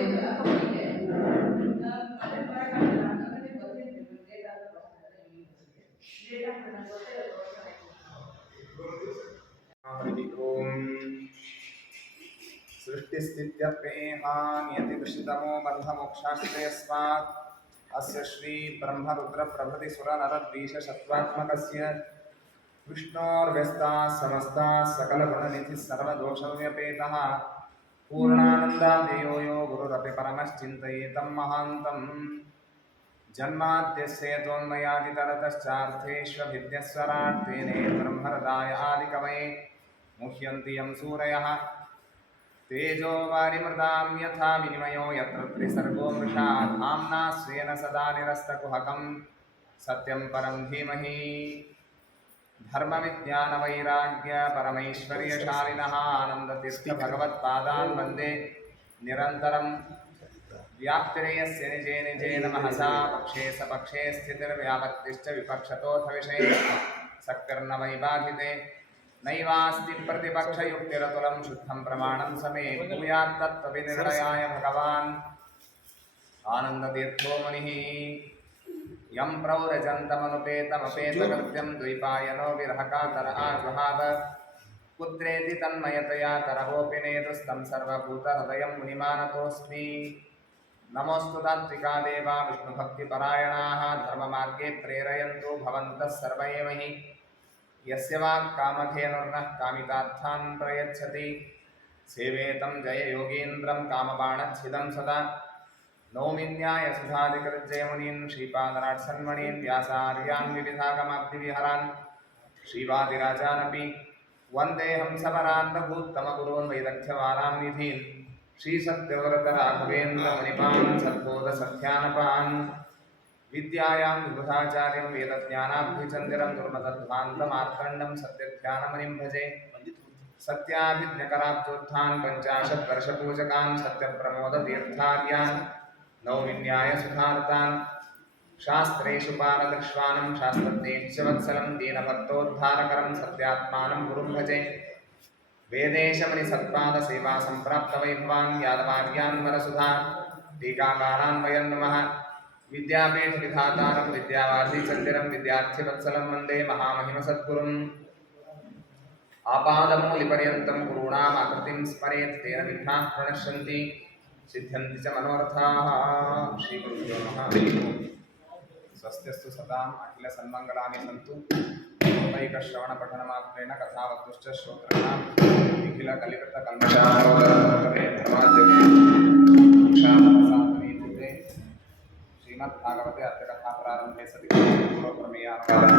सृष्टिस्थित्यप्येहानियतिदृशितमो बन्धमोक्षाश्च यस्मात् अस्य श्री ब्रह्मरुद्रप्रभृतिसुरनरद्वीषशत्वात्मकस्य विष्णोर्व्यस्ताः समस्ताः सकलगुणनिधिः सर्वदोषव्यपेतः पूर्णानन्दादेयो यो गुरुरपि परमश्चिन्तयेतं महान्तम् जन्माद्यस्य तोन्मयादितरतश्चार्थेष्वभिद्यस्वराट् तेने ब्रह्महृदाय आदिकवये मुह्यन्ति यं सूरयः तेजो वारिमृतां यथा विनिमयो यत्र त्रिसर्गो मृषा धाम्ना स्वेन सदा निरस्तकुहकं सत्यं परं धीमहि धर्मविज्ञानवैराग्य परमैश्वर्यशालिनः आनन्दतीर्थभगवत्पादान् वन्दे निरन्तरं व्याप्तिरेयस्य निजे निजेन महसा पक्षे सपक्षे स्थितिर्व्यापत्तिश्च विपक्षतोऽथ विषये सक्तिर्न वैबाधिते नैवास्ति प्रतिपक्षयुक्तिरतुलं शुद्धं प्रमाणं समे भूयात्तत्त्वविनिर्णयाय भगवान् आनन्दतीर्थो मुनिः यं प्रौरजन्तमनुपेतमपेतकृत्यं द्वैपायनो विरहकातर आजुहाव पुत्रेति तन्मयतया तरवोऽपि नेदुस्तं सर्वभूतहृदयं मुनिमानतोऽस्मि नमोऽस्तु तात्विका देवा विष्णुभक्तिपरायणाः धर्ममार्गे प्रेरयन्तु भवन्तः सर्व एव हि यस्य वाक्कामधेनुर्नः कामितार्थान् प्रयच्छति सेवेतं जययोगीन्द्रं कामबाणच्छिदं सदा नौमिन्यायसुधादिकृज्जयमुनीन् श्रीपादराट्सन्मणीन् व्यासार्यान् विविधागमाब्धिविहरान् श्रीवादिराजानपि वन्दे हंसपरान् रघूत्तमगुरून् वैदग्ध्यवारां निधीन् श्रीसत्यव्रतराघवेन्द्रमुनिपान् सद्बोधसत्यानपान् विद्यायां विबुधाचार्यं वेदज्ञानाब्धिचन्दिरं दुर्मदध्वान्तमार्कण्डं सत्यध्यानमुनिं भजे सत्याभिज्ञकराब्दोत्थान् पञ्चाशद्वर्षपूजकान् सत्यप्रमोदतीर्थार्यान् नौमिन्यायसुधार्तान् शास्त्रेषु पारदर्श्वानं शास्त्रज्ञेश्चवत्सलं दीनभक्तोद्धारकरं सत्यात्मानं गुरुं भजे वेदेशमनिसत्पादसेवासम्प्राप्तवैभवान् यादवार्यान् वरसुधा टीकाकारान् वयं नमः विद्यापीठविधातारं विद्यावारिधिचन्दिरं विद्यार्थिवत्सलं वन्दे महामहिमसद्गुरुम् आपादमूलिपर्यन्तं गुरूणामाकृतिं स्मरेत् तेन विघ्नाः प्रणश्यन्ति सिद्ध्यन्ति च मनोरथाः श्रीगुरुभ्यो नमः स्वस्त्यस्तु सदाम् अखिलसन्मङ्गलानि सन्तु ऐकश्रवणपठनमात्रेण कथावस्तुश्च श्रोतॄणाम् निखिलकलिकृतकल्मषारोगरे धर्माद्यते श्रीमद्भागवते अद्य कथाप्रारम्भे सति पूर्वप्रमेयानुवादः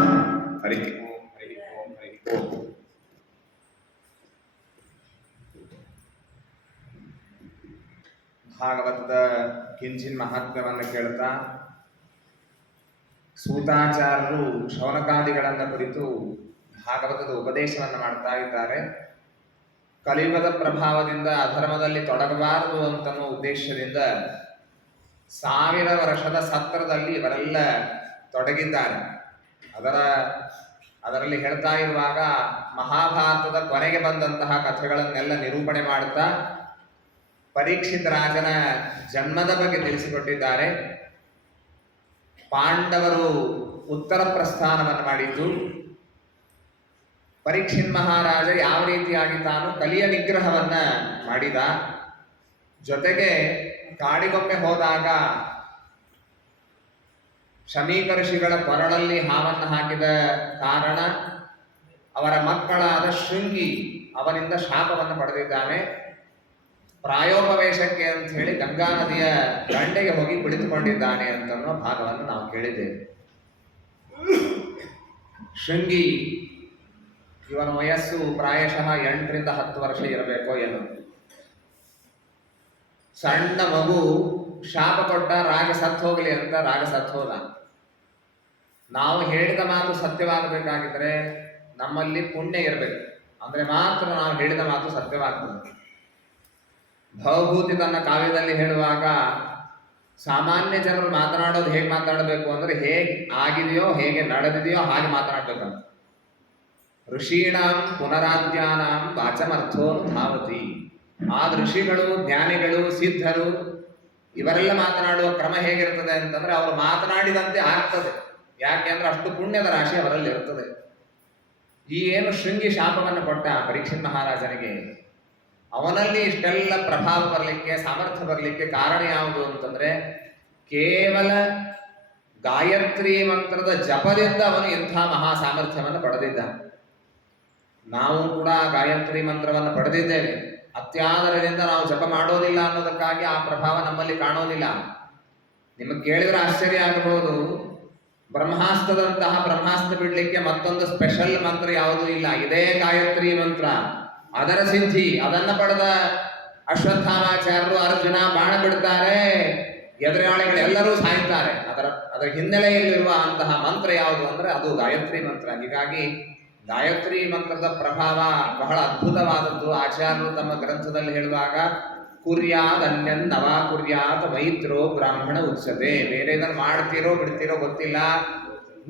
हरिः ओम् हरिः ओम् हरिः ओम् ಭಾಗವತದ ಕಿಂಚಿನ್ ಮಹಾತ್ಮ್ಯವನ್ನು ಕೇಳ್ತಾ ಸೂತಾಚಾರ್ಯರು ಶೌನಕಾದಿಗಳನ್ನು ಕುರಿತು ಭಾಗವತದ ಉಪದೇಶವನ್ನು ಮಾಡ್ತಾ ಇದ್ದಾರೆ. ಕಲಿಯುಗದ ಪ್ರಭಾವದಿಂದ ಅಧರ್ಮದಲ್ಲಿ ತೊಡಗಬಾರದು ಅಂತನೋ ಉದ್ದೇಶದಿಂದ 1000 ವರ್ಷದ ಸತ್ರದಲ್ಲಿ ಇವರೆಲ್ಲ ತೊಡಗಿದ್ದಾರೆ. ಅದರಲ್ಲಿ ಹೇಳ್ತಾ ಇರುವಾಗ ಮಹಾಭಾರತದ ಕೊನೆಗೆ ಬಂದಂತಹ ಕಥೆಗಳನ್ನೆಲ್ಲ ನಿರೂಪಣೆ ಮಾಡುತ್ತಾ ಪರೀಕ್ಷಿತ್ ರಾಜನ ಜನ್ಮದ ಬಗ್ಗೆ ತಿಳಿಸಿಕೊಟ್ಟಿದ್ದಾರೆ. ಪಾಂಡವರು ಉತ್ತರ ಪ್ರಸ್ಥಾನವನ್ನು ಮಾಡಿದ್ದು, ಪರೀಕ್ಷಿತ್ ಮಹಾರಾಜ ಯಾವ ರೀತಿಯಾಗಿ ತಾನು ಕಲಿಯ ನಿಗ್ರಹವನ್ನ ಮಾಡಿದ, ಜೊತೆಗೆ ಕಾಡಿಗೊಮ್ಮೆ ಹೋದಾಗ ಶಮೀಕ ಋಷಿಗಳ ಕೊರಳಲ್ಲಿ ಹಾವನ್ನು ಹಾಕಿದ ಕಾರಣ ಅವರ ಮಕ್ಕಳಾದ ಶೃಂಗಿ ಅವನಿಂದ ಶಾಪವನ್ನು ಪಡೆದಿದ್ದಾನೆ. ಪ್ರಾಯೋಪವೇಶಕ್ಕೆ ಅಂತ ಹೇಳಿ ಗಂಗಾ ನದಿಯ ದಂಡೆಗೆ ಹೋಗಿ ಕುಳಿತುಕೊಂಡಿದ್ದಾನೆ ಅಂತನ್ನೋ ಭಾಗವನ್ನು ನಾವು ಕೇಳಿದ್ದೇವೆ. ಶೃಂಗಿ ಇವನ ವಯಸ್ಸು ಪ್ರಾಯಶಃ 8 ರಿಂದ 10 ವರ್ಷ ಇರಬೇಕೋ ಏನೋ. ಸಣ್ಣ ಮಗು ಶಾಪ ಕೊಟ್ಟ, ರಾಗ ಸತ್ತು ಹೋಗಲಿ ಅಂತ ರಾಗ ಸತ್ತು ಹೋದ. ನಾವು ಹೇಳಿದ ಮಾತು ಸತ್ಯವಾಗಬೇಕಾಗಿದ್ರೆ ನಮ್ಮಲ್ಲಿ ಪುಣ್ಯ ಇರಬೇಕು, ಅಂದ್ರೆ ಮಾತ್ರ ನಾವು ಹೇಳಿದ ಮಾತು ಸತ್ಯವಾಗ್ತದೆ. ಭವಭೂತಿ ತನ್ನ ಕಾವ್ಯದಲ್ಲಿ ಹೇಳುವಾಗ ಸಾಮಾನ್ಯ ಜನರು ಮಾತನಾಡೋದು ಹೇಗೆ ಮಾತಾಡಬೇಕು ಅಂದ್ರೆ ಹೇಗೆ ಆಗಿದೆಯೋ ಹೇಗೆ ನಡೆದಿದೆಯೋ ಹಾಗೆ ಮಾತನಾಡಬೇಕಂತ. ಋಷೀಣಾಂ ಪುನರಾದ್ಯಾನಾಂ ವಾಚಮರ್ಥೋ ಧಾವತಿ. ಆ ಋಷಿಗಳು, ಜ್ಞಾನಿಗಳು, ಸಿದ್ಧರು ಇವರೆಲ್ಲ ಮಾತನಾಡುವ ಕ್ರಮ ಹೇಗಿರ್ತದೆ ಅಂತಂದ್ರೆ ಅವರು ಮಾತನಾಡಿದಂತೆ ಆಗ್ತದೆ. ಯಾಕೆಂದ್ರೆ ಅಷ್ಟು ಪುಣ್ಯದ ರಾಶಿ ಅವರಲ್ಲಿ ಇರ್ತದೆ. ಈ ಏನು ಶೃಂಗಿ ಶಾಪವನ್ನು ಕೊಟ್ಟ ಪರೀಕ್ಷಿತ್ ಮಹಾರಾಜನಿಗೆ, ಅವನಲ್ಲಿ ಇಷ್ಟೆಲ್ಲ ಪ್ರಭಾವ ಬರಲಿಕ್ಕೆ, ಸಾಮರ್ಥ್ಯ ಬರಲಿಕ್ಕೆ ಕಾರಣ ಯಾವುದು ಅಂತಂದ್ರೆ ಕೇವಲ ಗಾಯತ್ರಿ ಮಂತ್ರದ ಜಪದಿಂದ ಅವನು ಇಂಥ ಮಹಾ ಸಾಮರ್ಥ್ಯವನ್ನು ಪಡೆದಿದ್ದ. ನಾವು ಕೂಡ ಗಾಯತ್ರಿ ಮಂತ್ರವನ್ನು ಪಡೆದಿದ್ದೇವೆ. ಅತ್ಯಾದರದಿಂದ ನಾವು ಜಪ ಮಾಡೋದಿಲ್ಲ ಅನ್ನೋದಕ್ಕಾಗಿ ಆ ಪ್ರಭಾವ ನಮ್ಮಲ್ಲಿ ಕಾಣೋದಿಲ್ಲ. ನಿಮಗೆ ಕೇಳಿದ್ರೆ ಆಶ್ಚರ್ಯ ಆಗಬಹುದು, ಬ್ರಹ್ಮಾಸ್ತ್ರದಂತಹ ಬ್ರಹ್ಮಾಸ್ತ್ರ ಬಿಡ್ಲಿಕ್ಕೆ ಮತ್ತೊಂದು ಸ್ಪೆಷಲ್ ಮಂತ್ರ ಯಾವುದೂ ಇಲ್ಲ, ಇದೇ ಗಾಯತ್ರಿ ಮಂತ್ರ. ಅದರ ಸಿದ್ಧಿ, ಅದನ್ನ ಪಡೆದ ಅಶ್ವತ್ಥಾಮಾಚಾರ್ಯರು ಅರ್ಜುನ ಬಾಣ ಬಿಡ್ತಾರೆ, ಎದುರಾಳಿಗಳೆಲ್ಲರೂ ಸಾಯ್ತಾರೆ. ಅದರ ಹಿನ್ನೆಲೆಯಲ್ಲಿರುವ ಅಂತಹ ಮಂತ್ರ ಯಾವುದು ಅಂದ್ರೆ ಅದು ಗಾಯತ್ರಿ ಮಂತ್ರ. ಹೀಗಾಗಿ ಗಾಯತ್ರಿ ಮಂತ್ರದ ಪ್ರಭಾವ ಬಹಳ ಅದ್ಭುತವಾದದ್ದು. ಆಚಾರ್ಯರು ತಮ್ಮ ಗ್ರಂಥದಲ್ಲಿ ಹೇಳುವಾಗ ಕುರ್ಯಾದ್ ಅನ್ಯನ್ನವ ಕುರ್ಯಾತ್ ಮೈತ್ರೋ ಬ್ರಾಹ್ಮಣ ಉತ್ಸತೆ. ಬೇರೆ ಇದನ್ನು ಮಾಡ್ತೀರೋ ಬಿಡ್ತೀರೋ ಗೊತ್ತಿಲ್ಲ.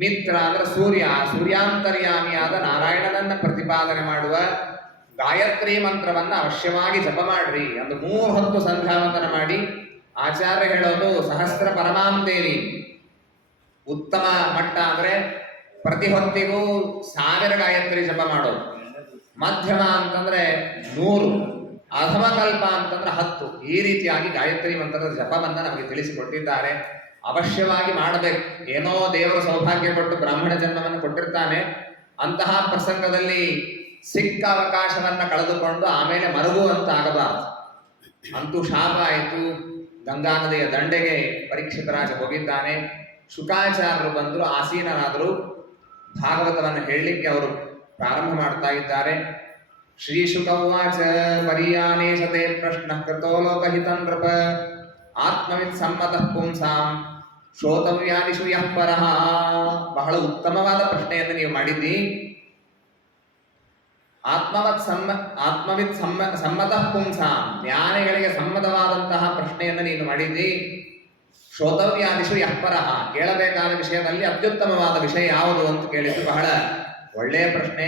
ಮಿತ್ರ ಅಂದ್ರೆ ಸೂರ್ಯ, ಸೂರ್ಯಾಂತರ್ಯಾಮಿಯಾದ ನಾರಾಯಣನನ್ನ ಪ್ರತಿಪಾದನೆ ಮಾಡುವ ಗಾಯತ್ರಿ ಮಂತ್ರವನ್ನ ಅವಶ್ಯವಾಗಿ ಜಪ ಮಾಡ್ರಿ. ಒಂದು 3 ಹೊತ್ತು ಸಂಧ್ಯಾವಂದನ ಮಾಡಿ. ಆಚಾರ್ಯ ಹೇಳೋದು ಸಹಸ್ರ ಪರಮಾಂ ದೇವಿ, ಉತ್ತಮ ಮಟ್ಟ ಅಂದ್ರೆ ಪ್ರತಿ ಹೊತ್ತಿಗೂ 1000 ಗಾಯತ್ರಿ ಜಪ ಮಾಡೋದು. ಮಧ್ಯಮ ಅಂತಂದ್ರೆ 100, ಅಧಮ ಕಲ್ಪ ಅಂತಂದ್ರೆ 10. ಈ ರೀತಿಯಾಗಿ ಗಾಯತ್ರಿ ಮಂತ್ರದ ಜಪವನ್ನ ನಮಗೆ ತಿಳಿಸಿಕೊಟ್ಟಿದ್ದಾರೆ. ಅವಶ್ಯವಾಗಿ ಮಾಡಬೇಕು. ಏನೋ ದೇವರು ಸೌಭಾಗ್ಯ ಕೊಟ್ಟು ಬ್ರಾಹ್ಮಣ ಜನ್ಮವನ್ನು ಕೊಟ್ಟಿರ್ತಾನೆ, ಅಂತಹ ಪ್ರಸಂಗದಲ್ಲಿ ಸಿಕ್ಕ ಅವಕಾಶವನ್ನ ಕಳೆದುಕೊಂಡು ಆಮೇಲೆ ಮರುಗುವಂತ ಆಗಬಾರದು. ಅಂತೂ ಶಾಪ ಆಯಿತು. ಗಂಗಾ ನದಿಯ ದಂಡೆಗೆ ಪರೀಕ್ಷಿತ ರಾಜ ಹೋಗಿದ್ದಾನೆ. ಶುಕಾಚಾರ್ಯರು ಬಂದರು, ಆಸೀನರಾದರು. ಭಾಗವತವನ್ನು ಹೇಳಲಿಕ್ಕೆ ಅವರು ಪ್ರಾರಂಭ ಮಾಡ್ತಾ ಇದ್ದಾರೆ. ಶ್ರೀ ಶುಕವಾಚ ಪರ್ಯಾನೇಶತೆ ಪ್ರಶ್ನ ಕೃತೋ ಲೋಕಹಿತಂ ನೃಪ ಆತ್ಮವಿತ್ ಸಮ್ಮತಃ ಪುಂಸಾಂ ಶ್ರೋತವ್ಯಾದಿಷು ಯಃ ಪರಃ. ಬಹಳ ಉತ್ತಮವಾದ ಪ್ರಶ್ನೆಯನ್ನು ನೀವು ಮಾಡಿದ್ದಿ. ಆತ್ಮವಿತ್ ಸಮ್ಮತಃ ಪುಂಸಾಂ, ಜ್ಞಾನಿಗಳಿಗೆ ಸಮ್ಮತವಾದಂತಹ ಪ್ರಶ್ನೆಯನ್ನು ನೀನು ಮಾಡಿದ್ದಿ. ಶ್ರೋತವ್ಯಾದಿಷು ಯಃ ಪರಃ, ಕೇಳಬೇಕಾದ ವಿಷಯದಲ್ಲಿ ಅತ್ಯುತ್ತಮವಾದ ವಿಷಯ ಯಾವುದು ಅಂತ ಕೇಳಿದ್ದು ಬಹಳ ಒಳ್ಳೆಯ ಪ್ರಶ್ನೆ.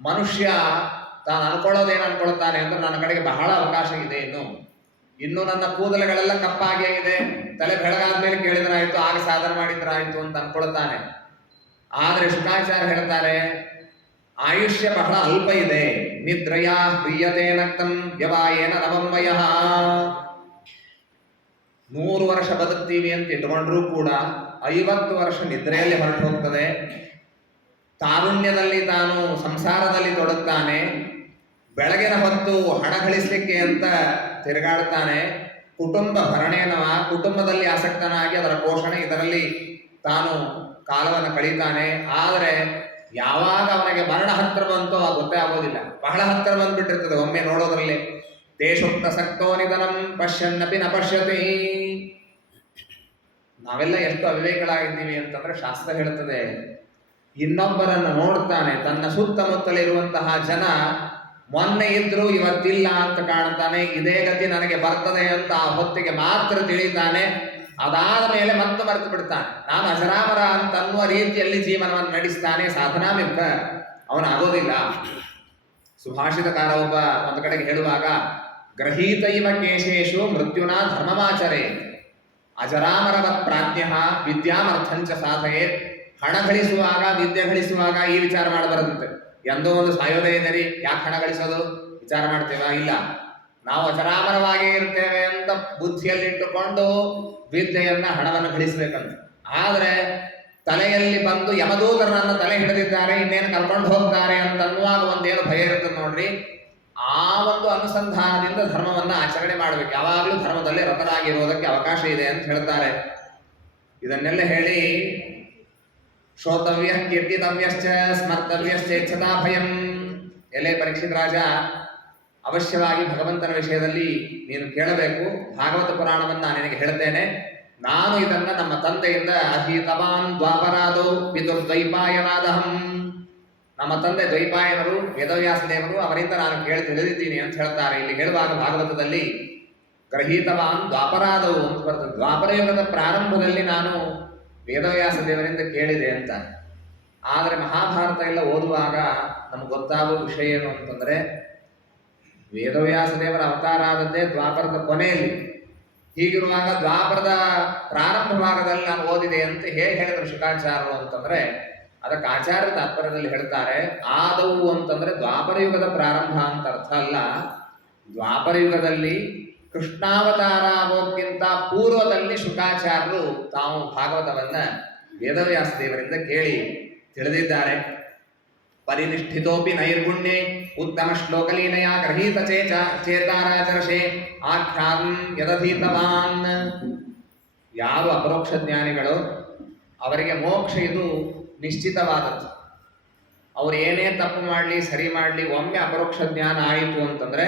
ಮನುಷ್ಯ ತಾನು ಅನ್ಕೊಳ್ಳೋದೇನು ಅನ್ಕೊಳ್ತಾನೆ ಅಂದ್ರೆ ನನ್ನ ಕಡೆಗೆ ಬಹಳ ಅವಕಾಶ ಇದೆ, ಇನ್ನು ನನ್ನ ಕೂದಲುಗಳೆಲ್ಲ ಕಪ್ಪಾಗೇ ಇದೆ, ತಲೆ ಬೆಳಗಾದ ಮೇಲೆ ಕೇಳಿದ್ರಾಯ್ತು, ಆಗ ಸಾಧನೆ ಮಾಡಿದ್ರಾಯ್ತು ಅಂತ ಅನ್ಕೊಳ್ತಾನೆ. ಆದರೆ ಶುಕಾಚಾರ್ಯ ಹೇಳ್ತಾರೆ, ಆಯುಷ್ಯ ಬಹಳ ಅಲ್ಪ ಇದೆ. ನಿದ್ರಯ ಪ್ರಿಯತೆ ನಕ್ತಂ ಯವಾಯೇನ ನವಮಯ. 100 ವರ್ಷ ಬದುಕ್ತೀವಿ ಅಂತ ಇಟ್ಕೊಂಡ್ರೂ ಕೂಡ 50 ವರ್ಷ ನಿದ್ರೆಯಲ್ಲಿ ಹೊರಟು ಹೋಗ್ತದೆ. ತಾರುಣ್ಯದಲ್ಲಿ ತಾನು ಸಂಸಾರದಲ್ಲಿ ತೊಡಗ್ತಾನೆ. ಬೆಳಗಿನ ಹೊತ್ತು ಹಣ ಗಳಿಸಲಿಕ್ಕೆ ಅಂತ ತಿರುಗಾಡ್ತಾನೆ. ಕುಟುಂಬ ಭರಣೇನವ, ಕುಟುಂಬದಲ್ಲಿ ಆಸಕ್ತನಾಗಿ ಅದರ ಪೋಷಣೆ ಇದರಲ್ಲಿ ತಾನು ಕಾಲವನ್ನು ಕಳೀತಾನೆ. ಆದರೆ ಯಾವಾಗ ಅವನಿಗೆ ಮರಣ ಹತ್ರ ಬಂತೋ ಅದು ಗೊತ್ತೇ ಆಗೋದಿಲ್ಲ. ಬಹಳ ಹತ್ರ ಬಂದ್ಬಿಟ್ಟಿರ್ತದೆ ಒಮ್ಮೆ ನೋಡೋದ್ರಲ್ಲಿ. ತೇಷುಕ್ತ ಸಕ್ತೋ ನಿಧನಂ ಪಶ್ಯನ್ನಪಿ ನ ಪಶ್ಯತಿ. ನಾವೆಲ್ಲ ಎಷ್ಟು ಅವಿವೇಕಗಳಾಗಿದ್ದೀವಿ ಅಂತಂದ್ರೆ ಶಾಸ್ತ್ರ ಹೇಳುತ್ತದೆ, ಇನ್ನೊಬ್ಬರನ್ನು ನೋಡ್ತಾನೆ, ತನ್ನ ಸುತ್ತಮುತ್ತಲಿರುವಂತಹ ಜನ ಮೊನ್ನೆ ಇದ್ರು ಇವತ್ತಿಲ್ಲ ಅಂತ ಕಾಣ್ತಾನೆ, ಇದೇ ಗತಿ ನನಗೆ ಬರ್ತದೆ ಅಂತ ಆ ಹೊತ್ತಿಗೆ ಮಾತ್ರ ತಿಳಿತಾನೆ. ಅದಾದ ಮೇಲೆ ಮತ್ತೆ ಮರೆತು ಬಿಡ್ತಾನೆ. ನಾನು ಅಜರಾಮರ ಅಂತ ಅನ್ನುವ ರೀತಿಯಲ್ಲಿ ಜೀವನವನ್ನು ನಡೆಸ್ತಾನೆ. ಸಾಧನಾ ಮಿಕ್ಕ ಅವನಾಗೋದಿಲ್ಲ. ಸುಭಾಷಿತಕಾರ ಒಬ್ಬ ಒಂದು ಕಡೆಗೆ ಹೇಳುವಾಗ, ಗ್ರಹೀತ ಇವ ಕೇಶೇಶು ಮೃತ್ಯುನಾ ಧರ್ಮಮಾಚರೆ ಅಜರಾಮರವತ್ ಪ್ರಾಜ್ಞ ವಿದ್ಯಾಮರ್ಥಂಚ ಸಾಧಯೇ. ಹಣ ಗಳಿಸುವಾಗ, ವಿದ್ಯೆ ಗಳಿಸುವಾಗ ಈ ವಿಚಾರ ಮಾಡಬಾರದಂತೆ. ಎಂದೋ ಒಂದು ಸಾಯೋದೇ ಇದರಿ, ಯಾಕೆ ಹಣ ಗಳಿಸೋದು ವಿಚಾರ ಮಾಡ್ತೇವಾ? ಇಲ್ಲ, ನಾವು ಅಜರಾಮರವಾಗಿ ಇರ್ತೇವೆ ಅಂತ ಬುದ್ಧಿಯಲ್ಲಿಟ್ಟುಕೊಂಡು ವಿದ್ಯೆಯನ್ನ ಹಣವನ್ನು ಗಳಿಸಬೇಕಂತ. ಆದರೆ ತಲೆಯಲ್ಲಿ ಬಂದು ಯಮದೂತರನ್ನ ತಲೆ ಹಿಡಿದಿದ್ದಾರೆ, ಇನ್ನೇನು ಕರ್ಕೊಂಡು ಹೋಗ್ತಾರೆ ಅಂತ ಅನ್ನುವಾಗ ಒಂದೇನು ಭಯ ಇರ್ತದೆ ನೋಡ್ರಿ. ಆ ಒಂದು ಅನುಸಂಧಾನದಿಂದ ಧರ್ಮವನ್ನ ಆಚರಣೆ ಮಾಡಬೇಕು. ಯಾವಾಗಲೂ ಧರ್ಮದಲ್ಲಿ ರತರಾಗಿರುವುದಕ್ಕೆ ಅವಕಾಶ ಇದೆ ಅಂತ ಹೇಳ್ತಾರೆ. ಇದನ್ನೆಲ್ಲ ಹೇಳಿ, ಶ್ರೋತವ್ಯ ಕೀರ್ತಿತವ್ಯಶ್ಚ ಸ್ಮರ್ತವ್ಯಶ್ಚೇಚ್ಛತಾ ಭಯಂ. ಎಲೆ ಪರೀಕ್ಷಿತ ರಾಜ, ಅವಶ್ಯವಾಗಿ ಭಗವಂತನ ವಿಷಯದಲ್ಲಿ ನೀನು ಕೇಳಬೇಕು. ಭಾಗವತ ಪುರಾಣವನ್ನು ನಿನಗೆ ಹೇಳ್ತೇನೆ. ನಾನು ಇದನ್ನ ನಮ್ಮ ತಂದೆಯಿಂದ ಅಧೀತವಾನ್ ದ್ವಾಪರಾದೋ ಪಿತುರ್ದ್ವೈಪಾಯನಾದಹಂ. ನಮ್ಮ ತಂದೆ ದ್ವೈಪಾಯನರು, ವೇದವ್ಯಾಸ ದೇವರು, ಅವರಿಂದ ನಾನು ಕೇಳಿ ತಿಳಿದಿದ್ದೀನಿ ಅಂತ ಹೇಳ್ತಾರೆ. ಇಲ್ಲಿ ಹೇಳುವಾಗ ಭಾಗವತದಲ್ಲಿ ಗ್ರಹೀತವಾನ್ ದ್ವಾಪರಾದವು ಅಂತ ಬರ್ತದೆ. ದ್ವಾಪರ ಯುಗದ ಪ್ರಾರಂಭದಲ್ಲಿ ನಾನು ವೇದವ್ಯಾಸ ದೇವರಿಂದ ಕೇಳಿದೆ ಅಂತ. ಆದರೆ ಮಹಾಭಾರತ ಎಲ್ಲ ಓದುವಾಗ ನಮ್ಗೆ ಗೊತ್ತಾಗುವ ವಿಷಯ ಏನು ಅಂತಂದ್ರೆ, ವೇದವ್ಯಾಸ ದೇವರ ಅವತಾರ ಆದದ್ದೇ ದ್ವಾಪರದ ಕೊನೆಯಲ್ಲಿ. ಹೀಗಿರುವಾಗ ದ್ವಾಪರದ ಪ್ರಾರಂಭ ಭಾಗದಲ್ಲಿ ನಾನು ಓದಿದೆ ಅಂತ ಹೇಗೆ ಹೇಳಿದ್ರು ಶುಕಾಚಾರ್ಯರು ಅಂತಂದ್ರೆ ಅದಕ್ಕೆ ಆಚಾರ್ಯ ತಾತ್ಪರ್ಯದಲ್ಲಿ ಹೇಳ್ತಾರೆ, ಆದವು ಅಂತಂದ್ರೆ ದ್ವಾಪರ ಯುಗದ ಪ್ರಾರಂಭ ಅಂತ ಅರ್ಥ ಅಲ್ಲ. ದ್ವಾಪರ ಯುಗದಲ್ಲಿ ಕೃಷ್ಣಾವತಾರ ಆಗೋಕ್ಕಿಂತ ಪೂರ್ವದಲ್ಲಿ ಶುಕಾಚಾರ್ಯರು ತಾವು ಭಾಗವತವನ್ನ ವೇದವ್ಯಾಸ ದೇವರಿಂದ ಕೇಳಿ ತಿಳಿದಿದ್ದಾರೆ. ಪರಿನಿಷ್ಠಿತೋಪಿ ನೈರ್ಗುಣ್ಯೆ ಉತ್ತಮ ಶ್ಲೋಕಲೀಲೆಯ ಗೃಹೀತ ಚೇತಾರಾಚರಷೆ ಆಖ್ಯಾನ್ ಯದಧೀತವಾನ್. ಯಾರು ಅಪರೋಕ್ಷ ಜ್ಞಾನಿಗಳು ಅವರಿಗೆ ಮೋಕ್ಷ ಇದು ನಿಶ್ಚಿತವಾದದ್ದು. ಅವ್ರು ಏನೇ ತಪ್ಪು ಮಾಡಲಿ ಸರಿ ಮಾಡಲಿ ಒಮ್ಮೆ ಅಪರೋಕ್ಷ ಜ್ಞಾನ ಆಯಿತು ಅಂತಂದ್ರೆ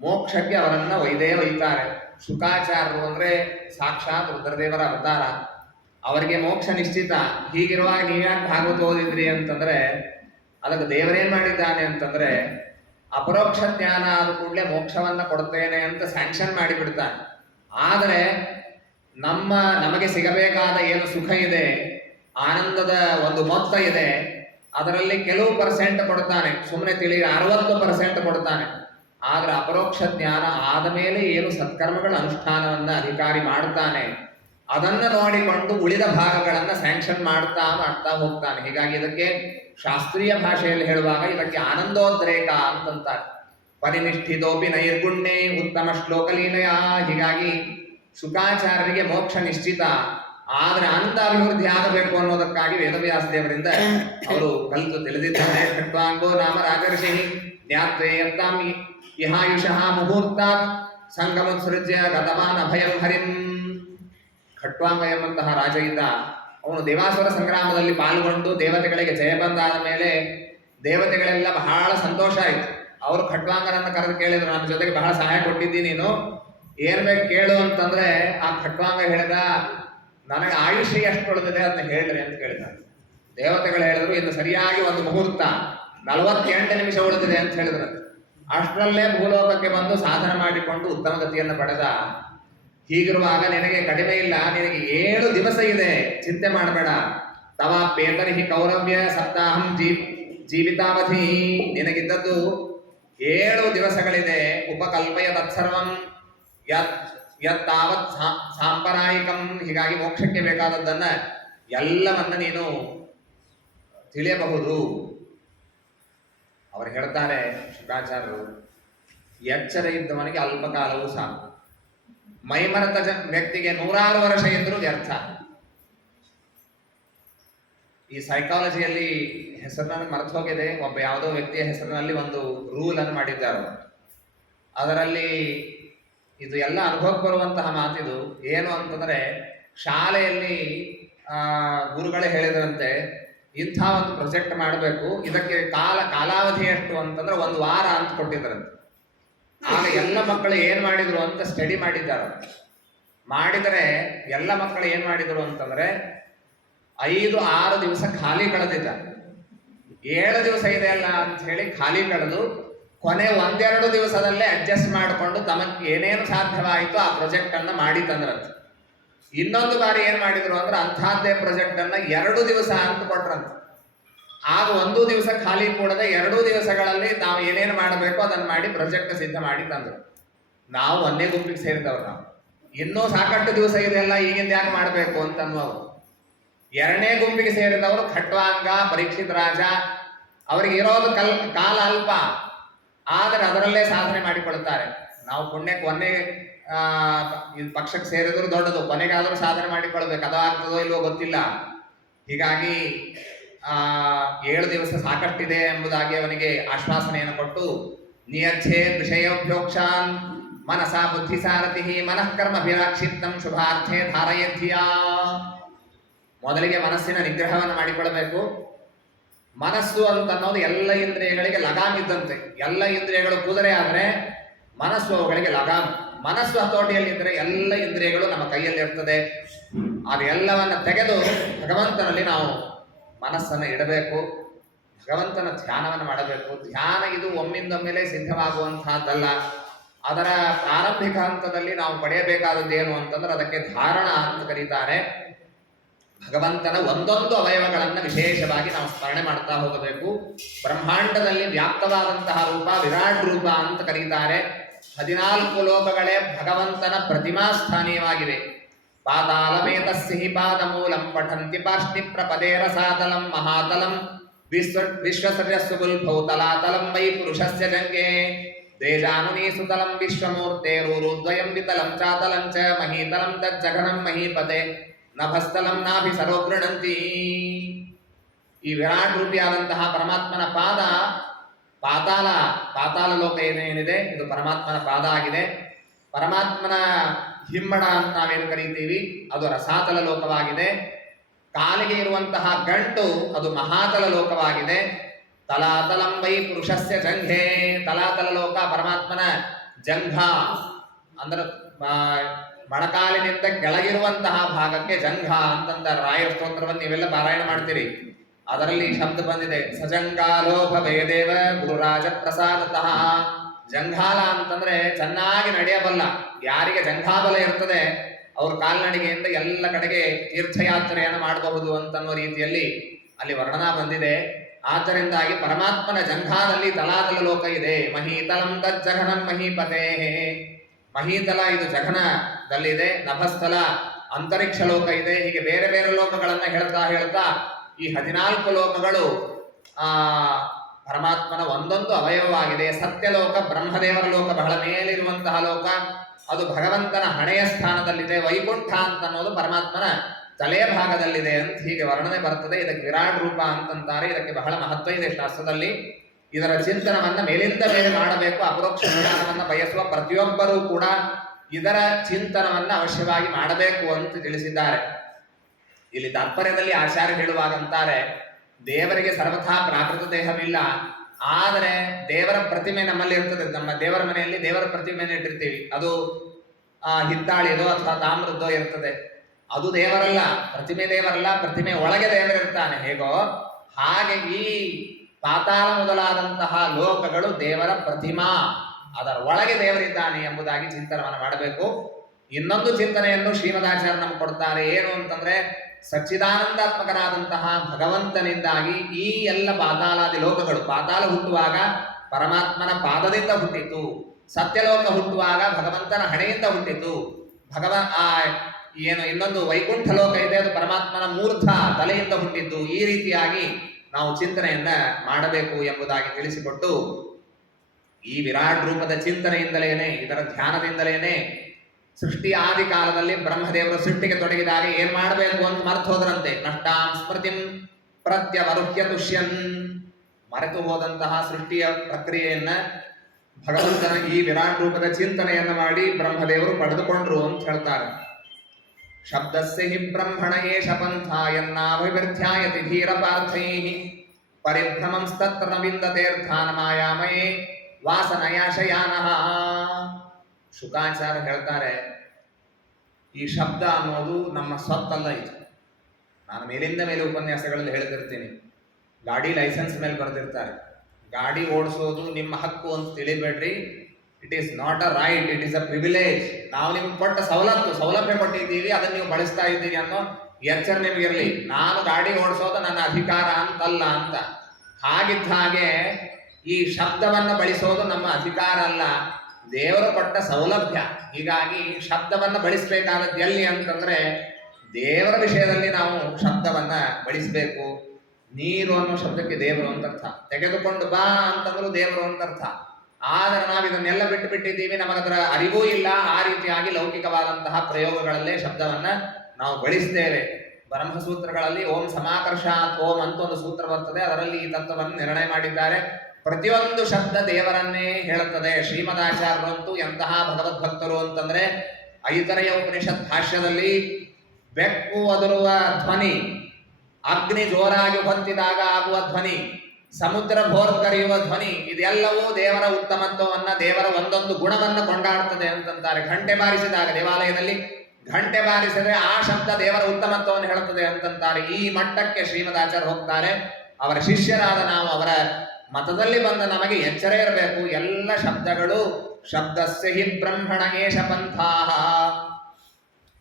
ಮೋಕ್ಷಕ್ಕೆ ಅವರನ್ನ ಒಯ್ದೇ ಒಯ್ತಾರೆ. ಶುಕಾಚಾರ್ಯರು ಅಂದ್ರೆ ಸಾಕ್ಷಾತ್ ರುದ್ರದೇವರ ಅವತಾರ, ಅವರಿಗೆ ಮೋಕ್ಷ ನಿಶ್ಚಿತ. ಹೀಗಿರುವಾಗ ನೀವ್ಯಾಕೆ ಭಾಗವತ ಓದಿದ್ರಿ ಅಂತಂದ್ರೆ ಅದಕ್ಕೆ ದೇವರೇನ್ ಮಾಡಿದ್ದಾನೆ ಅಂತಂದ್ರೆ ಅಪರೋಕ್ಷ ಜ್ಞಾನ ಆದ ಕೂಡಲೇ ಮೋಕ್ಷವನ್ನ ಕೊಡ್ತೇನೆ ಅಂತ ಸ್ಯಾಂಕ್ಷನ್ ಮಾಡಿಬಿಡ್ತಾನೆ. ಆದರೆ ನಮಗೆ ಸಿಗಬೇಕಾದ ಏನು ಸುಖ ಇದೆ, ಆನಂದದ ಒಂದು ಮೊತ್ತ ಇದೆ, ಅದರಲ್ಲಿ ಕೆಲವು ಪರ್ಸೆಂಟ್ ಕೊಡ್ತಾನೆ, ಸುಮ್ಮನೆ ತಿಳಿ 60% ಕೊಡ್ತಾನೆ. ಆದ್ರೆ ಅಪರೋಕ್ಷ ಜ್ಞಾನ ಆದ ಮೇಲೆ ಏನು ಸತ್ಕರ್ಮಗಳ ಅನುಷ್ಠಾನವನ್ನ ಅಧಿಕಾರಿ ಮಾಡ್ತಾನೆ ಅದನ್ನ ನೋಡಿಕೊಂಡು ಉಳಿದ ಭಾಗಗಳನ್ನ ಸ್ಯಾಂಕ್ಷನ್ ಮಾಡ್ತಾ ಹೋಗ್ತಾನೆ. ಹೀಗಾಗಿ ಇದಕ್ಕೆ ಶಾಸ್ತ್ರೀಯ ಭಾಷೆಯಲ್ಲಿ ಹೇಳುವಾಗ ಇದಕ್ಕೆ ಆನಂದೋದ್ರೇಕ ಅಂತಂತಾರೆ. ಪರಿನಿಷ್ಠಿತೋಪಿ ನೈರ್ಗುಣ್ಯೆ ಉತ್ತಮ ಶ್ಲೋಕಲೀಲೆಯ. ಹೀಗಾಗಿ ಶುಕಾಚಾರ್ಯರಿಗೆ ಮೋಕ್ಷ ನಿಶ್ಚಿತ, ಆದ್ರೆ ಆನಂದ ಅಭಿವೃದ್ಧಿ ಆಗಬೇಕು ಅನ್ನೋದಕ್ಕಾಗಿ ವೇದವ್ಯಾಸ ದೇವರಿಂದ ಅವರು ಕಲಿತು ತಿಳಿದಿದ್ದಾರೆ. ಖಟ್ವಾಂಗೋ ನಾಮ ರಾಜರ್ಷಿ ಜ್ಞಾತ್ವೇಯಂತಾಂ ಇಹಾಯುಷಃ ಮುಹೂರ್ತಾತ್ ಸಂಗಮೋತ್ಸೃಜ್ಯ ಗತವಾನ್ ಅಭಯಂ ಹರಿಂ. ಖಟ್ವಾಂಗ ಎಂಬಂತಹ ರಾಜ ಇದ್ದ. ಅವನು ದೇವಾಸುರ ಸಂಗ್ರಾಮದಲ್ಲಿ ಪಾಲ್ಗೊಂಡು ದೇವತೆಗಳಿಗೆ ಜಯ ಬಂದಾದ ಮೇಲೆ ದೇವತೆಗಳೆಲ್ಲ ಬಹಳ ಸಂತೋಷ ಆಯ್ತು. ಅವರು ಖಟ್ವಾಂಗನನ್ನ ಕರೆದು ಕೇಳಿದ್ರು, ನನ್ನ ಜೊತೆಗೆ ಬಹಳ ಸಹಾಯ ಕೊಟ್ಟಿದ್ದೀನಿ, ನೀನು ಏನ್ ಬೇಕು ಕೇಳು ಅಂತಂದ್ರೆ ಆ ಖಟ್ವಾಂಗ ಹೇಳಿದ, ನನಗೆ ಆಯುಷ್ಯ ಎಷ್ಟು ಉಳಿದಿದೆ ಅದನ್ನ ಹೇಳ್ರಿ ಅಂತ ಕೇಳಿದ. ದೇವತೆಗಳು ಹೇಳಿದ್ರು, ಇನ್ನು ಸರಿಯಾಗಿ ಒಂದು ಮುಹೂರ್ತ 48 ನಿಮಿಷ ಉಳಿದಿದೆ ಅಂತ ಹೇಳಿದ್ರು. ಅಷ್ಟರಲ್ಲೇ ಭೂಲೋಕಕ್ಕೆ ಬಂದು ಸಾಧನೆ ಮಾಡಿಕೊಂಡು ಉತ್ತಮ ಗತಿಯನ್ನು ಪಡೆದ. ಹೀಗಿರುವಾಗ ನಿನಗೆ ಕಡಿಮೆ ಇಲ್ಲ, ನಿನಗೆ 7 ದಿವಸ ಇದೆ, ಚಿಂತೆ ಮಾಡಬೇಡ. ತವ ಪೇತರಿಹಿ ಕೌರವ್ಯ ಸಪ್ತಾಹಂ ಜೀವಿತಾವಧಿ. ನಿನಗಿದ್ದದ್ದು 7 ದಿವಸಗಳಿದೆ. ಉಪಕಲ್ಪಯ ತತ್ಸರ್ವಂ ಯತ್ತಾವತ್ ಸಾಂಪರಾಯಿಕಂ. ಹೀಗಾಗಿ ಮೋಕ್ಷಕ್ಕೆ ಬೇಕಾದದ್ದನ್ನ ಎಲ್ಲವನ್ನ ನೀನು ತಿಳಿಯಬಹುದು. ಅವರು ಹೇಳ್ತಾರೆ ಶುಕಾಚಾರ್ಯರು, ಎಚ್ಚರ ಇದ್ದವನಿಗೆ ಅಲ್ಪಕಾಲವೂ ಸಾಕು. ಮೈಮರೆತ ವ್ಯಕ್ತಿಗೆ 100 ವರ್ಷ ಇದ್ರೂ ವ್ಯರ್ಥ. ಈ ಸೈಕಾಲಜಿಯಲ್ಲಿ ಹೆಸರಿನಲ್ಲಿ ಮರೆತು ಹೋಗಿದೆ, ಒಬ್ಬ ಯಾವುದೋ ವ್ಯಕ್ತಿಯ ಹೆಸರಿನಲ್ಲಿ ಒಂದು ರೂಲ್ ಅನ್ನು ಮಾಡಿದ್ದಾರೆ. ಅದರಲ್ಲಿ ಇದು ಎಲ್ಲ ಅನುಭವಕ್ಕೆ ಬರುವಂತಹ ಮಾತಿದು. ಏನು ಅಂತಂದ್ರೆ, ಶಾಲೆಯಲ್ಲಿ ಗುರುಗಳೇ ಹೇಳಿದ್ರಂತೆ ಇಂಥ ಒಂದು ಪ್ರೊಜೆಕ್ಟ್ ಮಾಡಬೇಕು, ಇದಕ್ಕೆ ಕಾಲಾವಧಿ ಎಷ್ಟು ಅಂತಂದ್ರೆ 1 ವಾರ ಅಂತ ಕೊಟ್ಟಿದ್ರಂತೆ. ಆಗ ಎಲ್ಲ ಮಕ್ಕಳು ಏನ್ ಮಾಡಿದ್ರು ಅಂತ ಸ್ಟಡಿ ಮಾಡಿದ್ದಾರೆ. ಮಾಡಿದರೆ ಎಲ್ಲ ಮಕ್ಕಳು ಏನ್ ಮಾಡಿದ್ರು ಅಂತಂದ್ರೆ 5-6 ದಿವಸ ಖಾಲಿ ಕಳೆದಿದ್ದ. 7 ದಿವಸ ಇದೆ ಅಲ್ಲ ಅಂತ ಹೇಳಿ ಖಾಲಿ ಕಳೆದು ಕೊನೆ 1-2 ದಿವಸದಲ್ಲೇ ಅಡ್ಜಸ್ಟ್ ಮಾಡಿಕೊಂಡು ತಮಗೆ ಏನೇನು ಸಾಧ್ಯವಾಯಿತು ಆ ಪ್ರಾಜೆಕ್ಟ್ ಅನ್ನ ಮಾಡಿ ತಂದ್ರಂತೆ. ಇನ್ನೊಂದು ಬಾರಿ ಏನ್ ಮಾಡಿದ್ರು ಅಂದ್ರೆ ಅಂಥದ್ದೇ ಪ್ರಾಜೆಕ್ಟ್ ಅನ್ನ 2 ದಿವಸ ಅಂತ ಕೊಟ್ರಂತೆ. ಆಗ 1 ದಿವಸ ಖಾಲಿ ಕೂಡದೆ 2 ದಿವಸಗಳಲ್ಲಿ ನಾವು ಏನೇನು ಮಾಡಬೇಕು ಅದನ್ನ ಮಾಡಿ ಪ್ರಾಜೆಕ್ಟ್ ಸಿದ್ಧ ಮಾಡಿ ತಂದ್ರು. ನಾವು ಒಂದೇ ಗುಂಪಿಗೆ ಸೇರಿದವ್ರು. ನಾವು ಇನ್ನೂ ಸಾಕಷ್ಟು ದಿವಸ ಇದೆಲ್ಲ ಈಗಿಂದ ಯಾಕೆ ಮಾಡಬೇಕು ಅಂತ ಅನ್ನೋರು. 2ನೇ ಗುಂಪಿಗೆ ಸೇರಿದವರು ಖಟ್ವಾಂಗ, ಪರೀಕ್ಷಿತ್ ರಾಜ. ಅವರಿಗೆ ಇರೋದು ಕಾಲ ಅಲ್ಪ, ಆದರೆ ಅದರಲ್ಲೇ ಸಾಧನೆ ಮಾಡಿಕೊಳ್ತಾರೆ. ನಾವು ಪುಣ್ಯಕ್ಕೆ ಒಂದೇ ಪಕ್ಷಕ್ಕೆ ಸೇರಿದ್ರು ದೊಡ್ಡದು, ಕೊನೆಗಾದರೂ ಸಾಧನೆ ಮಾಡಿಕೊಳ್ಬೇಕು. ಅದು ಆಗ್ತದೋ ಇಲ್ವೋ ಗೊತ್ತಿಲ್ಲ. ಹೀಗಾಗಿ 7 ದಿವಸ ಸಾಕಷ್ಟಿದೆ ಎಂಬುದಾಗಿ ಅವನಿಗೆ ಆಶ್ವಾಸನೆಯನ್ನು ಕೊಟ್ಟು, ನಿಯಚ್ಛೇ ವಿಷಯೋಭ್ಯೋಕ್ಷಾನ್ ಮನಸಾ ಬುದ್ಧಿ ಸಾರಥಿ ಮನಃಕರ್ಮ ವಿರಾಕ್ಷಿತ್ತಂ ಶುಭಾರ್ಥೆ ಧಾರಯಧಿಯಾ. ಮೊದಲಿಗೆ ಮನಸ್ಸಿನ ನಿಗ್ರಹವನ್ನು ಮಾಡಿಕೊಳ್ಳಬೇಕು. ಮನಸ್ಸು ಅಂತ ಅನ್ನೋದು ಎಲ್ಲ ಇಂದ್ರಿಯಗಳಿಗೆ ಲಗಾಮ್ ಇದ್ದಂತೆ. ಎಲ್ಲ ಇಂದ್ರಿಯಗಳು ಕುದುರೆ ಆದರೆ ಮನಸ್ಸು ಅವುಗಳಿಗೆ ಲಗಾಮ್. ಮನಸ್ಸು ಹತೋಟಿಯಲ್ಲಿದ್ದರೆ ಎಲ್ಲ ಇಂದ್ರಿಯಗಳು ನಮ್ಮ ಕೈಯಲ್ಲಿ ಇರ್ತದೆ. ಅದೆಲ್ಲವನ್ನ ತೆಗೆದು ಭಗವಂತನಲ್ಲಿ ನಾವು ಮನಸ್ಸನ್ನು ಇಡಬೇಕು. ಭಗವಂತನ ಧ್ಯಾನವನ್ನು ಮಾಡಬೇಕು. ಧ್ಯಾನ ಇದು ಒಮ್ಮಿಂದೊಮ್ಮೆಲೆ ಸಿದ್ಧವಾಗುವಂತಹದ್ದಲ್ಲ. ಅದರ ಪ್ರಾರಂಭಿಕ ಹಂತದಲ್ಲಿ ನಾವು ಪಡೆಯಬೇಕಾದದ್ದು ಏನು ಅಂತಂದ್ರೆ ಅದಕ್ಕೆ ಧಾರಣ ಅಂತ ಕರೀತಾರೆ. ಭಗವಂತನ ಒಂದೊಂದು ಅವಯವಗಳನ್ನು ವಿಶೇಷವಾಗಿ ನಾವು ಸ್ಮರಣೆ ಮಾಡ್ತಾ ಹೋಗಬೇಕು. ಬ್ರಹ್ಮಾಂಡದಲ್ಲಿ ವ್ಯಾಪ್ತವಾದಂತಹ ರೂಪ ವಿರಾಟ್ ರೂಪ ಅಂತ ಕರೀತಾರೆ. 14 ಲೋಕಗಳೇ ಭಗವಂತನ ಪ್ರತಿಮಾ ಸ್ಥಾನೀಯವಾಗಿವೆ. ಪಾತಾಳಮೇತಸ್ಯ ಪಾದ ಮೂಲಂ ಪಠಂತಿ ಪಾರ್ಷ್ಣಿ ಪ್ರಪದೇ ರಸಾತಲಂ ಮಹಾತಲಂ ವಿಶ್ವಸರ್ಯಸ್ಸು ಗುಲ್ಫೌ ತಲಾತಲಂ ವೈ ಪುರುಷಸ್ಯ ಜಂಗೆ ದೇಜಾನುನೀಸುತಲಂ ವಿಶ್ವಮೂರ್ತೇರೂರುದ್ವಯಂ ವಿತಲಂ ಚಾತಲಂ ಚ ಮಹೀತಲಂ ತಜ್ಜಘನಂ ಮಹೀಪತೆ ನಭಸ್ಥಲಂ ನಾಭಿ ಸರೋ ಗೃಣಂತಿ. ಈ ವಿರಾಟ್ ರೂಪಿಯಾದಂತಹ ಪರಮಾತ್ಮನ ಪಾದ ಪಾತಾಳ ಲೋಕ ಏನೇನಿದೆ ಇದು ಪರಮಾತ್ಮನ ಪಾದ ಆಗಿದೆ. ಪರಮಾತ್ಮನ ಹಿಮ್ಮಡ ಅಂತ ನಾವೇನು ಕರೀತೀವಿ ಅದು ರಸಾತಲ ಲೋಕವಾಗಿದೆ. ಕಾಲಿಗೆ ಇರುವಂತಹ ಗಂಟು ಅದು ಮಹಾತಲ ಲೋಕವಾಗಿದೆ. ತಲಾತಲಂ ವೈ ಪುರುಷಸ್ಯ ಜಂಘೆ, ತಲಾತಲ ಲೋಕ ಪರಮಾತ್ಮನ ಜಂಘ ಅಂದ್ರೆ ಮೊಣಕಾಲಿನಿಂದ ಕೆಳಗಿರುವಂತಹ ಭಾಗಕ್ಕೆ ಜಂಘ ಅಂತಂದ ರಾಯರ ಸ್ತೋತ್ರವನ್ನು ನೀವೆಲ್ಲ ಪಾರಾಯಣ ಮಾಡ್ತೀರಿ. ಅದರಲ್ಲಿ ಶಬ್ದ ಬಂದಿದೆ ಸಜಂಗಾಲೋಭ ಭಯದೇವ ಗುರುರಾಜ ಪ್ರಸಾದತಃ. ಜಂಘಾಲ ಅಂತಂದ್ರೆ ಚೆನ್ನಾಗಿ ನಡೆಯಬಲ್ಲ, ಯಾರಿಗೆ ಜಂಘಾಬಲ ಇರ್ತದೆ ಅವ್ರ ಕಾಲ್ನಡಿಗೆಯಿಂದ ಎಲ್ಲ ಕಡೆಗೆ ತೀರ್ಥಯಾತ್ರೆಯನ್ನು ಮಾಡಬಹುದು ಅಂತನ್ನೋ ರೀತಿಯಲ್ಲಿ ಅಲ್ಲಿ ವರ್ಣನಾ ಬಂದಿದೆ. ಆದ್ದರಿಂದಾಗಿ ಪರಮಾತ್ಮನ ಜಂಘಾದಲ್ಲಿ ತಲಾತಲ ಲೋಕ ಇದೆ. ಮಹೀತಲಂ ತಜ್ಜಘನಂ ಮಹೀಪತೆ, ಮಹೀತಲ ಇದು ಜಘನದಲ್ಲಿದೆ. ನಭಸ್ಥಲ ಅಂತರಿಕ್ಷ ಲೋಕ ಇದೆ. ಹೀಗೆ ಬೇರೆ ಬೇರೆ ಲೋಕಗಳನ್ನ ಹೇಳ್ತಾ ಈ 14 ಲೋಕಗಳು ಪರಮಾತ್ಮನ ಒಂದೊಂದು ಅವಯವವಾಗಿದೆ. ಸತ್ಯಲೋಕ ಬ್ರಹ್ಮದೇವರ ಲೋಕ ಬಹಳ ಮೇಲಿರುವಂತಹ ಲೋಕ, ಅದು ಭಗವಂತನ ಹಣೆಯ ಸ್ಥಾನದಲ್ಲಿದೆ. ವೈಕುಂಠ ಅಂತ ಅನ್ನೋದು ಪರಮಾತ್ಮನ ತಲೆಯ ಭಾಗದಲ್ಲಿದೆ ಅಂತ ಹೀಗೆ ವರ್ಣನೆ ಬರ್ತದೆ. ಇದಕ್ಕೆ ವಿರಾಟ್ ರೂಪ ಅಂತಂತಾರೆ. ಇದಕ್ಕೆ ಬಹಳ ಮಹತ್ವ ಇದೆ ಶಾಸ್ತ್ರದಲ್ಲಿ. ಇದರ ಚಿಂತನವನ್ನ ಮೇಲಿಂದ ಮೇಲೆ ಮಾಡಬೇಕು. ಅಪರೋಕ್ಷ ಜ್ಞಾನವನ್ನ ಬಯಸುವ ಪ್ರತಿಯೊಬ್ಬರೂ ಕೂಡ ಇದರ ಚಿಂತನವನ್ನ ಅವಶ್ಯವಾಗಿ ಮಾಡಬೇಕು ಅಂತ ತಿಳಿಸಿದ್ದಾರೆ. ಇಲ್ಲಿ ತಾತ್ಪರ್ಯದಲ್ಲಿ ಆಚಾರ್ಯ ಹೇಳುವಾಗಂತಾರೆ, ದೇವರಿಗೆ ಸರ್ವಥಾ ಪ್ರಾಕೃತ ದೇಹವಿಲ್ಲ, ಆದರೆ ದೇವರ ಪ್ರತಿಮೆ ನಮ್ಮಲ್ಲಿ ಇರ್ತದೆ. ನಮ್ಮ ದೇವರ ಮನೆಯಲ್ಲಿ ದೇವರ ಪ್ರತಿಮೆಯನ್ನು ಇಟ್ಟಿರ್ತೀವಿ. ಅದು ಹಿತ್ತಾಳಿದೋ ಅಥವಾ ತಾಮ್ರದ್ದೋ ಇರ್ತದೆ. ಅದು ದೇವರಲ್ಲ, ಪ್ರತಿಮೆ ದೇವರಲ್ಲ, ಪ್ರತಿಮೆ ಒಳಗೆ ದೇವರಿರ್ತಾನೆ. ಹೇಗೋ ಹಾಗೆ ಈ ಪಾತಾಳ ಮೊದಲಾದಂತಹ ಲೋಕಗಳು ದೇವರ ಪ್ರತಿಮಾ, ಅದರ ಒಳಗೆ ದೇವರಿದ್ದಾನೆ ಎಂಬುದಾಗಿ ಚಿಂತನವನ್ನು ಮಾಡಬೇಕು. ಇನ್ನೊಂದು ಚಿಂತನೆಯನ್ನು ಶ್ರೀಮದಾಚಾರ್ಯ ನಮ್ಗೆ ಕೊಡ್ತಾರೆ. ಏನು ಅಂತಂದ್ರೆ, ಸಚ್ಚಿದಾನಂದಾತ್ಮಕನಾದಂತಹ ಭಗವಂತನಿಂದಾಗಿ ಈ ಎಲ್ಲ ಪಾತಾಳಾದಿ ಲೋಕಗಳು, ಪಾತಾಳ ಹುಟ್ಟುವಾಗ ಪರಮಾತ್ಮನ ಪಾದದಿಂದ ಹುಟ್ಟಿತು, ಸತ್ಯಲೋಕ ಹುಟ್ಟುವಾಗ ಭಗವಂತನ ಹಣೆಯಿಂದ ಹುಟ್ಟಿತು, ಏನು ಇನ್ನೊಂದು ವೈಕುಂಠ ಲೋಕ ಇದೆ, ಅದು ಪರಮಾತ್ಮನ ಮೂರ್ಧ ತಲೆಯಿಂದ ಹುಟ್ಟಿದ್ದು. ಈ ರೀತಿಯಾಗಿ ನಾವು ಚಿಂತನೆಯನ್ನ ಮಾಡಬೇಕು ಎಂಬುದಾಗಿ ತಿಳಿಸಿಕೊಟ್ಟು, ಈ ವಿರಾಟ್ ರೂಪದ ಚಿಂತನೆಯಿಂದಲೇನೆ, ಇದರ ಧ್ಯಾನದಿಂದಲೇನೆ ಸೃಷ್ಟಿ ಆದಿ ಕಾಲದಲ್ಲಿ ಬ್ರಹ್ಮದೇವರು ಸೃಷ್ಟಿಗೆ ತೊಡಗಿದಾಗ ಏನ್ ಮಾಡಬೇಕು ಅಂತ ಮರೆತು ಹೋದ್ರಂತೆ. ನಷ್ಟಾಂ ಸ್ಮೃತಿಂ ಪ್ರತ್ಯವರುಹ್ಯ ತುಷ್ಯನ್, ಮರೆತು ಹೋದಂತಹ ಸೃಷ್ಟಿಯ ಪ್ರಕ್ರಿಯೆಯನ್ನ ಭಗವಂತನ ಈ ವಿರಾಟ್ ರೂಪದ ಚಿಂತನೆಯನ್ನ ಮಾಡಿ ಬ್ರಹ್ಮದೇವರು ಪಡೆದುಕೊಂಡ್ರು ಅಂತ ಹೇಳ್ತಾರೆ. ಶಬ್ದಸ್ಯ ಹಿ ಬ್ರಹ್ಮಣ ಏಷ ಪಂಥ ಯನ್ನಾಭಿವೃದ್ಧ್ಯಾಯತಿ ಧೀರ ಪಾರ್ಥೈಃ ಪರಿಭ್ರಮಂ ಸ್ತತ್ರ ನ ವಿಂದತೇರ್ಥಾನ ಮಾಯಾಮಯೇ ವಾಸನಯಾಶಯಾನಃ. ಶುಕಾಚಾರ್ಯ ಹೇಳ್ತಾರೆ, ಈ ಶಬ್ದ ಅನ್ನೋದು ನಮ್ಮ ಸ್ವತ್ತಲ್ಲ. ಇದು ನಾನು ಮೇಲಿಂದ ಮೇಲೆ ಉಪನ್ಯಾಸಗಳಲ್ಲಿ ಹೇಳ್ತಿರ್ತೀನಿ. ಗಾಡಿ ಲೈಸೆನ್ಸ್ ಮೇಲೆ ಬರೆದಿರ್ತಾರೆ, ಗಾಡಿ ಓಡಿಸೋದು ನಿಮ್ಮ ಹಕ್ಕು ಅಂತ ತಿಳಿಬೇಡ್ರಿ. It is not a right, it is a privilege. ನಾವು ನಿಮ್ಗೆ ಕೊಟ್ಟ ಸೌಲಭ್ಯ ಕೊಟ್ಟಿದ್ದೀವಿ, ಅದನ್ನು ನೀವು ಬಳಸ್ತಾ ಇದ್ದೀರಿ ಅನ್ನೋ ಎಚ್ಚರ ನಿಮಗಿರಲಿ. ನಾನು ಗಾಡಿ ಓಡಿಸೋದು ನನ್ನ ಅಧಿಕಾರ ಅಂತಲ್ಲ ಅಂತ. ಹಾಗಿದ್ದ ಹಾಗೆ ಈ ಶಬ್ದವನ್ನು ಬಳಸೋದು ನಮ್ಮ ಅಧಿಕಾರ ಅಲ್ಲ, ದೇವರು ಕೊಟ್ಟ ಸೌಲಭ್ಯ. ಹೀಗಾಗಿ ಶಬ್ದವನ್ನು ಬಳಸಬೇಕಾದದ್ದು ಎಲ್ಲಿ ಅಂತಂದ್ರೆ ದೇವರ ವಿಷಯದಲ್ಲಿ ನಾವು ಶಬ್ದವನ್ನ ಬಳಸಬೇಕು. ನೀರು ಅನ್ನೋ ಶಬ್ದಕ್ಕೆ ದೇವರು ಅಂತ ಅರ್ಥ, ತೆಗೆದುಕೊಂಡು ಬಾ ಅಂತಂದ್ರು ದೇವರು ಅಂತ ಅರ್ಥ. ಆದರೆ ನಾವು ಇದನ್ನೆಲ್ಲ ಬಿಟ್ಟಿದ್ದೀವಿ, ನಮಗದರ ಅರಿವೂ ಇಲ್ಲ. ಆ ರೀತಿಯಾಗಿ ಲೌಕಿಕವಾದಂತಹ ಪ್ರಯೋಗಗಳಲ್ಲೇ ಶಬ್ದವನ್ನ ನಾವು ಬಳಸ್ತೇವೆ. ಬ್ರಹ್ಮಸೂತ್ರಗಳಲ್ಲಿ ಓಂ ಸಮಾಕರ್ಷಾತ್ ಓಂ ಅಂತ ಒಂದು ಸೂತ್ರ ಬರ್ತದೆ, ಅದರಲ್ಲಿ ಈ ತತ್ವವನ್ನು ನಿರ್ಣಯ ಮಾಡಿದ್ದಾರೆ. ಪ್ರತಿಯೊಂದು ಶಬ್ದ ದೇವರನ್ನೇ ಹೇಳುತ್ತದೆ. ಶ್ರೀಮದಾಚಾರ್ಯರಂತೂ ಎಂತಹ ಭಗವದ್ಭಕ್ತರು ಅಂತಂದ್ರೆ, ಐತರೆಯ ಉಪನಿಷತ್ ಭಾಷ್ಯದಲ್ಲಿ ಬೆಕ್ಕು ಅದರುವ ಧ್ವನಿ, ಅಗ್ನಿ ಜೋರಾಗಿ ಹೊತ್ತಿದಾಗ ಆಗುವ ಧ್ವನಿ, ಸಮುದ್ರ ಭೋರ್ಗರೆಯುವ ಧ್ವನಿ, ಇದೆಲ್ಲವೂ ದೇವರ ಉತ್ತಮತ್ವವನ್ನ, ದೇವರ ಒಂದೊಂದು ಗುಣವನ್ನ ಕೊಂಡಾಡ್ತದೆ ಅಂತಂತಾರೆ. ಘಂಟೆ ಬಾರಿಸಿದಾಗ ದೇವಾಲಯದಲ್ಲಿ ಘಂಟೆ ಬಾರಿಸಿದ್ರೆ ಆ ಶಬ್ದ ದೇವರ ಉತ್ತಮತ್ವವನ್ನು ಹೇಳುತ್ತದೆ ಅಂತಂತಾರೆ. ಈ ಮಟ್ಟಕ್ಕೆ ಶ್ರೀಮದಾಚಾರ್ಯ ಹೋಗ್ತಾರೆ. ಅವರ ಶಿಷ್ಯರಾದ ನಾವು ಅವರ ಮತದಲ್ಲಿ ಬಂದ ನಮಗೆ ಎಚ್ಚರ ಇರಬೇಕು. ಎಲ್ಲ ಶಬ್ದಗಳು ಶಬ್ದಸ್ಯ ಹಿ ಬ್ರಹ್ಮಣ ಏಷ ಪಂಥಾಃ,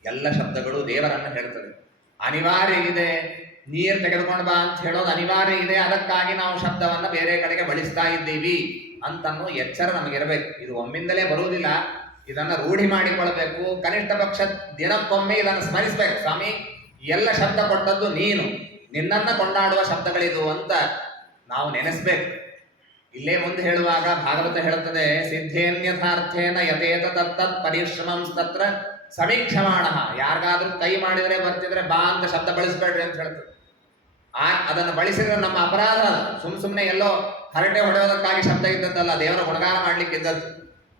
ಎಲ್ಲ ಶಬ್ದಗಳು ದೇವರನ್ನ ಹೇಳ್ತದೆ. ಅನಿವಾರ್ಯ ಇದೆ, ನೀರು ತೆಗೆದುಕೊಂಡು ಬಾ ಅಂತ ಹೇಳೋದು ಅನಿವಾರ್ಯ ಇದೆ, ಅದಕ್ಕಾಗಿ ನಾವು ಶಬ್ದವನ್ನ ಬೇರೆ ಕಡೆಗೆ ಬಳಸ್ತಾ ಇದ್ದೀವಿ. ಅಂತನ್ನೋ ಎಚ್ಚರ ನಮಗಿರಬೇಕು. ಇದು ಒಮ್ಮಿಂದಲೇ ಬರುವುದಿಲ್ಲ, ಇದನ್ನ ರೂಢಿ ಮಾಡಿಕೊಳ್ಬೇಕು. ಕನಿಷ್ಠ ಪಕ್ಷ ದಿನಕ್ಕೊಮ್ಮೆ ಇದನ್ನು ಸ್ಮರಿಸಬೇಕು. ಸ್ವಾಮಿ, ಎಲ್ಲ ಶಬ್ದ ಕೊಟ್ಟದ್ದು ನೀನು, ನಿನ್ನನ್ನ ಕೊಂಡಾಡುವ ಶಬ್ದಗಳಿದು ಅಂತ ನಾವು ನೆನೆಸ್ಬೇಕು. ಇಲ್ಲೇ ಮುಂದೆ ಹೇಳುವಾಗ ಭಾಗವತ ಹೇಳುತ್ತದೆ, ಸಿದ್ಧೇನ್ಯಥಾರ್ಥೇನ ಯಥೇತ ತತ್ತತ್ ಪರಿಶ್ರಮಂ ತತ್ರ ಸಮೀಕ್ಷಮಾಣ. ಯಾರಿಗಾದ್ರೂ ಕೈ ಮಾಡಿದರೆ ಬರ್ತಿದ್ರೆ ಬಾ ಅಂತ ಶಬ್ದ ಬಳಸಬೇಡ್ರಿ ಅಂತ ಹೇಳ್ತದೆ. ಅದನ್ನು ಬಳಸಿದ್ರೆ ನಮ್ಮ ಅಪರಾಧ. ಸುಮ್ಮನೆ ಎಲ್ಲೋ ಹರಟೆ ಹೊಡೆಯೋದಕ್ಕಾಗಿ ಶಬ್ದ ಇದ್ದದ್ದಲ್ಲ, ದೇವರ ಗುಣಗಾನ ಮಾಡ್ಲಿಕ್ಕೆ ಇದ್ದದ್ದು.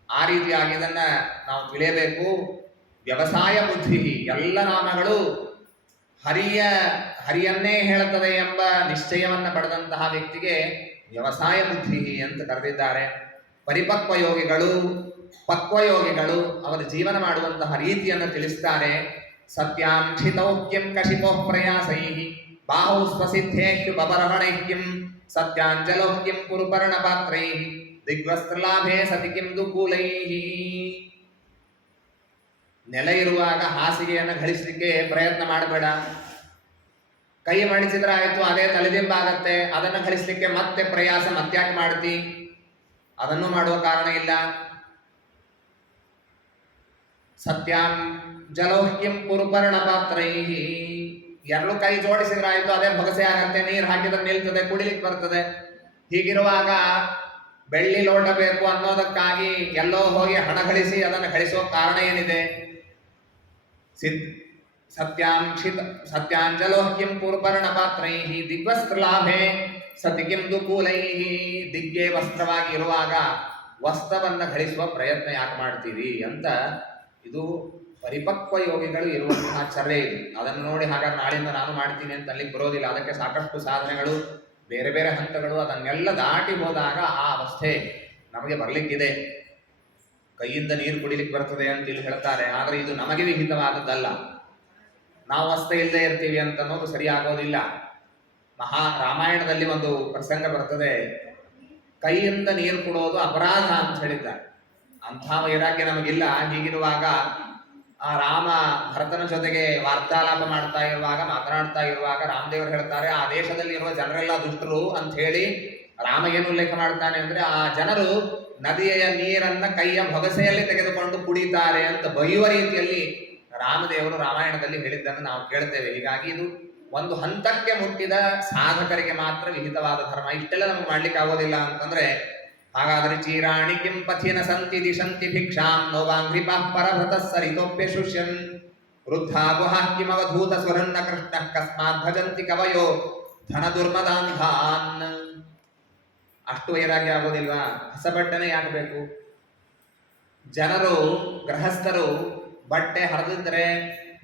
ಆ ರೀತಿಯಾಗಿ ಇದನ್ನ ನಾವು ತಿಳಿಯಬೇಕು. ವ್ಯವಸಾಯ ಬುದ್ಧಿ, ಎಲ್ಲ ನಾಮಗಳು ಹರಿಯನ್ನೇ ಹೇಳುತ್ತದೆ ಎಂಬ ನಿಶ್ಚಯವನ್ನ ಪಡೆದಂತಹ ವ್ಯಕ್ತಿಗೆ ವ್ಯವಸಾಯ ಬುದ್ಧಿ ಅಂತ ಕರೆದಿದ್ದಾರೆ. ಪರಿಪಕ್ವ ಯೋಗಿಗಳು, ಪಕ್ವಯೋಗಿಗಳು ಅವರ ಜೀವನ ಮಾಡುವಂತಹ ರೀತಿಯನ್ನು ತಿಳಿಸ್ತಾರೆ. ಸತ್ಯಾಂ ಕ್ಷಿತೌಕ್ಯಂ ಕಶಿಪೋ ಪ್ರಯಾಸೈ ಬಾಹು ಸ್ವಸಿದ್ಧೇಶು ಬಬರಹಣೈಕ್ಯಂ ಸತ್ಯಾಂಜಲೋಕ್ಯಂ ಕುರುಪರ್ಣ ಪಾತ್ರೈ ದಿಗ್ವಸ್ತ್ರಲಾಭೇ ಸತಿ ಕಿಂ ದುಕೂಲೈ. ನೆಲ ಇರುವಾಗ ಹಾಸಿಗೆಯನ್ನು ಗಳಿಸಲಿಕ್ಕೆ ಪ್ರಯತ್ನ ಮಾಡಬೇಡ. ಕೈ ಮಡಿಸಿದ್ರೆ ಆಯ್ತು, ಅದೇ ತಲೆದಿಂಬಾಗತ್ತೆ. ಅದನ್ನು ಗಳಿಸಲಿಕ್ಕೆ ಮತ್ತೆ ಪ್ರಯಾಸ ಮತ್ತ್ಯಾಕೆ ಮಾಡ್ತಿ? ಅದನ್ನು ಮಾಡುವ ಕಾರಣ ಇಲ್ಲ. ಸತ್ಯಾಂ ಜಲೋಹ್ಯಂ ಕುರುಪರ್ಣ ಪಾತ್ರೈ. ಎರಡು ಕೈ ಜೋಡಿಸಿದ್ರೆ ಆಯ್ತು, ಅದೇ ಬೊಗಸೆ ಆಗತ್ತೆ. ನೀರು ಹಾಕಿದ್ರೆ ನಿಲ್ತದೆ, ಕುಡಿಲಿಕ್ಕೆ ಬರ್ತದೆ. ಹೀಗಿರುವಾಗ ಬೆಳ್ಳಿ ಲೋಟ ಬೇಕು ಅನ್ನೋದಕ್ಕಾಗಿ ಎಲ್ಲೋ ಹೋಗಿ ಹಣ ಗಳಿಸಿ ಅದನ್ನು ಗಳಿಸುವ ಕಾರಣ ಏನಿದೆ? ಸತ್ಯಾಂಜಲೋಹ್ಯಂ ಕುರುಪರ್ಣ ಪಾತ್ರೈ ದಿಗ್ವಸ್ತ್ರಲಾಭೆ ಸತಿ ಕಿಂ ದುಕೂಲೈ. ದಿಗ್ಗೆ ವಸ್ತ್ರವಾಗಿ ಇರುವಾಗ ವಸ್ತ್ರವನ್ನು ಗಳಿಸುವ ಪ್ರಯತ್ನ ಯಾಕೆ ಮಾಡ್ತೀರಿ ಅಂತ. ಇದು ಪರಿಪಕ್ವ ಯೋಗಿಗಳು ಇರುವಂತಹ ಚರ್ಯ ಇದು. ಅದನ್ನು ನೋಡಿ ಹಾಗಾದ್ರೆ ನಾಳಿಂದ ನಾನು ಮಾಡ್ತೀನಿ ಅಂತ ಅಲ್ಲಿಗೆ ಬರೋದಿಲ್ಲ. ಅದಕ್ಕೆ ಸಾಕಷ್ಟು ಸಾಧನೆಗಳು, ಬೇರೆ ಬೇರೆ ಹಂತಗಳು, ಅದನ್ನೆಲ್ಲ ದಾಟಿ ಹೋದಾಗ ಆ ಅವಸ್ಥೆ ನಮಗೆ ಬರಲಿಕ್ಕಿದೆ. ಕೈಯಿಂದ ನೀರು ಕುಡಿಲಿಕ್ಕೆ ಬರ್ತದೆ ಅಂತ ಇಲ್ಲಿ ಹೇಳ್ತಾರೆ, ಆದರೆ ಇದು ನಮಗೆ ವಿಹಿತವಾದದ್ದಲ್ಲ. ನಾವು ಅವಸ್ಥೆ ಇಲ್ಲದೆ ಇರ್ತೀವಿ ಅಂತ ಅನ್ನೋದು ಸರಿಯಾಗೋದಿಲ್ಲ. ರಾಮಾಯಣದಲ್ಲಿ ಒಂದು ಪ್ರಸಂಗ ಬರ್ತದೆ, ಕೈಯಿಂದ ನೀರು ಕೊಡೋದು ಅಪರಾಧ ಅಂತ ಹೇಳಿದ್ದಾರೆ. ಅಂಥ ವೈರಾಗ್ಯ ನಮಗಿಲ್ಲ. ಹೀಗಿರುವಾಗ ಆ ರಾಮ ಭರತನ ಜೊತೆಗೆ ವಾರ್ತಾಲಾಪ ಮಾತನಾಡ್ತಾ ಇರುವಾಗ ರಾಮದೇವರು ಹೇಳ್ತಾರೆ, ಆ ದೇಶದಲ್ಲಿ ಇರುವ ಜನರೆಲ್ಲ ದುಷ್ಟರು ಅಂತ ಹೇಳಿ ರಾಮ ಏನು ಉಲ್ಲೇಖ ಮಾಡ್ತಾನೆ ಅಂದ್ರೆ, ಆ ಜನರು ನದಿಯ ನೀರನ್ನ ಕೈಯ ಬೊಗಸೆಯಲ್ಲಿ ತೆಗೆದುಕೊಂಡು ಕುಡಿತಾರೆ ಅಂತ ಬೈಯುವ ರೀತಿಯಲ್ಲಿ ರಾಮದೇವರು ರಾಮಾಯಣದಲ್ಲಿ ಹೇಳಿದ್ದನ್ನು ನಾವು ಕೇಳ್ತೇವೆ. ಹೀಗಾಗಿ ಇದು ಒಂದು ಹಂತಕ್ಕೆ ಮುಟ್ಟಿದ ಸಾಧಕರಿಗೆ ಮಾತ್ರ ವಿಹಿತವಾದ ಧರ್ಮ. ಇಷ್ಟೆಲ್ಲ ನಮಗೆ ಮಾಡ್ಲಿಕ್ಕೆ ಆಗೋದಿಲ್ಲ ಅಂತಂದ್ರೆ, ಹಾಗಾದರೆ ಚೀರಾಣಿ ಕಿಂ ಪಥಿನ ಸಂತಿ ದಿಶಂತಿ ಭಿಕ್ಷಾಂ ನೋವಾಂಗ್ರಿಪಾಃ ಪರಭೃತ ಸರಿತೋಪ್ಯ ಶುಷ್ಯನ್ ವೃದ್ಧಾ ಗುಹಾಃ ಕಿಮವಧೂತ ಸುರನ್ನ ಕೃಷ್ಣ ಕಸ್ಮಾತ್ ಭಜಂತಿ ಕವಯೋ ಧನ ದುರ್ಮದಾಂಧಾನ್. ಅಷ್ಟು ವೈರಾಗ್ಯ ಆಗೋದಿಲ್ವಾ? ಹೊಸಬಟ್ಟನೆ ಯಾಕೆ ಬೇಕು? ಜನರು, ಗೃಹಸ್ಥರು ಬಟ್ಟೆ ಹರಿದಿದ್ರೆ,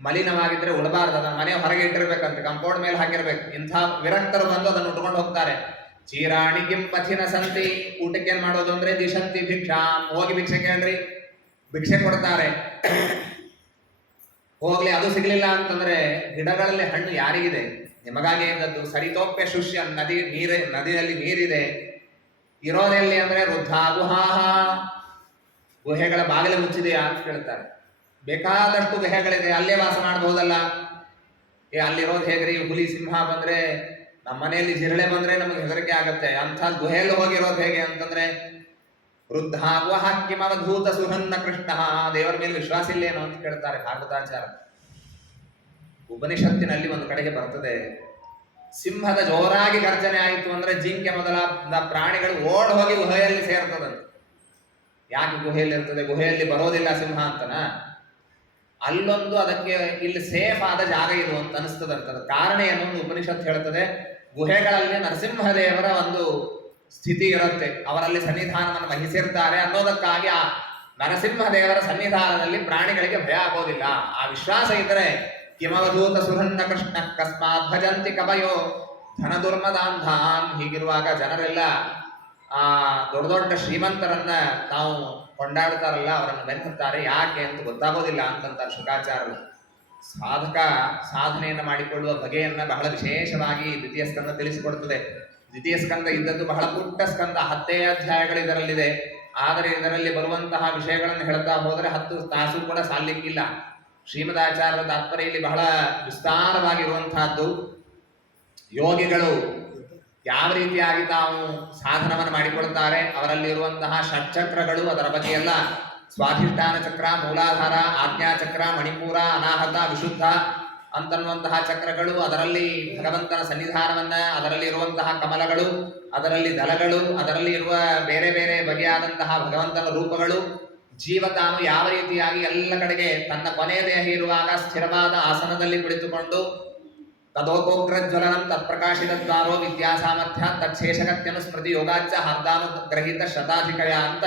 ಮಲಿನವಾಗಿದ್ರೆ ಉಡಬಾರ್ದು, ಅದನ್ನು ಮನೆ ಹೊರಗೆ ಇಟ್ಟಿರ್ಬೇಕಂತ, ಕಂಪೌಂಡ್ ಮೇಲೆ ಹಾಕಿರ್ಬೇಕು. ಇಂಥ ವಿರಕ್ತರು ಬಂದು ಅದನ್ನು ಉಟ್ಕೊಂಡು ಹೋಗ್ತಾರೆ. ಚೀರಾಣಿ ಕಿಂ ಪಥಿನ ಸಂತಿ, ಊಟಕ್ಕೆ ಏನ್ ಮಾಡೋದು ಅಂದ್ರೆ ದಿಶಂತಿ ಭಿಕ್ಷಾಂ, ಹೋಗಿ ಭಿಕ್ಷೆ ಕೇಳ್ರಿ, ಭಿಕ್ಷೆ ಕೊಡ್ತಾರೆ. ಹೋಗ್ಲಿ ಅದು ಸಿಗ್ಲಿಲ್ಲ ಅಂತಂದ್ರೆ, ಗಿಡಗಳಲ್ಲಿ ಹಣ್ಣು ಯಾರಿಗಿದೆ? ನಿಮಗಾಗಿ ಇದ್ದದ್ದು. ಸರಿತೋಪ್ಯ ಶುಷ್ಯ, ನದಿಯಲ್ಲಿ ನೀರಿದೆ. ಇರೋದೆಲ್ಲಿ ಅಂದ್ರೆ ವೃದ್ಧಾ ಗುಹಾಹ, ಗುಹೆಗಳ ಬಾಗಿಲು ಮುಚ್ಚಿದೆಯಾ ಅಂತ ಕೇಳ್ತಾರೆ. ಬೇಕಾದಷ್ಟು ಗುಹೆಗಳಿದೆ, ಅಲ್ಲೇ ವಾಸ ಮಾಡಬಹುದಲ್ಲ. ಅಲ್ಲಿರೋದು ಹೇಗ್ರಿ? ಹುಲಿ ಸಿಂಹ ಬಂದ್ರೆ, ನಮ್ಮ ಮನೆಯಲ್ಲಿ ಜಿರಳೆ ಬಂದ್ರೆ ನಮಗೆ ಹೆದರಿಕೆ ಆಗತ್ತೆ. ಅಂಥ ಗುಹೆಯಲ್ಲಿ ಹೋಗಿರೋದು ಹೇಗೆ ಅಂತಂದ್ರೆ, ವೃದ್ಧಾ ಗುಹಾಃ ಕಿಮವಧೂತ ಸುಹನ್ನ ಕೃಷ್ಣ. ದೇವರ ಮೇಲೆ ವಿಶ್ವಾಸ ಇಲ್ಲೇನೋ ಅಂತ ಕೇಳ್ತಾರೆ ಭಾಗವತಾಚಾರ. ಉಪನಿಷತ್ತಿನಲ್ಲಿ ಒಂದು ಕಡೆಗೆ ಬರ್ತದೆ, ಸಿಂಹದ ಜೋರಾಗಿ ಗರ್ಜನೆ ಆಯಿತು ಅಂದ್ರೆ ಜಿಂಕೆ ಮೊದಲಾದ ಪ್ರಾಣಿಗಳು ಓಡ್ ಹೋಗಿ ಗುಹೆಯಲ್ಲಿ ಸೇರ್ತದಂತೆ. ಯಾಕೆ ಗುಹೆಯಲ್ಲಿ ಇರ್ತದೆ? ಗುಹೆಯಲ್ಲಿ ಬರೋದಿಲ್ಲ ಸಿಂಹ ಅಂತನ? ಅಲ್ಲೊಂದು ಅದಕ್ಕೆ ಇಲ್ಲಿ ಸೇಫ್ ಆದ ಜಾಗ ಇದು ಅಂತ ಅನಿಸ್ತದಂತದ. ಕಾರಣ ಏನು? ಉಪನಿಷತ್ ಹೇಳ್ತದೆ, ಗುಹೆಗಳಲ್ಲಿ ನರಸಿಂಹದೇವರ ಒಂದು ಸ್ಥಿತಿ ಇರುತ್ತೆ, ಅವರಲ್ಲಿ ಸನ್ನಿಧಾನವನ್ನು ವಹಿಸಿರ್ತಾರೆ ಅನ್ನೋದಕ್ಕಾಗಿ ಆ ನರಸಿಂಹದೇವರ ಸನ್ನಿಧಾನದಲ್ಲಿ ಪ್ರಾಣಿಗಳಿಗೆ ಭಯ ಆಗೋದಿಲ್ಲ. ಆ ವಿಶ್ವಾಸ ಇದ್ದರೆ ಕಿಮವಧೂತ ಸುಹನ್ನ ಕೃಷ್ಣ ಕಸ್ಮಾತ್ ಭಜಂತಿ ಕವಯೋ ಧನ ದುರ್ಮದಾಂಧಾನ್. ಹೀಗಿರುವಾಗ ಜನರೆಲ್ಲ ಆ ದೊಡ್ಡ ದೊಡ್ಡ ಶ್ರೀಮಂತರನ್ನ ನಾವು ಕೊಂಡಾಡ್ತಾರಲ್ಲ, ಅವರನ್ನು ಬೆನ್ನತ್ತಾರೆ. ಯಾಕೆ ಅಂತ ಗೊತ್ತಾಗೋದಿಲ್ಲ ಅಂತಂತಾರೆ ಶುಕಾಚಾರ್ಯರು. ಸಾಧಕ ಸಾಧನೆಯನ್ನು ಮಾಡಿಕೊಳ್ಳುವ ಬಗೆಯನ್ನ ಬಹಳ ವಿಶೇಷವಾಗಿ ದ್ವಿತೀಯ ಸ್ಕಂದ ತಿಳಿಸಿಕೊಡುತ್ತದೆ. ದ್ವಿತೀಯ ಸ್ಕಂದ ಇದ್ದದ್ದು ಬಹಳ ಪುಟ್ಟ ಸ್ಕಂದ, 10 ಅಧ್ಯಾಯಗಳು ಇದರಲ್ಲಿದೆ. ಆದರೆ ಇದರಲ್ಲಿ ಬರುವಂತಹ ವಿಷಯಗಳನ್ನು ಹೇಳ್ತಾ ಹೋದರೆ 10 ತಾಸು ಕೂಡ ಸಾಲಿಕ್ಕಿಲ್ಲ. ಶ್ರೀಮದಾಚಾರ್ಯರ ತಾತ್ಪರ್ಯ ಇಲ್ಲಿ ಬಹಳ ವಿಸ್ತಾರವಾಗಿರುವಂತಹದ್ದು. ಯೋಗಿಗಳು ಯಾವ ರೀತಿಯಾಗಿ ತಾವು ಸಾಧನವನ್ನು ಮಾಡಿಕೊಳ್ತಾರೆ, ಅವರಲ್ಲಿರುವಂತಹ ಷಟ್ಚಕ್ರಗಳು, ಅದರ ಬಗ್ಗೆ ಎಲ್ಲ ಸ್ವಾಧಿಷ್ಠಾನ ಚಕ್ರ, ಮೂಲಾಧಾರ, ಆಜ್ಞಾಚಕ್ರ, ಮಣಿಪೂರ, ಅನಾಹತ, ವಿಶುದ್ಧ ಅಂತನ್ನುವಂತಹ ಚಕ್ರಗಳು, ಅದರಲ್ಲಿ ಭಗವಂತನ ಸನ್ನಿಧಾನವನ್ನ, ಅದರಲ್ಲಿ ಇರುವಂತಹ ಕಮಲಗಳು, ಅದರಲ್ಲಿ ದಳಗಳು, ಅದರಲ್ಲಿ ಇರುವ ಬೇರೆ ಬೇರೆ ಬಗೆಯಾದಂತಹ ಭಗವಂತನ ರೂಪಗಳು, ಜೀವ ತಾನು ಯಾವ ರೀತಿಯಾಗಿ ಎಲ್ಲ ಕಡೆಗೆ ತನ್ನ ಕೊನೆಯ ದೇಹ ಇರುವಾಗ ಸ್ಥಿರವಾದ ಆಸನದಲ್ಲಿ ಕುಳಿತುಕೊಂಡು ತದೋಪೋಗ್ರಜ್ವಲನಂ ತತ್ಪ್ರಕಾಶಿತ ದ್ವಾರೋ ವಿದ್ಯಾ ಸಾಮರ್ಥ್ಯ ತತ್ಶೇಷಗತ್ಯನು ಸ್ಮೃತಿ ಯೋಗಾಚ ಹಾರ್ದಾನುಗ್ರಹೀತ ಶತಾಧಿಕಯ ಅಂತ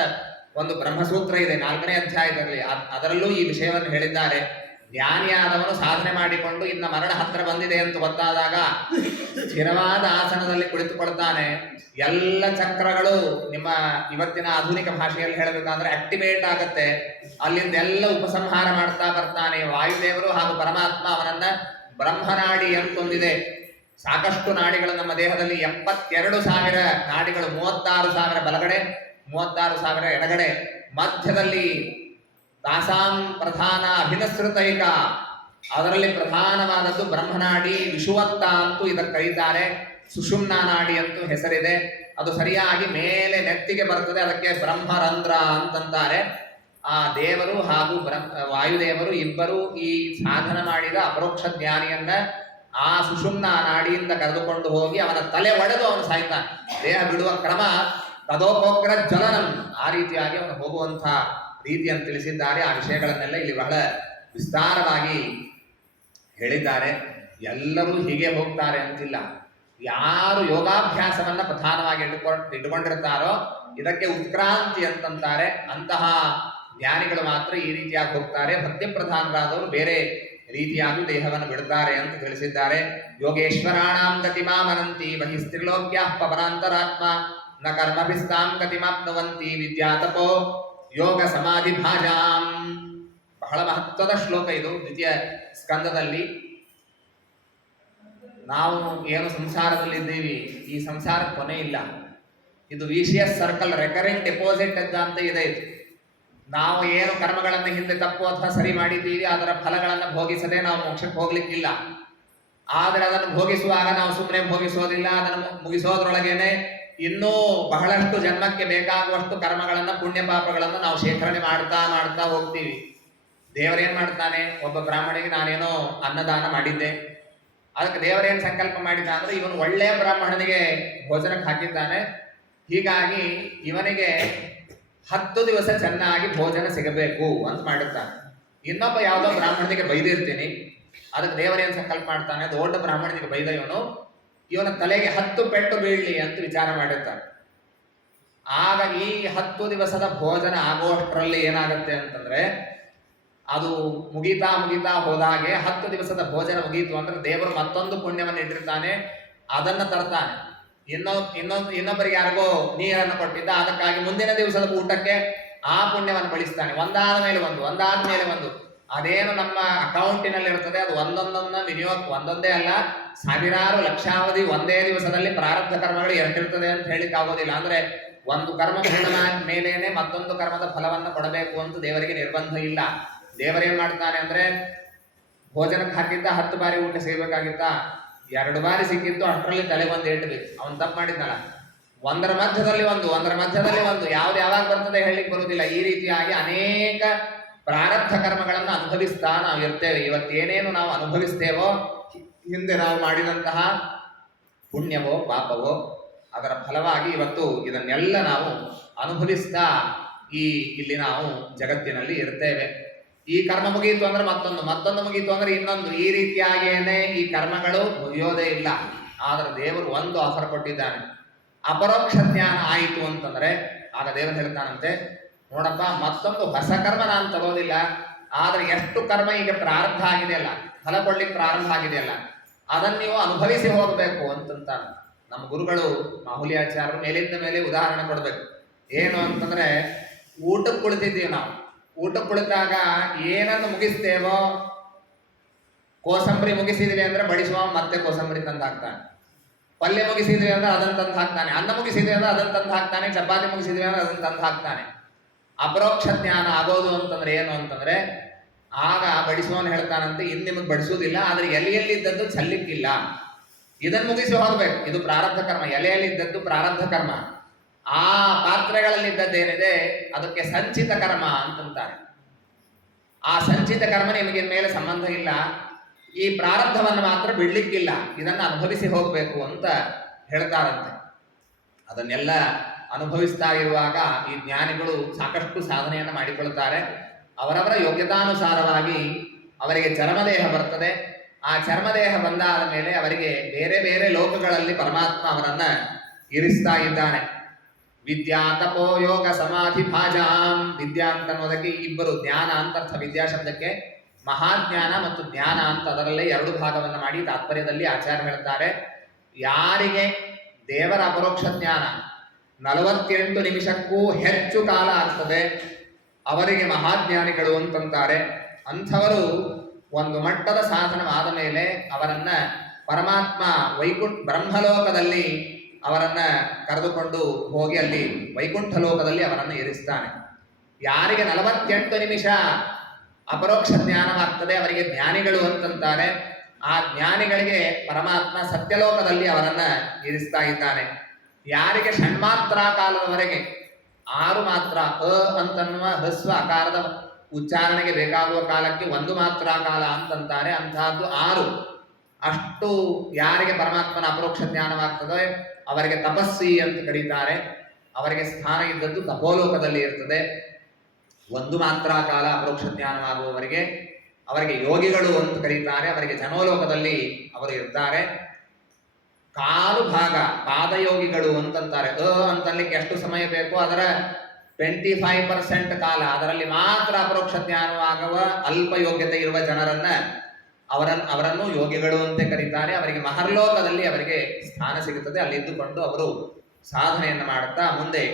ಒಂದು ಬ್ರಹ್ಮಸೂತ್ರ ಇದೆ 4ನೇ ಅಧ್ಯಾಯದಲ್ಲಿ. ಅದರಲ್ಲೂ ಈ ವಿಷಯವನ್ನು ಹೇಳಿದ್ದಾರೆ. ಜ್ಞಾನಿಯಾದವನು ಸಾಧನೆ ಮಾಡಿಕೊಂಡು ಇನ್ನ ಮರಣ ಹತ್ರ ಬಂದಿದೆ ಅಂತ ಗೊತ್ತಾದಾಗ ಸ್ಥಿರವಾದ ಆಸನದಲ್ಲಿ ಕುಳಿತುಕೊಳ್ತಾನೆ. ಎಲ್ಲ ಚಕ್ರಗಳು ನಿಮ್ಮ ಇವತ್ತಿನ ಆಧುನಿಕ ಭಾಷೆಯಲ್ಲಿ ಹೇಳಬೇಕಾದ್ರೆ ಆಕ್ಟಿವೇಟ್ ಆಗತ್ತೆ. ಅಲ್ಲಿಂದ ಎಲ್ಲ ಉಪಸಂಹಾರ ಮಾಡ್ತಾ ಬರ್ತಾನೆ. ವಾಯುದೇವರು ಹಾಗೂ ಪರಮಾತ್ಮ ಅವನನ್ನ ಬ್ರಹ್ಮನಾಡಿ ಅಂತೊಂದಿದೆ. ಸಾಕಷ್ಟು ನಾಡಿಗಳು ನಮ್ಮ ದೇಹದಲ್ಲಿ 72,000 ನಾಡಿಗಳು, 36,000 ಬಲಗಡೆ, 36,000 ಎಡಗಡೆ, ಮಧ್ಯದಲ್ಲಿ ತಾಸಾಂ ಪ್ರಧಾನ ಅಭಿನಸೃತೈಕ, ಅದರಲ್ಲಿ ಪ್ರಧಾನವಾದದ್ದು ಬ್ರಹ್ಮನಾಡಿ, ವಿಷುವತ್ತ ಅಂತೂ ಇದಕ್ಕೆ ಕರೀತಾರೆ. ಸುಷುಮ್ನಾ ನಾಡಿ ಅಂತೂ ಹೆಸರಿದೆ. ಅದು ಸರಿಯಾಗಿ ಮೇಲೆ ನೆತ್ತಿಗೆ ಬರ್ತದೆ, ಅದಕ್ಕೆ ಬ್ರಹ್ಮರಂಧ್ರ ಅಂತಂತಾರೆ. ಆ ದೇವರು ಹಾಗೂ ವಾಯುದೇವರು ಇಬ್ಬರು ಈ ಸಾಧನ ಮಾಡಿದ ಅಪರೋಕ್ಷ ಜ್ಞಾನಿಯನ್ನ ಆ ಸುಷುಮ್ನಾ ನಾಡಿಯಿಂದ ಕರೆದುಕೊಂಡು ಹೋಗಿ ಅವನ ತಲೆ ಒಡೆದು ಅವನು ಸಾಯ್ತಾನೆ. ದೇಹ ಬಿಡುವ ಕ್ರಮ ತದೋಪೋಗ್ರ ಜ್ವಲನಂ, ಆ ರೀತಿಯಾಗಿ ಅವನು ಹೋಗುವಂಥ ರೀತಿಯನ್ನು ತಿಳಿಸಿದ್ದಾರೆ. ಆ ವಿಷಯಗಳನ್ನೆಲ್ಲ ಇಲ್ಲಿ ಬಹಳ ವಿಸ್ತಾರವಾಗಿ ಹೇಳಿದ್ದಾರೆ. ಎಲ್ಲರೂ ಹೀಗೆ ಹೋಗ್ತಾರೆ ಅಂತಿಲ್ಲ. ಯಾರು ಯೋಗಾಭ್ಯಾಸವನ್ನ ಪ್ರಧಾನವಾಗಿ ಇಟ್ಟುಕೊಂಡಿರ್ತಾರೋ ಇದಕ್ಕೆ ಉತ್ಕ್ರಾಂತಿ ಅಂತಂತಾರೆ. ಅಂತಹ ಜ್ಞಾನಿಗಳು ಮಾತ್ರ ಈ ರೀತಿಯಾಗಿ ಹೋಗ್ತಾರೆ. ಭಕ್ತಿ ಪ್ರಧಾನರಾದವರು ಬೇರೆ ರೀತಿಯಾಗಿ ದೇಹವನ್ನು ಬಿಡುತ್ತಾರೆ ಅಂತ ತಿಳಿಸಿದ್ದಾರೆ. ಯೋಗೇಶ್ವರಾಣಾಂ ಗತಿಮಾಮನಂತಿ ಬಹಿಸ್ತ್ರಿಲೋಕ್ಯ ಪವನಾಂತರಾತ್ಮ ನ ಕರ್ಮಭಿಸ್ತಾಂ ಗತಿಮಾಪ್ನುವಂತಿ ವಿದ್ಯಾತಪೋ ಯೋಗ ಸಮಾಧಿ ಭಾಜಾಂ. ಬಹಳ ಮಹತ್ವದ ಶ್ಲೋಕ ಇದು. 2ನೇ ಸ್ಕಂದದಲ್ಲಿ ನಾವು ಏನು ಸಂಸಾರದಲ್ಲಿದ್ದೀವಿ, ಈ ಸಂಸಾರ ಕೊನೆ ಇಲ್ಲ. ಇದು ವಿಶಿಯಸ್ ಸರ್ಕಲ್, ರೆಕರಿಂಗ್ ಡೆಪಾಸಿಟ್ ಅಂತ ಇದೆ. ಇದು ನಾವು ಏನು ಕರ್ಮಗಳನ್ನು ಹಿಂದೆ ತಪ್ಪು ಅಥವಾ ಸರಿ ಮಾಡಿದ್ದೀವಿ ಅದರ ಫಲಗಳನ್ನು ಭೋಗಿಸದೆ ನಾವು ಮೋಕ್ಷಕ್ಕೆ ಹೋಗ್ಲಿಕ್ಕಿಲ್ಲ. ಆದರೆ ಅದನ್ನು ಭೋಗಿಸುವಾಗ ನಾವು ಸುಮ್ಮನೆ ಭೋಗಿಸೋದಿಲ್ಲ. ಅದನ್ನು ಮುಗಿಸೋದ್ರೊಳಗೇನೆ ಇನ್ನೂ ಬಹಳಷ್ಟು ಜನ್ಮಕ್ಕೆ ಬೇಕಾಗುವಷ್ಟು ಕರ್ಮಗಳನ್ನು, ಪುಣ್ಯ ಪಾಪಗಳನ್ನು ನಾವು ಶೇಖರಣೆ ಮಾಡ್ತಾ ಹೋಗ್ತೀವಿ. ದೇವರೇನ್ ಮಾಡ್ತಾನೆ, ಒಬ್ಬ ಬ್ರಾಹ್ಮಣಿಗೆ ನಾನೇನೋ ಅನ್ನದಾನ ಮಾಡಿದ್ದೆ, ಅದಕ್ಕೆ ದೇವರೇನು ಸಂಕಲ್ಪ ಮಾಡಿದ ಅಂದ್ರೆ ಇವನು ಒಳ್ಳೆಯ ಬ್ರಾಹ್ಮಣನಿಗೆ ಭೋಜನಕ್ಕೆ ಹಾಕಿದ್ದಾನೆ, ಹೀಗಾಗಿ ಇವನಿಗೆ 10 ದಿವಸ ಚೆನ್ನಾಗಿ ಭೋಜನ ಸಿಗಬೇಕು ಅಂತ ಮಾಡಿರ್ತಾನೆ. ಇನ್ನೊಬ್ಬ ಯಾವುದೋ ಬ್ರಾಹ್ಮಣನಿಗೆ ಬೈದಿರ್ತೀನಿ, ಅದಕ್ಕೆ ದೇವರೇನು ಸಂಕಲ್ಪ ಮಾಡ್ತಾನೆ, ದೊಡ್ಡ ಬ್ರಾಹ್ಮಣನಿಗೆ ಬೈದ ಇವನ ತಲೆಗೆ 10 ಪೆಟ್ಟು ಬೀಳಲಿ ಅಂತ ವಿಚಾರ ಮಾಡಿರ್ತಾನೆ. ಆಗ ಈ 10 ದಿವಸದ ಭೋಜನ ಆಗೋಷ್ಟರಲ್ಲಿ ಏನಾಗುತ್ತೆ ಅಂತಂದ್ರೆ, ಅದು ಮುಗಿತಾ ಹೋದಾಗೆ 10 ದಿವಸದ ಭೋಜನ ಮುಗೀತು ಅಂದ್ರೆ ದೇವರು ಮತ್ತೊಂದು ಪುಣ್ಯವನ್ನು ಇಟ್ಟಿರ್ತಾನೆ, ಅದನ್ನ ತರ್ತಾನೆ. ಇನ್ನೊಬ್ಬರಿಗೆ ಯಾರಿಗೋ ನೀರನ್ನು ಕೊಟ್ಟಿದ್ದ, ಅದಕ್ಕಾಗಿ ಮುಂದಿನ ದಿವಸದ ಊಟಕ್ಕೆ ಆ ಪುಣ್ಯವನ್ನು ಬಳಸ್ತಾನೆ. ಒಂದಾದ ಮೇಲೆ ಒಂದು ಅದೇನು ನಮ್ಮ ಅಕೌಂಟಿನಲ್ಲಿ ಇರ್ತದೆ ಅದು ಒಂದೊಂದನ್ನ ವಿನಿಯೋಗ, ಒಂದೊಂದೇ ಅಲ್ಲ ಸಾವಿರಾರು ಲಕ್ಷಾವಧಿ ಒಂದೇ ದಿವಸದಲ್ಲಿ ಪ್ರಾರಬ್ಧ ಕರ್ಮಗಳು ಎರಡಿರ್ತದೆ ಅಂತ ಹೇಳಿಕ್ ಆಗೋದಿಲ್ಲ. ಅಂದ್ರೆ ಒಂದು ಕರ್ಮ ಮೇಲೇನೆ ಮತ್ತೊಂದು ಕರ್ಮದ ಫಲವನ್ನು ಕೊಡಬೇಕು ಅಂತ ದೇವರಿಗೆ ನಿರ್ಬಂಧ ಇಲ್ಲ. ದೇವರೇನ್ ಮಾಡ್ತಾನೆ ಅಂದ್ರೆ, ಭೋಜನಕ್ಕೆ ಹಾಕಿದ್ದ 10 ಬಾರಿ ಊಟ ಸಿಗಬೇಕಾಗಿತ್ತ, 2 ಬಾರಿ ಸಿಕ್ಕಿದ್ದು, ಅಷ್ಟರಲ್ಲಿ ತಲೆ ಒಂದು ಏಟಬೇಕು. ಅವನು ತಪ್ಪು ಮಾಡಿದ್ನಲ್ಲ. ಒಂದರ ಮಧ್ಯದಲ್ಲಿ ಒಂದು ಯಾವ್ದು ಯಾವಾಗ ಬರ್ತದೆ ಹೇಳಲಿಕ್ಕೆ ಬರುವುದಿಲ್ಲ. ಈ ರೀತಿಯಾಗಿ ಅನೇಕ ಪ್ರಾರಬ್ಧ ಕರ್ಮಗಳನ್ನು ಅನುಭವಿಸ್ತಾ ನಾವು ಇರ್ತೇವೆ. ಇವತ್ತೇನೇನು ನಾವು ಅನುಭವಿಸ್ತೇವೋ, ಹಿಂದೆ ನಾವು ಮಾಡಿದಂತಹ ಪುಣ್ಯವೋ ಪಾಪವೋ ಅದರ ಫಲವಾಗಿ ಇವತ್ತು ಇದನ್ನೆಲ್ಲ ನಾವು ಅನುಭವಿಸ್ತಾ ಇಲ್ಲಿ ನಾವು ಜಗತ್ತಿನಲ್ಲಿ ಇರ್ತೇವೆ. ಈ ಕರ್ಮ ಮುಗಿಯಿತು ಅಂದ್ರೆ ಮತ್ತೊಂದು ಮುಗಿಯಿತು ಅಂದ್ರೆ ಇನ್ನೊಂದು, ಈ ರೀತಿಯಾಗೇನೆ ಈ ಕರ್ಮಗಳು ಮುಗಿಯೋದೇ ಇಲ್ಲ. ಆದ್ರೆ ದೇವರು ಒಂದು ಆಫರ್ ಕೊಟ್ಟಿದ್ದಾನೆ. ಅಪರೋಕ್ಷ ಜ್ಞಾನ ಆಯಿತು ಅಂತಂದ್ರೆ ಆಗ ದೇವರು ಹೇಳ್ತಾನಂತೆ, ನೋಡಪ್ಪ ಮತ್ತೊಂದು ಹೊಸ ಕರ್ಮ ನಾನು ತಗೋದಿಲ್ಲ, ಆದ್ರೆ ಎಷ್ಟು ಕರ್ಮ ಈಗ ಪ್ರಾರಂಭ ಆಗಿದೆಯಲ್ಲ, ಫಲ ಕೊಡ್ಲಿಕ್ಕೆ ಪ್ರಾರಂಭ ಆಗಿದೆಯಲ್ಲ, ಅದನ್ನು ನೀವು ಅನುಭವಿಸಿ ಹೋಗ್ಬೇಕು ಅಂತಂತಾನೆ. ನಮ್ಮ ಗುರುಗಳು ಮಾಹುಲಿಯಾಚಾರ್ಯರು ಮೇಲಿಂದ ಮೇಲೆ ಉದಾಹರಣೆ ಕೊಡ್ಬೇಕು. ಏನು ಅಂತಂದ್ರೆ, ಊಟಕ್ಕೆ ಕುಳಿತಿದ್ದೀವಿ ನಾವು. ಊಟಕ್ಕೆ ಕುಳಿತಾಗ ಏನನ್ನು ಮುಗಿಸ್ತೇವೋ, ಕೋಸಂಬರಿ ಮುಗಿಸಿದ್ವಿ ಅಂದ್ರೆ ಬಡಿಸುವ ಮತ್ತೆ ಕೋಸಂಬರಿ ತಂದು ಹಾಕ್ತಾನೆ, ಪಲ್ಯ ಮುಗಿಸಿದ್ವಿ ಅಂದ್ರೆ ಅದನ್ನು ತಂದು ಹಾಕ್ತಾನೆ, ಅನ್ನ ಮುಗಿಸಿದ್ವಿ ಅಂದ್ರೆ ಅದನ್ನು ತಂದು ಹಾಕ್ತಾನೆ, ಚಪಾತಿ ಮುಗಿಸಿದ್ವಿ ಅಂದ್ರೆ ಅದನ್ನು ತಂದು ಹಾಕ್ತಾನೆ. ಅಪರೋಕ್ಷ ಜ್ಞಾನ ಆಗೋದು ಅಂತಂದ್ರೆ ಏನು ಅಂತಂದ್ರೆ, ಆಗ ಬಡಿಸುವವನು ಹೇಳ್ತಾನಂತೆ, ಇನ್ನು ನಿಮಗೆ ಬಡಿಸೋದಿಲ್ಲ, ಆದ್ರೆ ಎಲ್ಲಿದ್ದದ್ದು ಚೆಲ್ಲಿಕ್ಕಿಲ್ಲ. ಇದನ್ನು ಮುಗಿಸಿ ಹೋಗ್ಬೇಕು. ಇದು ಪ್ರಾರಬ್ಧ ಕರ್ಮ. ಎಲೆಯಲ್ಲಿದ್ದದ್ದು ಪ್ರಾರಬ್ಧ ಕರ್ಮ. ಆ ಪಾತ್ರೆಗಳಲ್ಲಿದ್ದದ್ದೇನಿದೆ ಅದಕ್ಕೆ ಸಂಚಿತ ಕರ್ಮ ಅಂತಂತಾರೆ. ಆ ಸಂಚಿತ ಕರ್ಮ ನಿಮಗೆ ಮೇಲೆ ಸಂಬಂಧ ಇಲ್ಲ. ಈ ಪ್ರಾರಬ್ಧವನ್ನು ಮಾತ್ರ ಬಿಡ್ಲಿಕ್ಕಿಲ್ಲ, ಇದನ್ನು ಅನುಭವಿಸಿ ಹೋಗಬೇಕು ಅಂತ ಹೇಳ್ತಾರಂತೆ. ಅದನ್ನೆಲ್ಲ ಅನುಭವಿಸ್ತಾ ಇರುವಾಗ ಈ ಜ್ಞಾನಿಗಳು ಸಾಕಷ್ಟು ಸಾಧನೆಯನ್ನು ಮಾಡಿಕೊಳ್ಳುತ್ತಾರೆ. ಅವರವರ ಯೋಗ್ಯತಾನುಸಾರವಾಗಿ ಅವರಿಗೆ ಚರ್ಮದೇಹ ಬರ್ತದೆ. ಆ ಚರ್ಮದೇಹ ಬಂದಾದ ಮೇಲೆ ಅವರಿಗೆ ಬೇರೆ ಬೇರೆ ಲೋಕಗಳಲ್ಲಿ ಪರಮಾತ್ಮ ಅವರನ್ನ ಇರಿಸ್ತಾ ಇದ್ದಾನೆ. ವಿದ್ಯಾ ತಪೋ ಯೋಗ ಸಮಾಧಿ ಭಾಜಾಂ. ವಿದ್ಯಾ ಅಂತ ಅನ್ನೋದಕ್ಕೆ ಇಬ್ಬರು, ಜ್ಞಾನ ಅಂತ ಅರ್ಥ ವಿದ್ಯಾ ಶಬ್ದಕ್ಕೆ. ಮಹಾಜ್ಞಾನ ಮತ್ತು ಜ್ಞಾನ ಅಂತ ಅದರಲ್ಲೇ ಎರಡು ಭಾಗವನ್ನು ಮಾಡಿ ತಾತ್ಪರ್ಯದಲ್ಲಿ ಆಚಾರ್ಯ ಹೇಳ್ತಾರೆ. ಯಾರಿಗೆ ದೇವರ ಅಪರೋಕ್ಷ ಜ್ಞಾನ 48 ನಿಮಿಷಕ್ಕೂ ಹೆಚ್ಚು ಕಾಲ ಆಗ್ತದೆ ಅವರಿಗೆ ಮಹಾಜ್ಞಾನಿಗಳು ಅಂತಂತಾರೆ. ಅಂಥವರು ಒಂದು ಮಟ್ಟದ ಸಾಧನವಾದ ಮೇಲೆ ಅವರನ್ನ ಪರಮಾತ್ಮ ಬ್ರಹ್ಮಲೋಕದಲ್ಲಿ ಅವರನ್ನ ಕರೆದುಕೊಂಡು ಹೋಗಿ ಅಲ್ಲಿ ವೈಕುಂಠ ಲೋಕದಲ್ಲಿ ಅವರನ್ನು ಇರಿಸ್ತಾನೆ. ಯಾರಿಗೆ 48 ನಿಮಿಷ ಅಪರೋಕ್ಷ ಜ್ಞಾನವಾಗ್ತದೆ ಅವರಿಗೆ ಜ್ಞಾನಿಗಳು ಅಂತಂತಾರೆ. ಆ ಜ್ಞಾನಿಗಳಿಗೆ ಪರಮಾತ್ಮ ಸತ್ಯಲೋಕದಲ್ಲಿ ಅವರನ್ನ ಇರಿಸ್ತಾ ಇದ್ದಾನೆ. ಯಾರಿಗೆ ಷಣ್ಮಾತ್ರ ಕಾಲದವರೆಗೆ 6 ಮಾತ್ರ ಅಂತನ್ನುವ ಹ್ರಸ್ವ ಆಕಾರದ ಉಚ್ಚಾರಣೆಗೆ ಬೇಕಾಗುವ ಕಾಲಕ್ಕೆ 1 ಮಾತ್ರ ಕಾಲ ಅಂತಂತಾರೆ. ಅಂತಹದ್ದು 6. ಅಷ್ಟು ಯಾರಿಗೆ ಪರಮಾತ್ಮನ ಅಪರೋಕ್ಷ ಜ್ಞಾನವಾಗ್ತದೆ ಅವರಿಗೆ ತಪಸ್ವಿ ಅಂತ ಕರೀತಾರೆ. ಅವರಿಗೆ ಸ್ಥಾನ ಇದ್ದದ್ದು ತಪೋಲೋಕದಲ್ಲಿ ಇರ್ತದೆ. 1 ಮಾತ್ರ ಕಾಲ ಅಪರೋಕ್ಷ ಜ್ಞಾನವಾಗುವವರಿಗೆ ಅವರಿಗೆ ಯೋಗಿಗಳು ಅಂತ ಕರೀತಾರೆ. ಅವರಿಗೆ ಜನೋಲೋಕದಲ್ಲಿ ಅವರು ಇರ್ತಾರೆ. ಕಾಲು ಭಾಗ ಪಾದಯೋಗಿಗಳು ಅಂತಂತಾರೆ. ಅಂತಲ್ಲಿಕ್ಕೆ ಎಷ್ಟು ಸಮಯ ಬೇಕು ಅದರ 25% ಕಾಲ ಅದರಲ್ಲಿ ಮಾತ್ರ ಅಪರೋಕ್ಷ ಜ್ಞಾನವಾಗುವ ಅಲ್ಪ ಯೋಗ್ಯತೆ ಇರುವ ಜನರನ್ನ ಅವರನ್ನು ಯೋಗಿಗಳು ಅಂತ ಕರೀತಾರೆ. ಅವರಿಗೆ ಮಹರ್ಲೋಕದಲ್ಲಿ ಅವರಿಗೆ ಸ್ಥಾನ ಸಿಗುತ್ತದೆ. ಅಲ್ಲಿದ್ದುಕೊಂಡು ಅವರು ಸಾಧನೆಯನ್ನು ಮಾಡುತ್ತಾ ಮುಂದೆ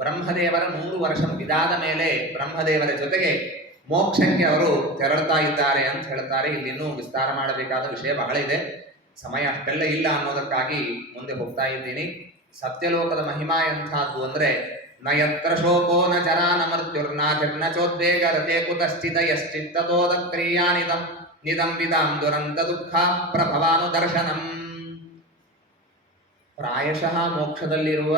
ಬ್ರಹ್ಮದೇವರ 100 ವರ್ಷ ಮುಗಿದಾದ ಮೇಲೆ ಬ್ರಹ್ಮದೇವರ ಜೊತೆಗೆ ಮೋಕ್ಷಕ್ಕೆ ಅವರು ತೆರಳುತ್ತಾ ಇದ್ದಾರೆ ಅಂತ ಹೇಳ್ತಾರೆ. ಇಲ್ಲಿನ್ನೂ ವಿಸ್ತಾರ ಮಾಡಬೇಕಾದ ವಿಷಯ ಬಹಳ ಇದೆ, ಸಮಯ ಅಷ್ಟೆಲ್ಲ ಇಲ್ಲ ಅನ್ನೋದಕ್ಕಾಗಿ ಮುಂದೆ ಹೋಗ್ತಾ ಇದ್ದೀನಿ. ಸತ್ಯಲೋಕದ ಮಹಿಮಾ ಎಂಥದ್ದು ಅಂದ್ರೆ ನ ಯತ್ರ ಶೋಕೋ ನ ಜರಾ ನ ಮೃತ್ಯುರ್ನ ಚೋದ್ವೇಗ ರತೆ ಕುತಶ್ಚಿದ ಯಶ್ಚಿತ್ತತೋದ ಕ್ರಿಯಾನಿದಂ ನಿದಂ ವಿದಾಂ ದುರಂತ ದುಃಖ ಪ್ರಭವಾನು ದರ್ಶನಂ. ಪ್ರಾಯಶಃ ಮೋಕ್ಷದಲ್ಲಿರುವ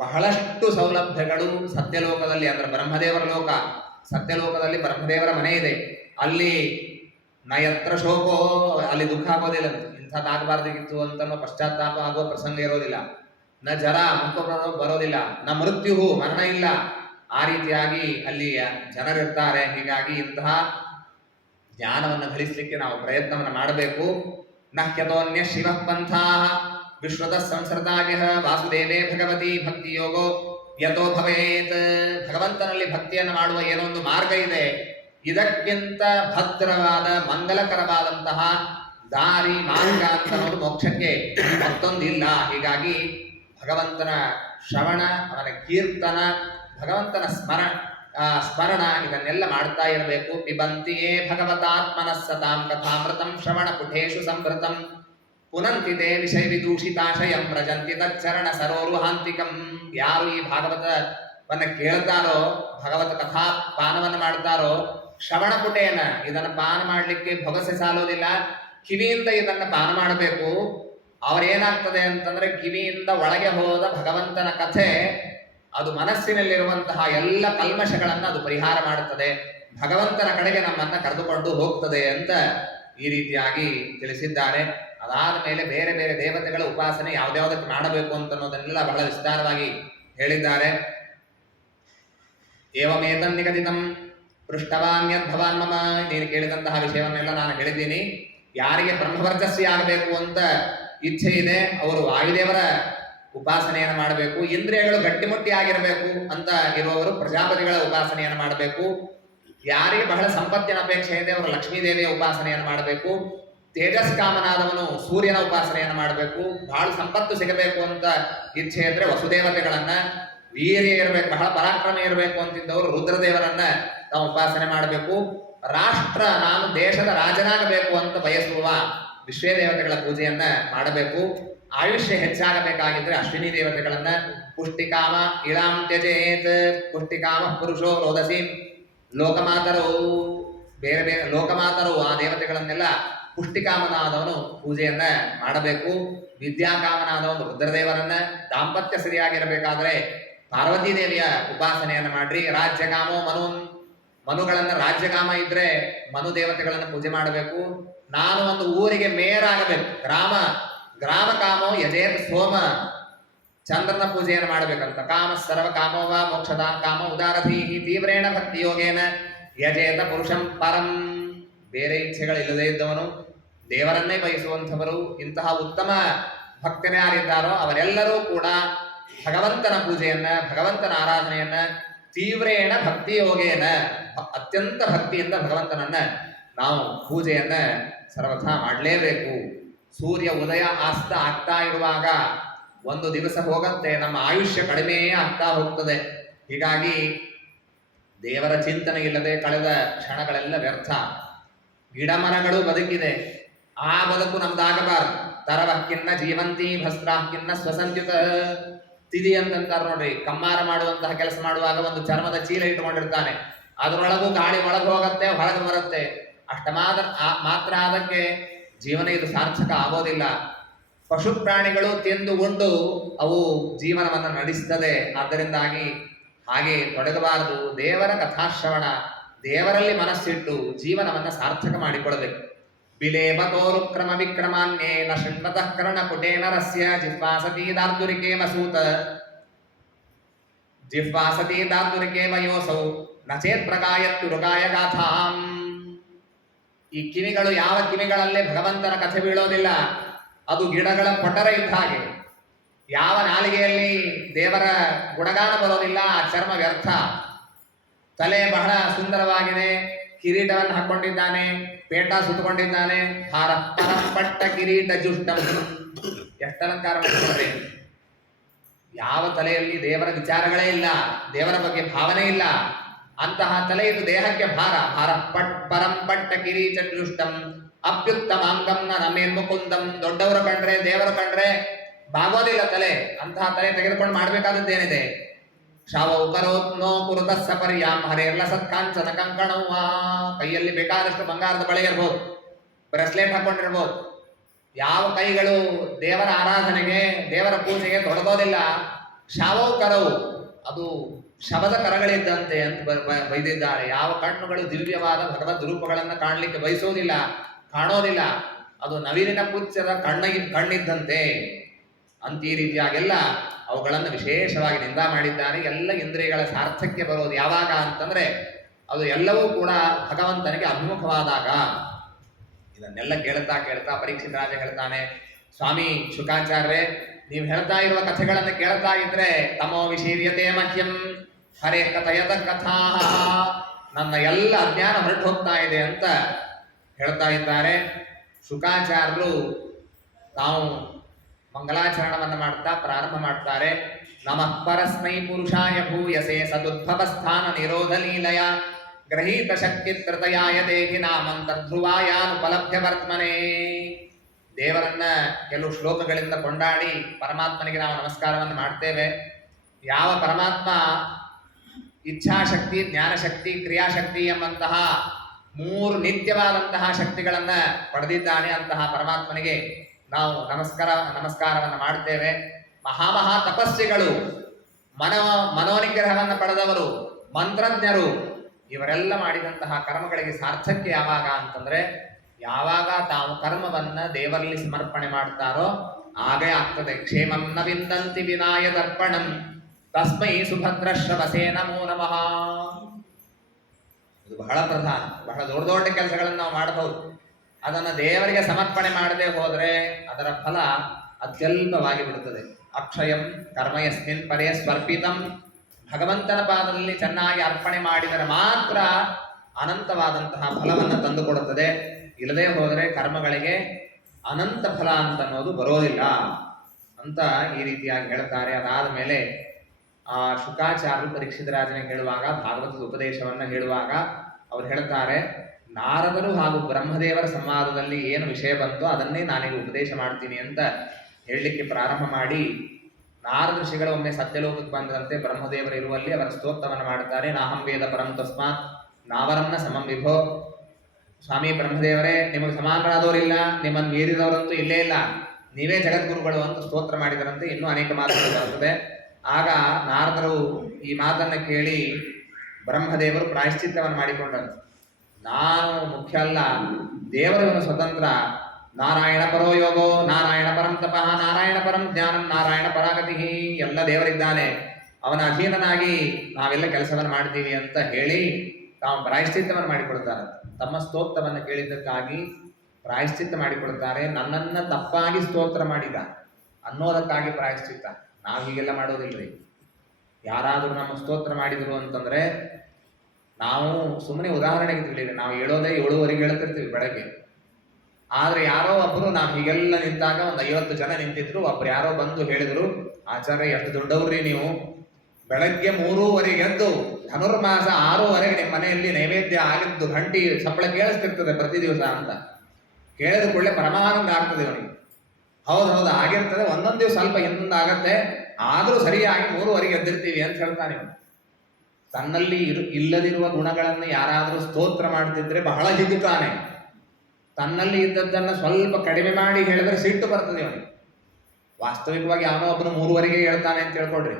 ಬಹಳಷ್ಟು ಸೌಲಭ್ಯಗಳು ಸತ್ಯಲೋಕದಲ್ಲಿ, ಅಂದ್ರೆ ಬ್ರಹ್ಮದೇವರ ಲೋಕ, ಸತ್ಯಲೋಕದಲ್ಲಿ ಬ್ರಹ್ಮದೇವರ ಮನೆ ಇದೆ. ಅಲ್ಲಿ ನಯತ್ರ ಶೋಕೋ, ಅಲ್ಲಿ ದುಃಖ ಆಗೋದಿಲ್ಲ, ಇಂಥದ್ದಾಗಬಾರ್ದಿತ್ತು ಅಂತ ಪಶ್ಚಾತ್ತಾಪ ಆಗುವ ಪ್ರಸಂಗ ಇರೋದಿಲ್ಲ. ನ ಜರ, ಮುಖ ಬರೋದಿಲ್ಲ. ನ ಮೃತ್ಯು, ಮರಣ ಇಲ್ಲ. ಆ ರೀತಿಯಾಗಿ ಅಲ್ಲಿ ಜನರಿರ್ತಾರೆ. ಹೀಗಾಗಿ ಇಂತಹ ಜ್ಞಾನವನ್ನು ಗಳಿಸಲಿಕ್ಕೆ ನಾವು ಪ್ರಯತ್ನವನ್ನು ಮಾಡಬೇಕು. ನಹ್ಯತೋನ್ಯ ಶಿವ ಪಂಥಾ ವಿಶ್ವದ ಸಂಸೃತಾಗ್ಯ ವಾಸುದೇವೇ ಭಗವತಿ ಭಕ್ತಿ ಯೋಗೋ ಯತೋ ಭವೇತ್. ಭಗವಂತನಲ್ಲಿ ಭಕ್ತಿಯನ್ನು ಮಾಡುವ ಏನೋ ಒಂದು ಮಾರ್ಗ ಇದೆ. ಇದಕ್ಕಿಂತ ಭದ್ರವಾದ ಮಂಗಲಕರವಾದಂತಹ ದಾರಿ ಮಾರ್ಗ ಅಂತ ಅನ್ನೋದು ಮೋಕ್ಷಕ್ಕೆ ಮತ್ತೊಂದಿಲ್ಲ. ಹೀಗಾಗಿ ಭಗವಂತನ ಶ್ರವಣ, ಅವನ ಕೀರ್ತನ, ಭಗವಂತನ ಸ್ಮರಣ ಇದನ್ನೆಲ್ಲ ಮಾಡ್ತಾ ಇರಬೇಕು. ಪಿಬಂತಿಯೇ ಭಗವತಾತ್ಮನಸ್ಸತಾಂ ಕಥಾಮೃತಂ ಶ್ರವಣ ಪುಟೇಶು ಸಂಭೃತಂ ಪುನಂತಿ ತೇ ವಿಷಯ ವಿದೂಷಿತಾಶಯಂ ಪ್ರಜಂತಿ ತಚ್ಚರಣ ಸರೋರುಹಾಂತಿಕಂ. ಯಾರು ಈ ಭಾಗವತವನ್ನು ಕೇಳ್ತಾರೋ, ಭಗವತ ಕಥಾ ಪಾನವನ್ನು ಮಾಡ್ತಾರೋ, ಶ್ರವಣ ಪುಟೇನ ಇದನ್ನು ಪಾನ ಮಾಡಲಿಕ್ಕೆ ಭೊಗಸೆ ಸಾಲೋದಿಲ್ಲ, ಕಿವಿಯಿಂದ ಇದನ್ನು ಪಾನ ಮಾಡಬೇಕು. ಅವರೇನಾಗ್ತದೆ ಅಂತಂದ್ರೆ ಕಿವಿಯಿಂದ ಒಳಗೆ ಹೋದ ಭಗವಂತನ ಕಥೆ ಅದು ಮನಸ್ಸಿನಲ್ಲಿರುವಂತಹ ಎಲ್ಲ ಕಲ್ಮಶಗಳನ್ನು ಅದು ಪರಿಹಾರ ಮಾಡುತ್ತದೆ, ಭಗವಂತನ ಕಡೆಗೆ ನಮ್ಮನ್ನ ಕರೆದುಕೊಂಡು ಹೋಗ್ತದೆ ಅಂತ ಈ ರೀತಿಯಾಗಿ ತಿಳಿಸಿದ್ದಾರೆ. ಅದಾದ ಮೇಲೆ ಬೇರೆ ಬೇರೆ ದೇವತೆಗಳ ಉಪಾಸನೆ ಯಾವ್ದ್ಯಾವ್ದಕ್ಕೆ ಮಾಡಬೇಕು ಅಂತ ಅನ್ನೋದನ್ನೆಲ್ಲ ಬಹಳ ವಿಸ್ತಾರವಾಗಿ ಹೇಳಿದ್ದಾರೆ. ಏವಮೇತನ್ ನಿಗದಿತಂ ಪೃಷ್ಠವಾನ್ಯದ್ ಭವಾನ್ ಮಮ. ನೀನು ಕೇಳಿದಂತಹ ವಿಷಯವನ್ನೆಲ್ಲ ನಾನು ಹೇಳಿದ್ದೀನಿ. ಯಾರಿಗೆ ಬ್ರಹ್ಮವರ್ಚಸ್ಸಿ ಆಗಬೇಕು ಅಂತ ಇಚ್ಛೆ ಇದೆ ಅವರು ವಾಯುದೇವರ ಉಪಾಸನೆಯನ್ನು ಮಾಡಬೇಕು. ಇಂದ್ರಿಯಗಳು ಗಟ್ಟಿಮುಟ್ಟಿ ಆಗಿರಬೇಕು ಅಂತ ಇರುವವರು ಪ್ರಜಾಪತಿಗಳ ಉಪಾಸನೆಯನ್ನು ಮಾಡಬೇಕು. ಯಾರಿಗೆ ಬಹಳ ಸಂಪತ್ತಿನ ಅಪೇಕ್ಷೆ ಇದೆ ಅವರು ಲಕ್ಷ್ಮೀದೇವಿಯ ಉಪಾಸನೆಯನ್ನು ಮಾಡಬೇಕು. ತೇಜಸ್ಕಾಮನಾದವನು ಸೂರ್ಯನ ಉಪಾಸನೆಯನ್ನು ಮಾಡಬೇಕು. ಬಹಳ ಸಂಪತ್ತು ಸಿಗಬೇಕು ಅಂತ ಇಚ್ಛೆ ಇದ್ರೆ ವಸುದೇವತೆಗಳನ್ನ, ವೀರ್ಯ ಇರಬೇಕು, ಬಹಳ ಪರಾಕ್ರಮ ಇರಬೇಕು ಅಂತಿದ್ದವರು ರುದ್ರದೇವರನ್ನ ನಾವು ಉಪಾಸನೆ ಮಾಡಬೇಕು. ರಾಷ್ಟ್ರ, ನಾನು ದೇಶದ ರಾಜನಾಗಬೇಕು ಅಂತ ಬಯಸುವ ವಿಶ್ವೇ ದೇವತೆಗಳ ಪೂಜೆಯನ್ನ ಮಾಡಬೇಕು. ಆಯುಷ್ಯ ಹೆಚ್ಚಾಗಬೇಕಾಗಿದ್ರೆ ಅಶ್ವಿನಿ ದೇವತೆಗಳನ್ನ, ಪುಷ್ಟಿಕಾಮ ಇಳಾಂ ತ್ಯಜೇತ್, ಪುಷ್ಟಿಕಾಮ ಪುರುಷೋ ರೋದಸಿ, ಲೋಕಮಾತರು, ಬೇರೆ ಬೇರೆ ಲೋಕಮಾತರು ಆ ದೇವತೆಗಳನ್ನೆಲ್ಲ ಪುಷ್ಟಿಕಾಮನಾದವನು ಪೂಜೆಯನ್ನ ಮಾಡಬೇಕು. ವಿದ್ಯಾಕಾಮನಾದವನು ರುದ್ರದೇವರನ್ನ, ದಾಂಪತ್ಯ ಸರಿಯಾಗಿರಬೇಕಾದ್ರೆ ಪಾರ್ವತೀ ದೇವಿಯ ಉಪಾಸನೆಯನ್ನು ಮಾಡ್ರಿ. ರಾಜ್ಯಕಾಮೋ ಮನುಗಳನ್ನ ರಾಜ್ಯಕಾಮ ಇದ್ರೆ ಮನು ದೇವತೆಗಳನ್ನ ಪೂಜೆ ಮಾಡಬೇಕು. ನಾನು ಒಂದು ಊರಿಗೆ ಮೇಯರ್ ಆಗಬೇಕು. ಗ್ರಾಮ ಕಾಮೋ ಯಜೇತ್ ಸೋಮ, ಚಂದ್ರನ ಪೂಜೆಯನ್ನು ಮಾಡಬೇಕಂತ. ಕಾಮ ಸರ್ವ ಕಾಮೋವ ಮೋಕ್ಷದ ಕಾಮ ಉದಾರಧೀಹಿ ತೀವ್ರೇಣ ಭಕ್ತಿ ಯೋಗೇನ ಯಜೇತ ಪುರುಷಂ ಪರಂ. ಬೇರೆ ಇಚ್ಛೆಗಳಿಲ್ಲದೆ ಇದ್ದವನು, ದೇವರನ್ನೇ ಬಯಸುವಂಥವರು, ಇಂತಹ ಉತ್ತಮ ಭಕ್ತರು ಯಾರಿದ್ದಾರೋ ಅವರೆಲ್ಲರೂ ಕೂಡ ಭಗವಂತನ ಪೂಜೆಯನ್ನ, ಭಗವಂತನ ಆರಾಧನೆಯನ್ನ ತೀವ್ರೇಣ ಭಕ್ತಿ ಯೋಗೇನ, ಅತ್ಯಂತ ಭಕ್ತಿಯಿಂದ ಭಗವಂತನನ್ನ ನಾವು ಪೂಜೆಯನ್ನ ಸರ್ವಥಾ ಮಾಡಲೇಬೇಕು. ಸೂರ್ಯ ಉದಯ ಅಸ್ತ ಆಗ್ತಾ ಇರುವಾಗ ಒಂದು ದಿವಸ ಹೋಗತ್ತೆ, ನಮ್ಮ ಆಯುಷ್ಯ ಕಡಿಮೆ ಆಗ್ತಾ ಹೋಗ್ತದೆ. ಹೀಗಾಗಿ ದೇವರ ಚಿಂತನೆ ಇಲ್ಲದೆ ಕಳೆದ ಕ್ಷಣಗಳೆಲ್ಲ ವ್ಯರ್ಥ. ಗಿಡ ಮರಗಳು ಬದುಕಿದೆ, ಆ ಬದುಕು ನಮ್ದಾಗಬಾರ್ದು. ತರವಕ್ಕಿನ್ನ ಜೀವಂತಿ ಭಸ್ತ್ರಾಕ್ಕಿನ್ನ ಸ್ವಸಂತ್ಯುತ ತಿದಿ ಅಂತಂತಾರೆ ನೋಡ್ರಿ. ಕಮ್ಮಾರ ಮಾಡುವಂತಹ ಕೆಲಸ ಮಾಡುವಾಗ ಒಂದು ಚರ್ಮದ ಚೀಲ ಇಟ್ಟುಕೊಂಡಿರ್ತಾನೆ, ಅದರೊಳಗೂ ಗಾಳಿ ಒಳಗೆ ಹೋಗತ್ತೆ, ಹೊರಗೆ ಬರುತ್ತೆ. ಅಷ್ಟ ಮಾತ್ರ ಅದಕ್ಕೆ ಜೀವನ ಇದು ಸಾರ್ಥಕ ಆಗೋದಿಲ್ಲ. ಪಶು ಪ್ರಾಣಿಗಳು ತಿಂದು ಉಂಡು ಅವು ಜೀವನವನ್ನು ನಡೆಸ್ತದೆ. ಆದ್ದರಿಂದಾಗಿ ಹಾಗೆ ತೊಡಗಬಾರದು. ದೇವರ ಕಥಾಶ್ರವಣ, ದೇವರಲ್ಲಿ ಮನಸ್ಸಿಟ್ಟು ಜೀವನವನ್ನು ಸಾರ್ಥಕ ಮಾಡಿಕೊಳ್ಳಬೇಕು. ಬಿಲೇಬತೋರು ಕ್ರಮ ವಿಕ್ರಮಾನ್ಯೇನ ಶೃಣ್ವತಃ ಕರ್ಣಪುಟೇನ ರಸ್ಯ ಜಿಹ್ವಾಸತಿ ದಾರ್ದುರಿಕೆ ಮಸೂತ ಜಿಹ್ವಾಸತಿ ದಾರ್ದುರಿಕೆ ಮಯೋಸೌ ನಚೇತ್ ಪ್ರಗಾಯತ್ತು ರುಗಾಯ ಗಾಥಾಂ. ಈ ಕಿವಿಗಳು ಯಾವ ಕಿವಿಗಳಲ್ಲೇ ಭಗವಂತನ ಕಥೆ ಬೀಳೋದಿಲ್ಲ, ಅದು ಗಿಡಗಳ ಪೊಟರ ಇದ್ದ ಹಾಗೆ. ಯಾವ ನಾಲಿಗೆಯಲ್ಲಿ ದೇವರ ಗುಣಗಾನ ಬರೋದಿಲ್ಲ, ಆ ಚರ್ಮ ವ್ಯರ್ಥ. ತಲೆ ಬಹಳ ಸುಂದರವಾಗಿದೆ, ಕಿರೀಟವನ್ನು ಹಾಕೊಂಡಿದ್ದಾನೆ, ಪೇಟ ಸುತ್ತಕೊಂಡಿದ್ದಾನೆ, ಹಾರ ಪಟ್ಟ ಕಿರೀಟ ಜುಷ್ಟಂ, ಎಷ್ಟು ಅಲಂಕಾರ ಮಾಡಿಕೊಂಡ್ರೆ. ಯಾವ ತಲೆಯಲ್ಲಿ ದೇವರ ವಿಚಾರಗಳೇ ಇಲ್ಲ, ದೇವರ ಬಗ್ಗೆ ಭಾವನೆ ಇಲ್ಲ, ಅಂತಹ ತಲೆ ಇದು ದೇಹಕ್ಕೆ ಭಾರ. ಹಾರ ಪರಂ ಪಟ್ಟ ಕಿರೀಟ ಜುಷ್ಟಂ ಅಪ್ಯುತ್ತಮಾಂಗಂ ನಮೇನ್ ಮುಕುಂದಂ. ದೊಡ್ಡವರು ಕಂಡ್ರೆ ದೇವರು ಕಂಡ್ರೆ ಬಾಗೋದಿಲ್ಲ ತಲೆ, ಅಂತಹ ತಲೆ ತೆಗೆದುಕೊಂಡು ಮಾಡಬೇಕಾದದ್ದೇನಿದೆ. ಶಾವೌ ಕರೋತ್ ನೋ ಕುರುತಃ ಸಪರ್ಯಾಂ ಹರೇರ್ಲ ಸತ್ಕಾಂಚನ ಕಂಕಣವ್ವ. ಕೈಯಲ್ಲಿ ಬೇಕಾದಷ್ಟು ಬಂಗಾರದ ಬಳೆ ಇರ್ಬೋದು, ಬ್ರೆಸ್ಲೆಟ್ ಹಾಕೊಂಡಿರ್ಬೋದು. ಯಾವ ಕೈಗಳು ದೇವರ ಆರಾಧನೆಗೆ, ದೇವರ ಪೂಜೆಗೆ ತೊಡಗೋದಿಲ್ಲ. ಶಾವೌ ಕರವು, ಅದು ಶಬದ ಕರಗಳಿದ್ದಂತೆ ಅಂತ ಬೈದಿದ್ದಾರೆ. ಯಾವ ಕಣ್ಣುಗಳು ದಿವ್ಯವಾದ ಭಗವದ್ ರೂಪಗಳನ್ನು ಕಾಣಲಿಕ್ಕೆ ಬಯಸೋದಿಲ್ಲ, ಕಾಣೋದಿಲ್ಲ, ಅದು ನವಿಲಿನ ಪುಚ್ಚದ ಕಣ್ಣಿದ್ದಂತೆ ಅಂತ ಈ ರೀತಿಯಾಗೆಲ್ಲ ಅವುಗಳನ್ನು ವಿಶೇಷವಾಗಿ ನಿಂದ ಮಾಡಿದ್ದಾರೆ. ಎಲ್ಲ ಇಂದ್ರಿಯಗಳ ಸಾರ್ಥಕ್ಯ ಬರೋದು ಯಾವಾಗ ಅಂತಂದ್ರೆ ಅದು ಎಲ್ಲವೂ ಕೂಡ ಭಗವಂತನಿಗೆ ಅಭಿಮುಖವಾದಾಗ. ಇದನ್ನೆಲ್ಲ ಕೇಳ್ತಾ ಕೇಳ್ತಾ ಪರೀಕ್ಷಿತ ರಾಜ ಹೇಳ್ತಾನೆ, ಸ್ವಾಮಿ ಶುಕಾಚಾರ್ಯರೇ, ನೀವು ಹೇಳ್ತಾ ಇರುವ ಕಥೆಗಳನ್ನು ಕೇಳ್ತಾ ಇದ್ರೆ ತಮೋ ವಿಶೀರ್ಯತೆ ಮಹ್ಯಂ ಹರೇ ಕಥಯತ ಕಥಾ, ನನ್ನ ಎಲ್ಲ ಅಜ್ಞಾನ ಹೊರಟು ಹೋಗ್ತಾ ಇದೆ ಅಂತ ಹೇಳ್ತಾ ಇದ್ದಾರೆ. ಶುಕಾಚಾರ್ಯರು ತಾವು ಮಂಗಲಾಚರಣವನ್ನು ಮಾಡ್ತಾ ಪ್ರಾರಂಭ ಮಾಡ್ತಾರೆ. ನಮಃ ಪರಸ್ಮೈ ಪುರುಷಾಯ ಭೂಯಸೆ ಸದುದ್ಭವ ಸ್ಥಾನ ನಿರೋಧ ಲೀಲಯ ಗ್ರಹೀತ ಶಕ್ತಿ ತ್ರತಯಾಯ ದೇಹಿ ನಾಮಂತರ್ಧ್ರುವಾಯಾನುಪಲಭ್ಯ ವರ್ತಮನೆ. ದೇವರನ್ನ ಕೆಲವು ಶ್ಲೋಕಗಳಿಂದ ಕೊಂಡಾಡಿ ಪರಮಾತ್ಮನಿಗೆ ನಾವು ನಮಸ್ಕಾರವನ್ನು ಮಾಡ್ತೇವೆ. ಯಾವ ಪರಮಾತ್ಮ ಇಚ್ಛಾಶಕ್ತಿ, ಜ್ಞಾನಶಕ್ತಿ, ಕ್ರಿಯಾಶಕ್ತಿ ಎಂಬಂತಹ ಮೂರು ನಿತ್ಯವಾದಂತಹ ಶಕ್ತಿಗಳನ್ನ ಪಡೆದಿದ್ದಾನೆ, ಅಂತಹ ಪರಮಾತ್ಮನಿಗೆ ನಾವು ನಮಸ್ಕಾರವನ್ನು ಮಾಡ್ತೇವೆ. ಮಹಾಮಹಾ ತಪಸ್ವಿಗಳು, ಮನೋನಿಗ್ರಹವನ್ನು ಪಡೆದವರು, ಮಂತ್ರಜ್ಞರು, ಇವರೆಲ್ಲ ಮಾಡಿದಂತಹ ಕರ್ಮಗಳಿಗೆ ಸಾರ್ಥಕ್ಯ ಯಾವಾಗ ಅಂತಂದ್ರೆ ಯಾವಾಗ ತಾವು ಕರ್ಮವನ್ನ ದೇವರಲ್ಲಿ ಸಮರ್ಪಣೆ ಮಾಡ್ತಾರೋ ಆಗೇ ಆಗ್ತದೆ. ಕ್ಷೇಮಂ ನ ವಿಂದಂತಿ ವಿನಾಯ ದರ್ಪಣಂ ತಸ್ಮೈ ಸುಭದ್ರಶ್ರವಸೇ ನಮೋ ನಮಃ. ಇದು ಬಹಳ ಪ್ರಧಾನ. ಬಹಳ ದೊಡ್ಡ ದೊಡ್ಡ ಕೆಲಸಗಳನ್ನು ನಾವು ಮಾಡಬಹುದು, ಅದನ್ನು ದೇವರಿಗೆ ಸಮರ್ಪಣೆ ಮಾಡದೆ ಹೋದರೆ ಅದರ ಫಲ ಅತ್ಯಲ್ಪವಾಗಿ ಬಿಡುತ್ತದೆ. ಅಕ್ಷಯಂ ಕರ್ಮಯಸ್ಮಿನ್ ಪರೇ ಸ್ವರ್ಪಿತಂ. ಭಗವಂತನ ಪಾದದಲ್ಲಿ ಚೆನ್ನಾಗಿ ಅರ್ಪಣೆ ಮಾಡಿದರೆ ಮಾತ್ರ ಅನಂತವಾದಂತಹ ಫಲವನ್ನು ತಂದುಕೊಡುತ್ತದೆ. ಇಲ್ಲದೆ ಹೋದರೆ ಕರ್ಮಗಳಿಗೆ ಅನಂತ ಫಲ ಅಂತನ್ನೋದು ಬರೋದಿಲ್ಲ ಅಂತ ಈ ರೀತಿಯಾಗಿ ಹೇಳ್ತಾರೆ. ಅದಾದ ಮೇಲೆ ಆ ಶುಕಾಚಾರ್ಯರು ಪರೀಕ್ಷಿತ ರಾಜನಿಗೆ ಹೇಳುವಾಗ, ಭಾಗವತದ ಉಪದೇಶವನ್ನು ಹೇಳುವಾಗ ಅವ್ರು ಹೇಳ್ತಾರೆ, ನಾರದರು ಹಾಗೂ ಬ್ರಹ್ಮದೇವರ ಸಂವಾದದಲ್ಲಿ ಏನು ವಿಷಯ ಬಂತೋ ಅದನ್ನೇ ನಾನೀಗ ಉಪದೇಶ ಮಾಡ್ತೀನಿ ಅಂತ ಹೇಳಲಿಕ್ಕೆ ಪ್ರಾರಂಭ ಮಾಡಿ, ನಾರದ ಋಷಿಗಳು ಒಮ್ಮೆ ಸತ್ಯಲೋಕಕ್ಕೆ ಬಂದಂತೆ ಬ್ರಹ್ಮದೇವರು ಇರುವಲ್ಲಿ ಅವರ ಸ್ತೋತ್ರವನ್ನು ಮಾಡುತ್ತಾರೆ. ನಾಹಂ ವೇದ ಪರಂ ತಸ್ಮಾತ್ ನಾವರನ್ನ ಸಮಂ ವಿಭೋ. ಸ್ವಾಮಿ ಬ್ರಹ್ಮದೇವರೇ, ನಿಮಗೆ ಸಮಾನರಾದವರಿಲ್ಲ, ನಿಮ್ಮನ್ನು ಮೀರಿದವರಂತೂ ಇಲ್ಲೇ ಇಲ್ಲ, ನೀವೇ ಜಗದ್ಗುರುಗಳು ಅಂತ ಸ್ತೋತ್ರ ಮಾಡಿದರಂತೆ. ಇನ್ನೂ ಅನೇಕ ಮಾತುಗಳು ಬರುತ್ತದೆ. ಆಗ ನಾರದರು ಈ ಮಾತನ್ನು ಕೇಳಿ ಬ್ರಹ್ಮದೇವರು ಪ್ರಾಯಶ್ಚಿತ್ತವನ್ನು ಮಾಡಿಕೊಂಡಂತೆ. ನಾನು ಮುಖ್ಯ ಅಲ್ಲ, ದೇವರವನು ಸ್ವತಂತ್ರ. ನಾರಾಯಣ ಪರೋ ಯೋಗೋ ನಾರಾಯಣ ಪರಂ ತಪಃ ನಾರಾಯಣ ಪರಂ ಜ್ಞಾನಂ ನಾರಾಯಣ ಪರಾಗತಿ. ಎಲ್ಲ ದೇವರಿದ್ದಾನೆ, ಅವನ ಅಧೀನನಾಗಿ ನಾವೆಲ್ಲ ಕೆಲಸವನ್ನು ಮಾಡ್ತೀವಿ ಅಂತ ಹೇಳಿ ತಾವು ಪ್ರಾಯಶ್ಚಿತ್ತವನ್ನು ಮಾಡಿಕೊಡ್ತಾರೆ. ತಮ್ಮ ಸ್ತೋತ್ರವನ್ನು ಕೇಳಿದ್ದಕ್ಕಾಗಿ ಪ್ರಾಯಶ್ಚಿತ್ತ ಮಾಡಿಕೊಡ್ತಾರೆ. ನನ್ನನ್ನು ತಪ್ಪಾಗಿ ಸ್ತೋತ್ರ ಮಾಡಿದ ಅನ್ನೋದಕ್ಕಾಗಿ ಪ್ರಾಯಶ್ಚಿತ್ತ. ನಾವು ಹೀಗೆಲ್ಲ ಮಾಡೋದಿಲ್ರಿ. ಯಾರಾದರೂ ನಮ್ಮ ಸ್ತೋತ್ರ ಮಾಡಿದರು ಅಂತಂದ್ರೆ ನಾವು ಸುಮ್ಮನೆ ಉದಾಹರಣೆಗೆ ತಿಳಿಯಿರಿ, ನಾವು ಹೇಳೋದೇ 7:15 ಹೇಳ್ತಿರ್ತೀವಿ ಬೆಳಗ್ಗೆ. ಆದ್ರೆ ಯಾರೋ ಒಬ್ಬರು ನಾವು ಹೀಗೆಲ್ಲ ನಿಂತಾಗ ಒಂದು 50 ಜನ ನಿಂತಿದ್ರು. ಒಬ್ರು ಯಾರೋ ಬಂದು ಹೇಳಿದ್ರು, ಆಚಾರ್ಯ ಎಷ್ಟು ದೊಡ್ಡವ್ರಿ ನೀವು, ಬೆಳಗ್ಗೆ 3:15 ಎದ್ದು ಧನುರ್ಮಾಸ 6:15 ನಿಮ್ಮ ಮನೆಯಲ್ಲಿ ನೈವೇದ್ಯ ಆಗಿದ್ದು ಗಂಟಿ ಸಪ್ಪಳ ಕೇಳಿಸ್ತಿರ್ತದೆ ಪ್ರತಿ ದಿವಸ ಅಂತ ಕೇಳಿದ ಕೂಡಲೇ ಪರಮಾನಂದ ಆಗ್ತದೆ ಅವನಿಗೆ. ಹೌದು ಆಗಿರ್ತದೆ, ಒಂದೊಂದು ದಿವಸ ಸ್ವಲ್ಪ ಹಿಂದೊಂದು ಆಗತ್ತೆ, ಆದರೂ ಸರಿಯಾಗಿ 3:15 ಎದ್ದಿರ್ತೀವಿ ಅಂತ ಹೇಳ್ತಾನೆ ಅವನು. ತನ್ನಲ್ಲಿ ಇಲ್ಲದಿರುವ ಗುಣಗಳನ್ನು ಯಾರಾದರೂ ಸ್ತೋತ್ರ ಮಾಡ್ತಿದ್ರೆ ಬಹಳ ಹಿಗ್ಗುತ್ತಾನೆ. ತನ್ನಲ್ಲಿ ಇದ್ದದ್ದನ್ನು ಸ್ವಲ್ಪ ಕಡಿಮೆ ಮಾಡಿ ಹೇಳಿದ್ರೆ ಸಿಟ್ಟು ಬರ್ತದೆ ಅವನಿಗೆ. ವಾಸ್ತವಿಕವಾಗಿ ಯಾವನೋ ಒಬ್ಬನು 3:15 ಹೇಳ್ತಾನೆ ಅಂತ ಹೇಳ್ಕೊಡ್ರಿ,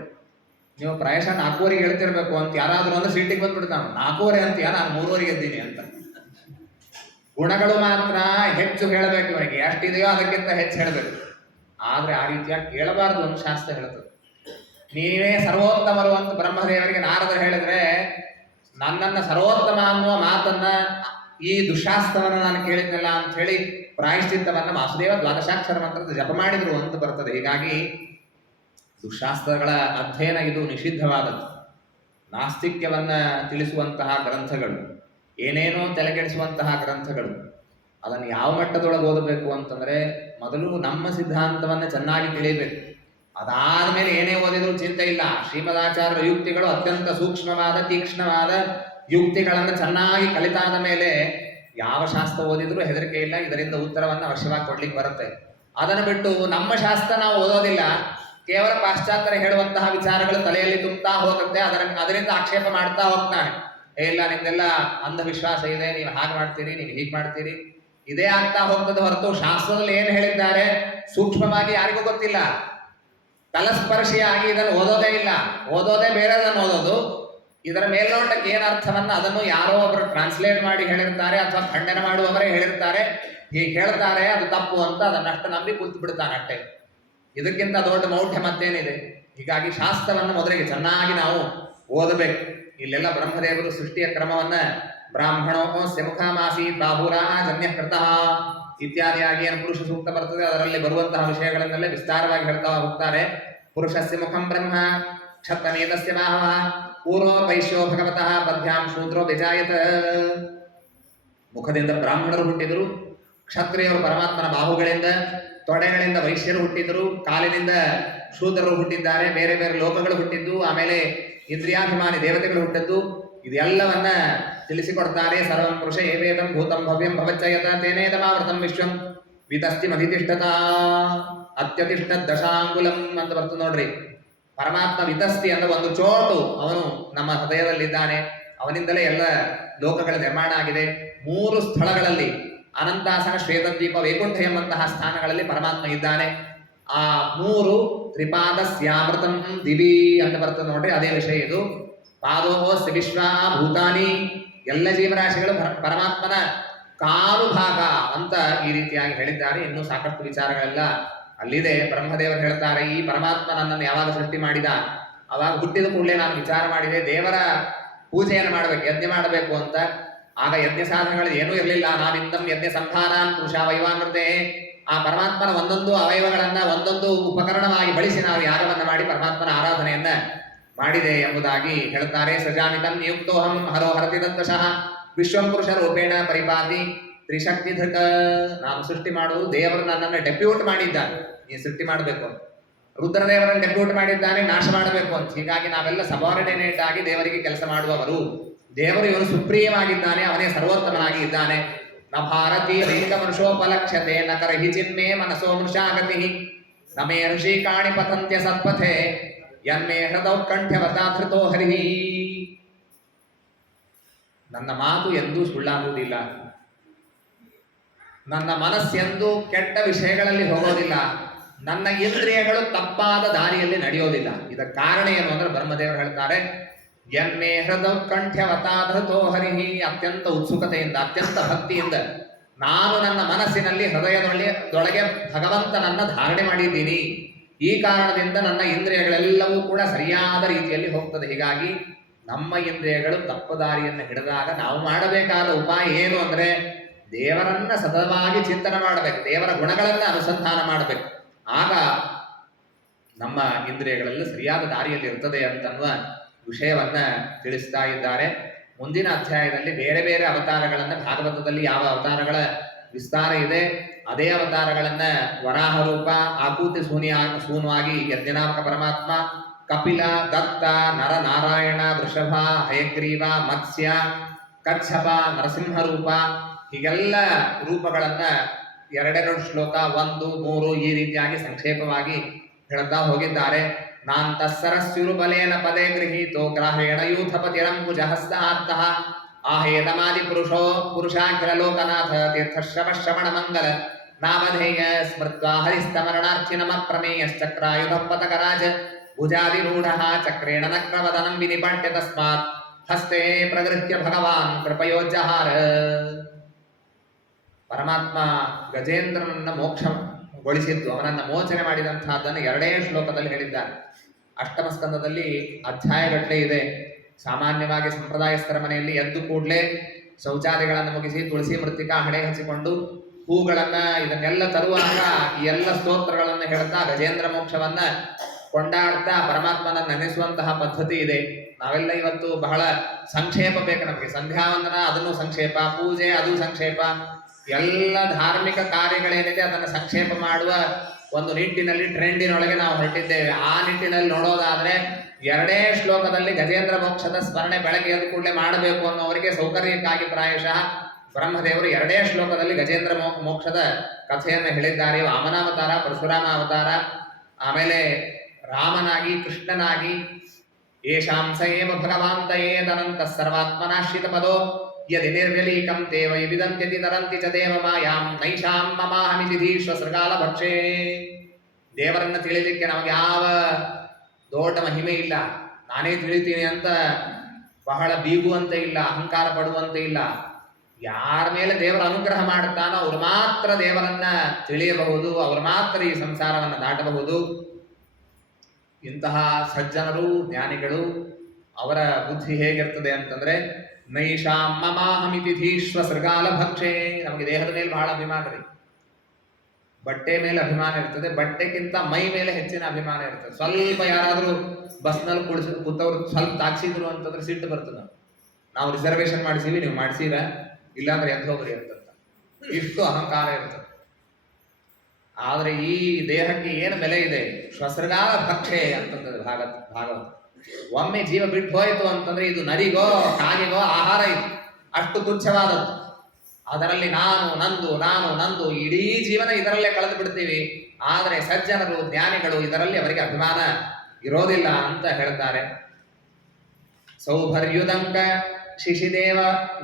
ನೀವು ಪ್ರಾಯಶಃ 4:15 ಹೇಳ್ತಿರ್ಬೇಕು ಅಂತ ಯಾರಾದರೂ ಅಂದ್ರೆ ಸಿಟ್ಟಿಗೆ ಬಂದ್ಬಿಡ್ತಾನೆ. 4:15 ಅಂತೀಯ, ನಾನು 3:15 ಎದ್ದೀನಿ ಅಂತ. ಗುಣಗಳು ಮಾತ್ರ ಹೆಚ್ಚು ಹೇಳಬೇಕು ಇವನಿಗೆ, ಎಷ್ಟಿದೆಯೋ ಅದಕ್ಕಿಂತ ಹೆಚ್ಚು ಹೇಳಬೇಕು. ಆದ್ರೆ ಆ ರೀತಿಯಾಗಿ ಕೇಳಬಾರದು ಅಂತ ಶಾಸ್ತ್ರ ಹೇಳ್ತದೆ. ನೀವೇ ಸರ್ವೋತ್ತಮರು ಅಂತ ಬ್ರಹ್ಮದೇವರಿಗೆ ನಾರದರು ಹೇಳಿದ್ರೆ, ನನ್ನನ್ನು ಸರ್ವೋತ್ತಮ ಅನ್ನುವ ಮಾತನ್ನ ಈ ದುಶಾಸ್ತ್ರವನ್ನು ನಾನು ಕೇಳಿದ್ನಲ್ಲ ಅಂತ ಹೇಳಿ ಪ್ರಾಯಶ್ಚಿತ್ತವನ್ನ ವಾಸುದೇವ ದ್ವಾದಶಾಕ್ಷರ ಮಂತ್ರದ ಜಪ ಮಾಡಿದ್ರು ಅಂತ ಬರ್ತದೆ. ಹೀಗಾಗಿ ದುಶಾಸ್ತ್ರಗಳ ಅಧ್ಯಯನ ಇದು ನಿಷಿದ್ಧವಾದದ್ದು. ನಾಸ್ತಿಕ್ಯವನ್ನ ತಿಳಿಸುವಂತಹ ಗ್ರಂಥಗಳು, ಏನೇನೋ ತಲೆಗೆಡಿಸುವಂತಹ ಗ್ರಂಥಗಳು, ಅದನ್ನು ಯಾವ ಮಟ್ಟದೊಳಗೆ ಓದಬೇಕು ಅಂತಂದ್ರೆ ಮೊದಲು ನಮ್ಮ ಸಿದ್ಧಾಂತವನ್ನ ಚೆನ್ನಾಗಿ ತಿಳಿಯಬೇಕು. ಅದಾದ್ಮೇಲೆ ಏನೇ ಓದಿದ್ರು ಚಿಂತೆ ಇಲ್ಲ. ಶ್ರೀಮದಾಚಾರ್ಯರ ಯುಕ್ತಿಗಳು ಅತ್ಯಂತ ಸೂಕ್ಷ್ಮವಾದ ತೀಕ್ಷ್ಣವಾದ ಯುಕ್ತಿಗಳನ್ನು ಚೆನ್ನಾಗಿ ಕಲಿತಾದ ಮೇಲೆ ಯಾವ ಶಾಸ್ತ್ರ ಓದಿದ್ರು ಹೆದರಿಕೆ ಇಲ್ಲ, ಇದರಿಂದ ಉತ್ತರವನ್ನು ಅವಶ್ಯವಾಗಿ ಕೊಡ್ಲಿಕ್ಕೆ ಬರುತ್ತೆ. ಅದನ್ನು ಬಿಟ್ಟು ನಮ್ಮ ಶಾಸ್ತ್ರ ನಾವು ಓದೋದಿಲ್ಲ, ಕೇವಲ ಪಾಶ್ಚಾತ್ಯರು ಹೇಳುವಂತಹ ವಿಚಾರಗಳು ತಲೆಯಲ್ಲಿ ತುಂಬುತ್ತಾ ಹೋಗುತ್ತೆ, ಅದರಿಂದ ಆಕ್ಷೇಪ ಮಾಡ್ತಾ ಹೋಗ್ತಾನೆ. ಇಲ್ಲ ನಿಮ್ದೆಲ್ಲ ಅಂಧವಿಶ್ವಾಸ ಇದೆ, ನೀವು ಹಾಗೆ ಮಾಡ್ತೀರಿ, ನೀವು ಹೀಗೆ ಮಾಡ್ತೀರಿ, ಇದೇ ಆಗ್ತಾ ಹೋಗ್ತದೆ ಹೊರತು ಶಾಸ್ತ್ರದಲ್ಲಿ ಏನು ಹೇಳಿದ್ದಾರೆ ಸೂಕ್ಷ್ಮವಾಗಿ ಯಾರಿಗೂ ಗೊತ್ತಿಲ್ಲ. ತಲಸ್ಪರ್ಶಿಯಾಗಿ ಇದನ್ನು ಓದೋದೇ ಇಲ್ಲ, ಓದೋದೇ ಬೇರೆದನ್ನು ಓದೋದು. ಇದರ ಮೇಲ್ನೋಟಕ್ಕೆ ಏನು ಅರ್ಥವನ್ನ ಅದನ್ನು ಯಾರೋ ಒಬ್ಬರು ಟ್ರಾನ್ಸ್ಲೇಟ್ ಮಾಡಿ ಹೇಳಿರ್ತಾರೆ ಅಥವಾ ಖಂಡನೆ ಮಾಡುವವರೇ ಹೇಳಿರ್ತಾರೆ, ಹೀಗೆ ಹೇಳ್ತಾರೆ ಅದು ತಪ್ಪು ಅಂತ ಅದನ್ನಷ್ಟು ನಂಬಿ ಕುಳಿತು ಬಿಡ್ತಾನೆ ಅಷ್ಟೇ. ಇದಕ್ಕಿಂತ ದೊಡ್ಡ ಮೌಢ್ಯ ಮತ್ತೇನಿದೆ? ಹೀಗಾಗಿ ಶಾಸ್ತ್ರವನ್ನು ಮೊದಲಿಗೆ ಚೆನ್ನಾಗಿ ನಾವು ಓದಬೇಕು. ಇಲ್ಲೆಲ್ಲ ಬ್ರಹ್ಮದೇವರು ಸೃಷ್ಟಿಯ ಕ್ರಮವನ್ನ ಬ್ರಾಹ್ಮಣೋ ಮುಖಾಮಾಸಿ ಬಾಹುರ ಜನ್ಯ ಕೃತಃ ಇತ್ಯಾದಿಯಾಗಿ ಏನು ಪುರುಷ ಸೂಕ್ತ ಬರ್ತದೆ ಅದರಲ್ಲಿ ಬರುವಂತಹ ವಿಷಯಗಳನ್ನೆಲ್ಲ ವಿಸ್ತಾರವಾಗಿ ಹೇಳ್ತಾ ಹೋಗ್ತಾರೆ. ಪುರುಷಸ್ಯ ಮುಖಂ ಬ್ರಹ್ಮ ಕ್ಷತ್ರಮೇತಸ್ಯ ಬಾಹವ ಪೂರ್ವ ವೈಶ್ಯೋ ಭಗವತಃ ಪದ್ಭ್ಯಾಂ ಶೂದ್ರೋ ವಿಜಾಯತ. ಮುಖದಿಂದ ಬ್ರಾಹ್ಮಣರು ಹುಟ್ಟಿದರು, ಕ್ಷತ್ರಿಯರು ಪರಮಾತ್ಮನ ಬಾಹುಗಳಿಂದ, ತೊಡೆಗಳಿಂದ ವೈಶ್ಯರು ಹುಟ್ಟಿದರು, ಕಾಲಿನಿಂದ ಶೂದ್ರರು ಹುಟ್ಟಿದ್ದಾರೆ, ಬೇರೆ ಬೇರೆ ಲೋಕಗಳು ಹುಟ್ಟಿದ್ದು, ಆಮೇಲೆ ಇಂದ್ರಿಯಾಭಿಮಾನಿ ದೇವತೆಗಳು ಹುಟ್ಟದ್ದು. ಇದೆಲ್ಲವನ್ನ ತಿಳಿಸಿಕೊಡ್ತಾರೆ. ಸರ್ವಂ ಪುರುಷ ಏವೇದಂ ಭೂತಂ ಭವ್ಯಂ ಭವಚ್ಚಯತ ತೇನೇದಮಾವೃತಂ ವಿಶ್ವಂ ವಿತಸ್ತಿ ಮಧಿತಿಷ್ಠತ ಅತ್ಯತಿಷ್ಠ ದಶಾಂಗುಲಂ ಅಂತ ಬರ್ತದೆ ನೋಡ್ರಿ. ಪರಮಾತ್ಮ ವಿತಸ್ತಿ ಅಂದ್ರೆ ಒಂದು ಚೋಟು ಅವನು ನಮ್ಮ ಹೃದಯದಲ್ಲಿದ್ದಾನೆ, ಅವನಿಂದಲೇ ಎಲ್ಲ ಲೋಕಗಳ ನಿರ್ಮಾಣ ಆಗಿದೆ. 3 ಸ್ಥಳಗಳಲ್ಲಿ ಅನಂತಾಸನ, ಶ್ವೇತದ್ವೀಪ, ವೈಕುಂಠ ಎಂಬಂತಹ ಸ್ಥಾನಗಳಲ್ಲಿ ಪರಮಾತ್ಮ ಇದ್ದಾನೆ. ಆ 3 ತ್ರಿಪಾದಸ್ಯಾಮೃತಂ ದಿವಿ ಅಂತ ಬರ್ತದೆ ನೋಡ್ರಿ, ಅದೇ ವಿಷಯ ಇದು. ಪಾದೋಸ್ಯ ವಿಶ್ವ ಭೂತಾನಿ, ಎಲ್ಲ ಜೀವರಾಶಿಗಳು ಪರಮಾತ್ಮನ ಕಾಲು ಭಾಗ ಅಂತ ಈ ರೀತಿಯಾಗಿ ಹೇಳಿದ್ದಾರೆ. ಇನ್ನೂ ಸಾಕಷ್ಟು ವಿಚಾರಗಳೆಲ್ಲ ಅಲ್ಲಿದೆ. ಬ್ರಹ್ಮದೇವರು ಹೇಳ್ತಾರೆ, ಈ ಪರಮಾತ್ಮ ನನ್ನನ್ನು ಯಾವಾಗ ಸೃಷ್ಟಿ ಮಾಡಿದ ಅವಾಗ ಹುಟ್ಟಿದ ಕೂಡಲೇ ನಾನು ವಿಚಾರ ಮಾಡಿದೆ, ದೇವರ ಪೂಜೆಯನ್ನು ಮಾಡಬೇಕು, ಯಜ್ಞ ಮಾಡಬೇಕು ಅಂತ. ಆಗ ಯಜ್ಞ ಸಾಧನಗಳು ಏನೂ ಇರಲಿಲ್ಲ. ನಾವಿಂದಂ ಯಜ್ಞ ಸಂಧಾನಾನ್ ಪುರುಷ ವೈವಾನೃತೆ, ಆ ಪರಮಾತ್ಮನ ಒಂದೊಂದು ಅವಯವಗಳನ್ನ ಒಂದೊಂದು ಉಪಕರಣವಾಗಿ ಬಳಸಿ ನಾವು ಯಾಗವನ್ನ ಮಾಡಿ ಪರಮಾತ್ಮನ ಆರಾಧನೆಯನ್ನ ಮಾಡಿದೆ ಎಂಬುದಾಗಿ ಹೇಳ್ತಾರೆ. ಸಜಾಮಿತಂ ನಿಯುಕ್ತೋಹಂ ಹರೋ ಹರತಿ ತತ್ವಶಃ ವಿಶ್ವಂ ಪುರುಷ ರೂಪೇಣ ಪರಿಪಾತಿ ತ್ರಿಶಕ್ತಿ ಧೃಕ. ನಾನು ಸೃಷ್ಟಿ ಮಾಡುವುದು, ದೇವರು ನನ್ನನ್ನು ಡೆಪ್ಯೂಟ್ ಮಾಡಿದ್ದಾನೆ, ನೀನು ಸೃಷ್ಟಿ ಮಾಡಬೇಕು ಅಂತ. ರುದ್ರದೇವರನ್ನು ಡೆಪ್ಯೂಟ್ ಮಾಡಿದ್ದಾನೆ, ನಾಶ ಮಾಡಬೇಕು ಅಂತ. ಹೀಗಾಗಿ ನಾವೆಲ್ಲ ಸಬಾರ್ಡಿನೇಟ್ ಆಗಿ ದೇವರಿಗೆ ಕೆಲಸ ಮಾಡುವವರು. ದೇವರು ಇವನು ಸುಪ್ರಿಯವಾಗಿದ್ದಾನೆ, ಅವನೇ ಸರ್ವೋತ್ತಮನಾಗಿ ಇದ್ದಾನೆ. ನ ಭಾರತೀ ರೈಕ ಮನುಷ್ಯೋಪಲಕ್ಷ್ಯತೆ ನ ಕರಹಿ ಚಿನ್ಮೇ ಮನಸೋ ಮೃಷಾಗತಿ ನ ಮೇ ಋಷಿಕಾಣಿ ಪತಂತ್ಯ ಸತ್ಪಥೆ ಯನ್ಮೇ ಹೃದೌತ್ಕಂಠ್ಯವತಾಧೃತೋ ಹರಿಹಿ. ನನ್ನ ಮಾತು ಎಂದೂ ಸುಳ್ಳಾಗುವುದಿಲ್ಲ, ನನ್ನ ಮನಸ್ಸೆಂದು ಕೆಟ್ಟ ವಿಷಯಗಳಲ್ಲಿ ಹೋಗೋದಿಲ್ಲ, ನನ್ನ ಇಂದ್ರಿಯಗಳು ತಪ್ಪಾದ ದಾರಿಯಲ್ಲಿ ನಡೆಯೋದಿಲ್ಲ. ಇದಕ್ಕೆ ಕಾರಣ ಏನು ಅಂದ್ರೆ ಬ್ರಹ್ಮದೇವರು ಹೇಳ್ತಾರೆ, ಎನ್ಮೇ ಹೃದೌತ್ಕಂಠ್ಯವತಾಧೃತೋ ಹರಿಹಿ, ಅತ್ಯಂತ ಉತ್ಸುಕತೆಯಿಂದ ಅತ್ಯಂತ ಭಕ್ತಿಯಿಂದ ನಾನು ನನ್ನ ಮನಸ್ಸಿನಲ್ಲಿ ಹೃದಯದೊಳಗೆ ಭಗವಂತನನ್ನ ಧಾರಣೆ ಮಾಡಿದ್ದೀನಿ. ಈ ಕಾರಣದಿಂದ ನನ್ನ ಇಂದ್ರಿಯಗಳೆಲ್ಲವೂ ಕೂಡ ಸರಿಯಾದ ರೀತಿಯಲ್ಲಿ ಹೋಗ್ತದೆ. ಹೀಗಾಗಿ ನಮ್ಮ ಇಂದ್ರಿಯಗಳು ತಪ್ಪು ದಾರಿಯನ್ನು ಹಿಡಿದಾಗ ನಾವು ಮಾಡಬೇಕಾದ ಉಪಾಯ ಏನು ಅಂದ್ರೆ ದೇವರನ್ನ ಸತತವಾಗಿ ಚಿಂತನೆ ಮಾಡಬೇಕು, ದೇವರ ಗುಣಗಳನ್ನ ಅನುಸಂಧಾನ ಮಾಡಬೇಕು. ಆಗ ನಮ್ಮ ಇಂದ್ರಿಯಗಳೆಲ್ಲ ಸರಿಯಾದ ದಾರಿಯಲ್ಲಿ ಇರ್ತದೆ ಅಂತನ್ನುವ ವಿಷಯವನ್ನ ತಿಳಿಸ್ತಾ ಇದ್ದಾರೆ. ಮುಂದಿನ ಅಧ್ಯಾಯದಲ್ಲಿ ಬೇರೆ ಬೇರೆ ಅವತಾರಗಳನ್ನ, ಭಾಗವತದಲ್ಲಿ ಯಾವ ಅವತಾರಗಳ ವಿಸ್ತಾರ ಇದೆ ಅದೇ ಅವತಾರಗಳನ್ನ ವರಾಹ ರೂಪ, ಆಕೂತಿ ಸೂನುವಾಗಿ ಯಜ್ಞನಾಮಕ ಪರಮಾತ್ಮ, ಕಪಿಲ, ದತ್ತ, ನರ ನಾರಾಯಣ, ವೃಷಭ, ಹಯಗ್ರೀವ, ಮತ್ಸ್ಯ, ಕಚ್ಛಪ, ನರಸಿಂಹ ರೂಪ, ಹೀಗೆಲ್ಲ ರೂಪಗಳನ್ನ ಎರಡೆರಡು ಶ್ಲೋಕ 1, 3 ಈ ರೀತಿಯಾಗಿ ಸಂಕ್ಷೇಪವಾಗಿ ಹೇಳ್ತಾ ಹೋಗಿದ್ದಾರೆ. ನಾಂತಸ್ಸರಸ್ಯುರುಬಲೇನ ಪದೇ ಗೃಹೀತೋ ಗ್ರಾಹೇಣ ಯೂಥಪತಿರಂಕುಜಹಸ್ತಾರ್ಥಃ ಆಹೇದಮಾದಿ ಪುರುಷಾಖಿಲ ಲೋಕನಾಥ ತೀರ್ಥಶ್ರವ ಶ್ರವಣ ಮಂಗಲ ನಾಮಧೇಯ ಸ್ಮೃತ್ವಾ ಹರಿಸ್ತಮರಣಾರ್ಥಿನಮ ಪ್ರಮೇಯಶ್ಚಕ್ರಾಯುಧ ಪತಕರಾಜ ಭುಜಾದಿರೂಢಃ ಚಕ್ರೇಣ ನಕ್ರವದನಂ ವಿನಿಪಾಟ್ಯ ತಸ್ಮಾತ್ ಹಸ್ತೆ ಪ್ರಗೃಹ್ಯ ಭಗವಾನ್ ಕೃಪಯೋಜ್ಜಹಾರ. ಪರಮಾತ್ಮ ಗಜೇಂದ್ರನನ್ನ ಮೋಕ್ಷಗೊಳಿಸಿದ್ದು, ಅವನನ್ನ ಮೋಚನೆ ಮಾಡಿದಂತಹದ್ದನ್ನು 2 ಶ್ಲೋಕದಲ್ಲಿ ಹೇಳಿದ್ದಾನೆ. ಅಷ್ಟಮ ಸ್ಕಂದದಲ್ಲಿ ಅಧ್ಯಾಯಗಟ್ಟಲೆ ಇದೆ. ಸಾಮಾನ್ಯವಾಗಿ ಸಂಪ್ರದಾಯಸ್ಥರ ಮನೆಯಲ್ಲಿ ಎದ್ದು ಕೂಡಲೇ ಶೌಚಾದಿಗಳನ್ನು ಮುಗಿಸಿ ತುಳಸಿ ಮೃತ್ತಿಕಾ ಹಣೆ ಹಚ್ಚಿಕೊಂಡು ಹೂಗಳನ್ನ ಇದನ್ನೆಲ್ಲ ತರುವಾಗ ಈ ಎಲ್ಲ ಸ್ತೋತ್ರಗಳನ್ನು ಹೇಳ್ತಾ ಗಜೇಂದ್ರ ಮೋಕ್ಷವನ್ನ ಕೊಂಡಾಡ್ತಾ ಪರಮಾತ್ಮನ ನೆನೆಸುವಂತಹ ಪದ್ಧತಿ ಇದೆ. ನಾವೆಲ್ಲ ಇವತ್ತು ಬಹಳ ಸಂಕ್ಷೇಪ ಬೇಕು ನಮಗೆ. ಸಂಧ್ಯಾವಂದನ ಅದನ್ನು ಸಂಕ್ಷೇಪ, ಪೂಜೆ ಅದು ಸಂಕ್ಷೇಪ, ಎಲ್ಲ ಧಾರ್ಮಿಕ ಕಾರ್ಯಗಳೇನಿದೆ ಅದನ್ನು ಸಂಕ್ಷೇಪ ಮಾಡುವ ಒಂದು ನಿಟ್ಟಿನಲ್ಲಿ ಟ್ರೆಂಡಿನೊಳಗೆ ನಾವು ಹೊರಟಿದ್ದೇವೆ. ಆ ನಿಟ್ಟಿನಲ್ಲಿ ನೋಡೋದಾದ್ರೆ 2 ಶ್ಲೋಕದಲ್ಲಿ ಗಜೇಂದ್ರ ಮೋಕ್ಷದ ಸ್ಮರಣೆ ಬೆಳಗ್ಗೆ ಎದ್ದು ಕೂಡಲೇ ಮಾಡಬೇಕು ಅನ್ನೋವರಿಗೆ ಸೌಕರ್ಯಕ್ಕಾಗಿ ಪ್ರಾಯಶಃ ಬ್ರಹ್ಮದೇವರು 2 ಶ್ಲೋಕದಲ್ಲಿ ಗಜೇಂದ್ರ ಮೋಕ್ಷದ ಕಥೆಯನ್ನು ಹೇಳಿದ್ದಾರೆ. ವಾಮನಾವತಾರ, ಪರಶುರಾಮ ಅವತಾರ, ಆಮೇಲೆ ರಾಮನಾಗಿ, ಕೃಷ್ಣನಾಗಿ, ಯೇಷಾಂ ಸ ಏವ ಭಗವಾಂತ ಏದನಂತ ಸರ್ವಾತ್ಮನಾಶ್ರಿತ ಪದೋ ಯದಿ ನಿರ್ವ್ಯಲೀಕಂ ತೇ ವೈ ವಿದಂತ್ಯತಿ ತರಂತಿ ಚ ದೇವ ಮಾಯಾಂ ನೈಷಾಂ ಮಮಾಹಮಿತಿ ಧೀಶ್ವ ಸೃಗಾಲ ಭಕ್ಷೇ. ದೇವರನ್ನ ತಿಳಿಲಿಕ್ಕೆ ನಮಗೆ ಯಾವ ದೊಡ್ಡ ಮಹಿಮೆ ಇಲ್ಲ, ನಾನೇ ತಿಳಿತೀನಿ ಅಂತ ಬಹಳ ಬೀಗುವಂತೆ ಇಲ್ಲ, ಅಹಂಕಾರ ಪಡುವಂತೆ ಇಲ್ಲ. ಯಾರ ಮೇಲೆ ದೇವರ ಅನುಗ್ರಹ ಮಾಡುತ್ತಾನೋ ಅವರು ಮಾತ್ರ ದೇವರನ್ನ ತಿಳಿಯಬಹುದು, ಅವರು ಮಾತ್ರ ಈ ಸಂಸಾರವನ್ನು ದಾಟಬಹುದು. ಇಂತಹ ಸಜ್ಜನರು, ಜ್ಞಾನಿಗಳು, ಅವರ ಬುದ್ಧಿ ಹೇಗಿರ್ತದೆ ಅಂತಂದ್ರೆ ನೈಷಾಂ ಮಮಾಹಮಿತಿ ಧೀಶ್ವ ಸೃಗಾಲ ಭಕ್ಷೇ. ನಮಗೆ ದೇಹದ ಮೇಲೆ ಬಹಳ ಅಭಿಮಾನ ರೀ, ಬಟ್ಟೆ ಮೇಲೆ ಅಭಿಮಾನ ಇರ್ತದೆ, ಬಟ್ಟೆಗಿಂತ ಮೈ ಮೇಲೆ ಹೆಚ್ಚಿನ ಅಭಿಮಾನ ಇರ್ತದೆ. ಸ್ವಲ್ಪ ಯಾರಾದರೂ ಬಸ್ನಲ್ಲಿ ಕೂತವ್ರು ಸ್ವಲ್ಪ ತಾಕ್ಸಿದ್ರು ಅಂತಂದ್ರೆ ಸಿಟ್ಟು ಬರ್ತದೆ. ನಾವು ರಿಸರ್ವೇಶನ್ ಮಾಡಿಸೀವಿ, ನೀವು ಮಾಡಿಸೀರ, ಇಲ್ಲಾಂದ್ರೆ ಎಂತ ಹೋಗ್ರಿ ಅಂತ ಇಷ್ಟು ಅಹಂಕಾರ ಇರ್ತದೆ. ಆದ್ರೆ ಈ ದೇಹಕ್ಕೆ ಏನು ಬೆಲೆ ಇದೆ? ಶ್ವಸೃಗಾಲ ಭಕ್ಷೆ ಅಂತಂದ್ರೆ ಭಾಗವತ. ಒಮ್ಮೆ ಜೀವ ಬಿಟ್ಟು ಹೋಯಿತು ಅಂತಂದ್ರೆ ಇದು ನರಿಗೋ ಕಾಗೆಗೋ ಆಹಾರ ಇದು, ಅಷ್ಟು ತುಚ್ಛವಾದದ್ದು. ಅದರಲ್ಲಿ ನಾನು ನಂದು ಇಡೀ ಜೀವನ ಇದರಲ್ಲೇ ಕಳೆದು ಬಿಡ್ತೀವಿ. ಆದರೆ ಸಜ್ಜನರು, ಜ್ಞಾನಿಗಳು ಇದರಲ್ಲಿ ಅವರಿಗೆ ಅಭಿಮಾನ ಇರೋದಿಲ್ಲ ಅಂತ ಹೇಳ್ತಾರೆ. ಸೌಭರ್ಯುದಂಕ ಶಿಶಿದೇವ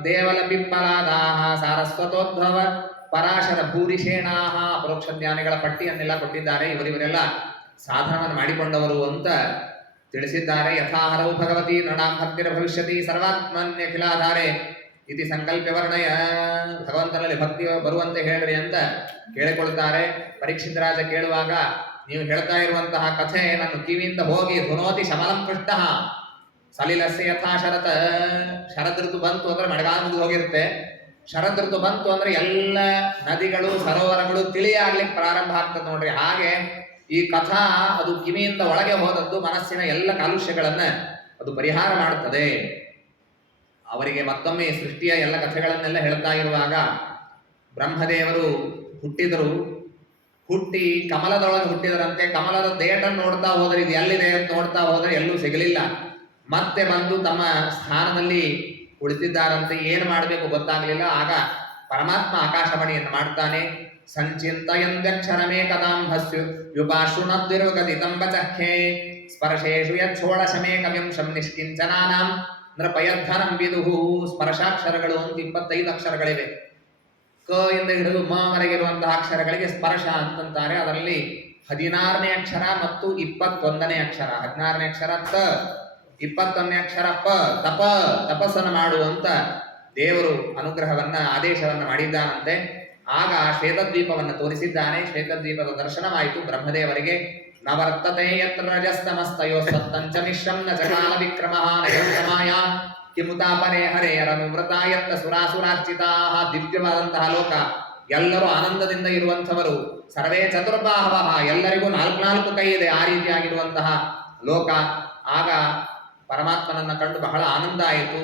ದೇವಲ ಪಿಪ್ಪಲಾದಾಹ ಸಾರಸ್ವತೋದ್ಭವ ಪರಾಶರ ಭೂರಿಷೇಣಾಹ. ಪರೋಕ್ಷ ಜ್ಞಾನಿಗಳ ಪಟ್ಟಿಯನ್ನೆಲ್ಲ ಕೊಟ್ಟಿದ್ದಾರೆ. ಇವರೆಲ್ಲ ಸಾಧನವನ್ನು ಮಾಡಿಕೊಂಡವರು ಅಂತ ತಿಳಿಸಿದ್ದಾರೆ. ಯಥಾಹರವು ಭಗವತಿ ನೃಣಾಂ ಭಕ್ತಿರ ಭವಿಷ್ಯತಿ ಸರ್ವಾತ್ಮನ್ಯಖಿಲಾಧಾರೆ ಇತಿ ಸಂಕಲ್ಪ್ಯ ವರ್ಣಯ. ಭಗವಂತನಲ್ಲಿ ಭಕ್ತಿ ಬರುವಂತೆ ಹೇಳ್ರಿ ಅಂತ ಕೇಳಿಕೊಳ್ತಾರೆ. ಪರೀಕ್ಷಿತ ರಾಜ ಕೇಳುವಾಗ, ನೀವು ಹೇಳ್ತಾ ಇರುವಂತಹ ಕಥೆ ನನ್ನ ಕಿವಿಯಿಂದ ಹೋಗಿ ಧುನೋತಿ ಶಮಲಂ ಪೃಷ್ಟ ಸಲಿಲಸ್ಯ ಯಥಾ ಶರತ್. ಶರದ್ ಋತು ಬಂತು ಅಂದ್ರೆ ಮಳೆಗಾಲ ಮುಗಿದು ಹೋಗಿರುತ್ತೆ. ಶರದ್ ಋತು ಬಂತು ಅಂದ್ರೆ ಎಲ್ಲ ನದಿಗಳು, ಸರೋವರಗಳು ತಿಳಿಯಾಗ್ಲಿಕ್ಕೆ ಪ್ರಾರಂಭ ಆಗ್ತದೆ ನೋಡ್ರಿ. ಹಾಗೆ ಈ ಕಥಾ ಅದು ಕಿವಿಯಿಂದ ಒಳಗೆ ಹೋದದ್ದು ಮನಸ್ಸಿನ ಎಲ್ಲ ಕಾಲುಷ್ಯಗಳನ್ನ ಅದು ಪರಿಹಾರ ಮಾಡುತ್ತದೆ. ಅವರಿಗೆ ಮತ್ತೊಮ್ಮೆ ಸೃಷ್ಟಿಯ ಎಲ್ಲ ಕಥೆಗಳನ್ನೆಲ್ಲ ಹೇಳ್ತಾ ಇರುವಾಗ ಬ್ರಹ್ಮದೇವರು ಹುಟ್ಟಿದರು. ಹುಟ್ಟಿ ಕಮಲದೊಳಗೆ ಹುಟ್ಟಿದರಂತೆ. ಕಮಲದ ದೇಟನ್ನು ನೋಡ್ತಾ ಹೋದರೆ ಇದು ಎಲ್ಲಿದೆ ಅಂತ ನೋಡ್ತಾ ಹೋದರೆ ಎಲ್ಲೂ ಸಿಗಲಿಲ್ಲ. ಮತ್ತೆ ಬಂದು ತಮ್ಮ ಸ್ಥಾನದಲ್ಲಿ ಕುಳಿತಿದ್ದಾರಂತೆ. ಏನು ಮಾಡಬೇಕು ಗೊತ್ತಾಗಲಿಲ್ಲ. ಆಗ ಪರಮಾತ್ಮ ಆಕಾಶವಾಣಿಯನ್ನು ಮಾಡ್ತಾನೆ. ಸಂಚಿಂತಯಂದಕ್ಷರಮೇ ಕದಾಂಭಸ್ಯು ಯುಪಾಶೃಣದ್ವಿರುಗದಿತಂ ವಚಃಖೇ ಸ್ಪರ್ಶೇಷು ಯಚ್ಛೋಡಶಮೇಕವಿಂಶಂ ನಿಷ್ಕಿಂಚನಾನಾಂ ನೃಪಯದ್ಧನಂ ವಿದುಹು. ಸ್ಪರ್ಶಾಕ್ಷರಗಳು ಅಂತ 25 ಅಕ್ಷರಗಳಿವೆ. ಕ ಇಂದ ಹಿಡಿದು ಮ ವರೆಗಿರುವಂತಹ ಅಕ್ಷರಗಳಿಗೆ ಸ್ಪರ್ಶ ಅಂತಂತಾರೆ. ಅದರಲ್ಲಿ 16ನೇ ಅಕ್ಷರ ಮತ್ತು 21ನೇ ಅಕ್ಷರ. 16ನೇ ಅಕ್ಷರ ತ, 21ನೇ ಅಕ್ಷರ ಪ. ತಪಸ್ಸನ್ನು ಮಾಡುವಂತ ದೇವರು ಅನುಗ್ರಹವನ್ನ ಆದೇಶವನ್ನ ಮಾಡಿದ್ದಾನಂತೆ. ಆಗ ಶ್ವೇತದ್ವೀಪವನ್ನು ತೋರಿಸಿದ್ದಾನೆ. ಶ್ವೇತದ್ವೀಪದ ದರ್ಶನವಾಯಿತು ಬ್ರಹ್ಮದೇವರಿಗೆ. ನವರ್ತತೆ ಯತ್ರ ರಜಸ್ತಮಸ್ತಯೋ ಸತ್ತಂಚ ಮಿಶ್ರಂ ನ ಚಕಾಲ ವಿಕ್ರಮಃ ನಯೋತ್ತಮಾಯ ಕಿಮುತಾಪನೆ ಹರೇರನುವೃತಾಯತ್ತ ಸುರಾಸುರಾರ್ಚಿತಾಃ. ದಿವ್ಯವಾದಂತಹ ಲೋಕ, ಎಲ್ಲರೂ ಆನಂದದಿಂದ ಇರುವಂಥವರು. ಸರ್ವೇ ಚತುರ್ಬಾಹವಃ, ಎಲ್ಲರಿಗೂ 4 ಕೈ ಇದೆ, ಆ ರೀತಿಯಾಗಿರುವಂತಹ ಲೋಕ. ಆಗ ಪರಮಾತ್ಮನನ್ನ ಕಂಡು ಬಹಳ ಆನಂದ ಆಯಿತು.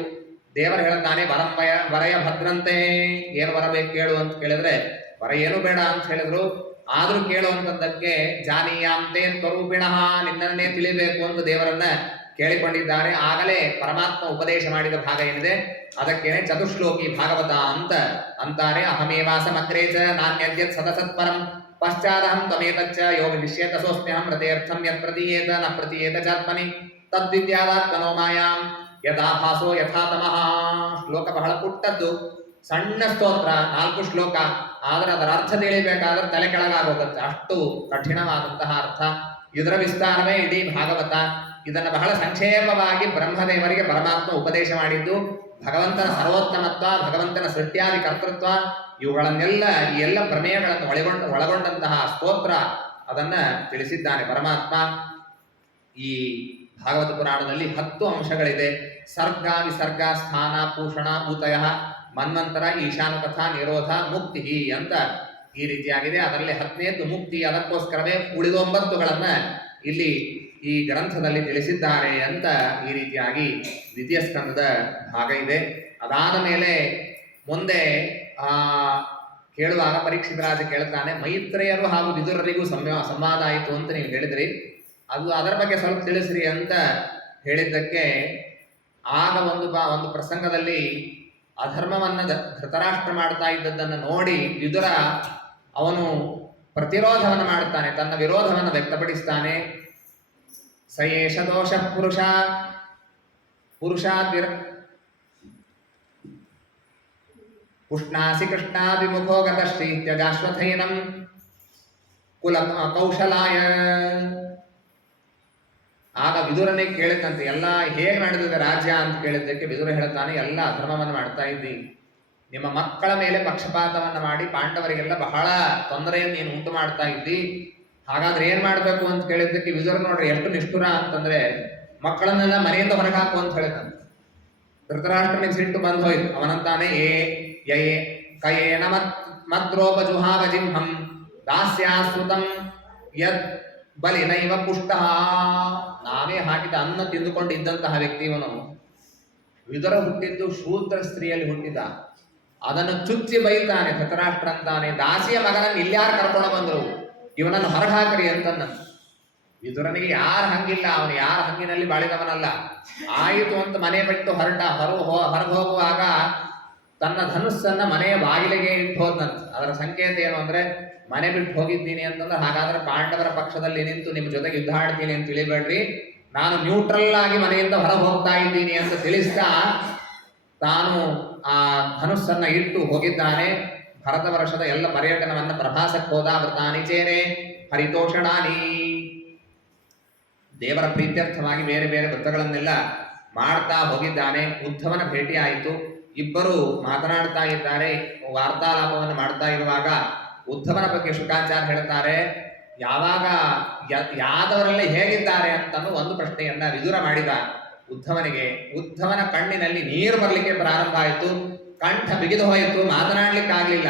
ದೇವರು ಹೇಳ್ತಾನೆ, ವರಯ ಭದ್ರಂತೆ, ಏನು ವರ ಬೇಕು ಕೇಳು ಅಂತ ಕೇಳಿದ್ರೆ, ವರ ಏನು ಬೇಡ ಅಂತ ಹೇಳಿದ್ರು. ಆದ್ರೂ ಕೇಳುವಂತದ್ದಕ್ಕೆ ಜಾನೀಯಾಂತೆ ಸ್ವರೂಪಿಣಃ, ನಿನ್ನನ್ನೇ ತಿಳಿಬೇಕು ಅಂತ ದೇವರನ್ನ ಕೇಳಿಕೊಂಡಿದ್ದಾರೆ. ಆಗಲೇ ಪರಮಾತ್ಮ ಉಪದೇಶ ಮಾಡಿದ ಭಾಗ ಏನಿದೆ ಅದಕ್ಕೇನೆ ಚತುಶ್ಲೋಕಿ ಭಾಗವತ ಅಂತ ಅಂತಾರೆ. ಅಹಮೇವಾಸಮಗ್ರೇಚ ನಾನ್ಯದ್ಯತ್ ಸದಸತ್ಪರಂ ಪಶ್ಚಾದಹಂ ತ್ವಮೇತಚ್ಚ ಯೋಗ ವಿಷ್ಯೇತ ಸೋಸ್ಮ್ಯಹಂ ಹೃದಯರ್ಥಂ ಯತ್ ಪ್ರತೀಯೇತ ನ ಪ್ರತೀಯೇತ ಚಾತ್ಮನಿ ತದ್ವಿದ್ಯಾದಾತ್ಮನೋ ಮಾಯಾಂ ಯಥಾಭಾಸೋ ಯಥಾತಮಃ. ಶ್ಲೋಕ ಬಹಳ ಪುಟ್ಟದ್ದು, ಸಣ್ಣ ಸ್ತೋತ್ರ, 4 ಶ್ಲೋಕ. ಆದ್ರೆ ಅದರ ಅರ್ಥ ತಿಳಿಬೇಕಾದ್ರೆ ತಲೆ ಕೆಳಗಾಗೋಗುತ್ತೆ, ಅಷ್ಟು ಕಠಿಣವಾದಂತಹ ಅರ್ಥ. ಇದರ ವಿಸ್ತಾರವೇ ಇಡೀ ಭಾಗವತ. ಇದನ್ನು ಬಹಳ ಸಂಕ್ಷೇಪವಾಗಿ ಬ್ರಹ್ಮದೇವರಿಗೆ ಪರಮಾತ್ಮ ಉಪದೇಶ ಮಾಡಿದ್ದು ಭಗವಂತನ ಸರ್ವೋತ್ತಮತ್ವ, ಭಗವಂತನ ಸೃಷ್ಟ್ಯಾದಿ ಕರ್ತೃತ್ವ, ಇವುಗಳನ್ನೆಲ್ಲ ಈ ಎಲ್ಲ ಪ್ರಮೇಯಗಳನ್ನು ಒಳಗೊಂಡಂತಹ ಸ್ತೋತ್ರ ಅದನ್ನ ತಿಳಿಸಿದ್ದಾನೆ ಪರಮಾತ್ಮ. ಈ ಭಾಗವತ ಪುರಾಣದಲ್ಲಿ 10 ಅಂಶಗಳಿದೆ. ಸರ್ಗ, ವಿಸರ್ಗ, ಸ್ಥಾನ, ಭೂಷಣ, ಊತಯ, ಮನ್ವಂತರ, ಈಶಾನ ಕಥಾ, ನಿರೋಧ, ಮುಕ್ತಿ ಅಂತ ಈ ರೀತಿಯಾಗಿದೆ. ಅದರಲ್ಲಿ 10ನೇದು ಮುಕ್ತಿ. ಅದಕ್ಕೋಸ್ಕರವೇ ಉಳಿದ 9ಗಳನ್ನ ಇಲ್ಲಿ ಈ ಗ್ರಂಥದಲ್ಲಿ ತಿಳಿಸಿದ್ದಾರೆ ಅಂತ ಈ ರೀತಿಯಾಗಿ ದ್ವಿತೀಯ ಸ್ಕಂದದ ಭಾಗ ಇದೆ. ಅದಾದ ಮೇಲೆ ಮುಂದೆ ಕೇಳುವಾಗ ಪರೀಕ್ಷಿತ ರಾಜ ಕೇಳ್ತಾನೆ, ಮೈತ್ರೇಯರು ಹಾಗೂ ವಿದುರರಿಗೂ ಸಂವಾದ ಆಯಿತು ಅಂತ ನೀವು ಹೇಳಿದ್ರಿ, ಅದರ ಬಗ್ಗೆ ಸ್ವಲ್ಪ ತಿಳಿಸ್ರಿ ಅಂತ ಹೇಳಿದ್ದಕ್ಕೆ, ಆಗ ಒಂದು ಪ್ರಸಂಗದಲ್ಲಿ ಅಧರ್ಮವನ್ನ ಧೃತರಾಷ್ಟ್ರ ಮಾಡ್ತಾ ಇದ್ದದ್ದನ್ನು ನೋಡಿ ವಿದುರ ಅವನು ಪ್ರತಿರೋಧವನ್ನು ಮಾಡುತ್ತಾನೆ, ತನ್ನ ವಿರೋಧವನ್ನು ವ್ಯಕ್ತಪಡಿಸ್ತಾನೆ. ಸಯೇಷ ದೋಷ ಪುರುಷಾದಿರ್ ಉಷ್ಣಾಸಿ ಕೃಷ್ಣಾಭಿಮುಖೋ ಗತಶ್ರೀ ತ್ಯಜಾಶ್ವಥೈನಂ ಕುಲ ಕೌಶಲಾಯ. ಆಗ ವಿದುರನೇ ಕೇಳಿದಂತೆ, ಎಲ್ಲ ಹೇಗೆ ನಡೆದಿದೆ ರಾಜ್ಯ ಅಂತ ಕೇಳಿದ್ದಕ್ಕೆ ವಿದುರ ಹೇಳ್ತಾನೆ, ಎಲ್ಲ ಅಧರ್ಮವನ್ನು ಮಾಡ್ತಾ ಇದ್ದಿ, ನಿಮ್ಮ ಮಕ್ಕಳ ಮೇಲೆ ಪಕ್ಷಪಾತವನ್ನು ಮಾಡಿ ಪಾಂಡವರಿಗೆಲ್ಲ ಬಹಳ ತೊಂದರೆಯನ್ನು ನೀನು ಉಂಟು ಮಾಡ್ತಾ ಇದ್ದಿ, ಹಾಗಾದ್ರೆ ಏನ್ ಮಾಡ್ಬೇಕು ಅಂತ ಕೇಳಿದ್ದಕ್ಕೆ ವಿದುರ ನೋಡ್ರಿ ಎಷ್ಟು ನಿಷ್ಠುರ ಅಂತಂದ್ರೆ, ಮಕ್ಕಳನ್ನೆಲ್ಲ ಮನೆಯಿಂದ ಹೊರಗೆ ಹಾಕು ಅಂತ ಹೇಳಿದಂತೆ. ಧೃತರಾಷ್ಟ್ರನಿಗೆ ಸಿಟ್ಟು ಬಂದು ಹೋಯ್ತು. ಅವನಂತಾನೆ, ಕಯೇನ ಮದ್ರೋಪಜುಹಾವ ಜಿಂಹಂ ದಾಸ್ಯಾಶ್ರುತಂ ಯದ್ ಬಲಿನೈವ ಪುಷ್ಟ. ನಾವೇ ಹಾಕಿದ ಅನ್ನ ತಿಂದುಕೊಂಡಿದ್ದಂತಹ ವ್ಯಕ್ತಿ ಇವನು. ವಿದುರ ಹುಟ್ಟಿದ್ದು ಶೂದ್ರ ಸ್ತ್ರೀಯಲ್ಲಿ ಹುಟ್ಟಿದ, ಅದನ್ನು ಚುಚ್ಚಿ ಬೈತಾನೆ. ಧೃತರಾಷ್ಟ್ರ ಅಂತಾನೆ, ದಾಸಿಯ ಮಗನನ್ನು ಇಲ್ಯಾರು ಕರ್ಕೊಂಡು ಬಂದ್ರು, ಇವನನ್ನು ಹೊರಗೆ ಹಾಕ್ರಿ ಅಂತನ್ನ. ವಿದುರನಿಗೆ ಯಾರು ಹಂಗಿಲ್ಲ, ಅವನು ಯಾರ ಹಂಗಿನಲ್ಲಿ ಬಾಳಿದವನಲ್ಲ. ಆಯಿತು ಅಂತ ಮನೆ ಬಿಟ್ಟು ಹೊರಗೆ ಹೋಗುವಾಗ ತನ್ನ ಧನುಸ್ಸನ್ನ ಮನೆಯ ಬಾಗಿಲಿಗೆ ಇಟ್ಟು ಹೋದಂತ. ಅದರ ಸಂಕೇತ ಏನು ಅಂದ್ರೆ, ಮನೆ ಬಿಟ್ಟು ಹೋಗಿದ್ದೀನಿ ಅಂತಂದ್ರೆ ಹಾಗಾದ್ರೆ ಪಾಂಡವರ ಪಕ್ಷದಲ್ಲಿ ನಿಂತು ನಿಮ್ಮ ಜೊತೆಗೆ ಯುದ್ಧ ಆಡ್ತೀನಿ ಅಂತ ತಿಳಿಬೇಡ್ರಿ, ನಾನು ನ್ಯೂಟ್ರಲ್ ಆಗಿ ಮನೆಯಿಂದ ಹೊರಗೆ ಹೋಗ್ತಾ ಇದ್ದೀನಿ ಅಂತ ತಿಳಿಸ್ತಾ ತಾನು ಆ ಧನುಸ್ಸನ್ನ ಇಟ್ಟು ಹೋಗಿದ್ದಾನೆ. ಭರತ ವರ್ಷದ ಎಲ್ಲ ಪರ್ಯಟನವನ್ನ ಪ್ರಭಾಸಕ್ಕೆ ಹೋದ. ವೃತಾನಿ ಚೇನೆ ಹರಿತೋಷಣಾನಿ, ದೇವರ ಪ್ರೀತ್ಯರ್ಥವಾಗಿ ಬೇರೆ ಬೇರೆ ವ್ರತಗಳನ್ನೆಲ್ಲ ಮಾಡ್ತಾ ಹೋಗಿದ್ದಾನೆ. ಉದ್ಧವನ ಭೇಟಿ ಆಯಿತು. ಇಬ್ಬರು ಮಾತನಾಡ್ತಾ ಇದ್ದಾರೆ. ವಾರ್ತಾಲಾಪವನ್ನು ಮಾಡ್ತಾ ಇರುವಾಗ ಉದ್ಧವನ ಬಗ್ಗೆ ಶುಕಾಚಾರ್ಯ ಹೇಳ್ತಾರೆ, ಯಾವಾಗ ಯಾದವರೆಲ್ಲ ಹೇಗಿದ್ದಾರೆ ಅಂತನೂ ಒಂದು ಪ್ರಶ್ನೆಯನ್ನ ವಿದುರ ಮಾಡಿದ ಉದ್ಧವನಿಗೆ. ಉದ್ಧವನ ಕಣ್ಣಿನಲ್ಲಿ ನೀರು ಬರಲಿಕ್ಕೆ ಪ್ರಾರಂಭ ಆಯಿತು, ಕಂಠ ಬಿಗಿದು ಹೋಯಿತು, ಮಾತನಾಡ್ಲಿಕ್ಕಾಗ್ಲಿಲ್ಲ.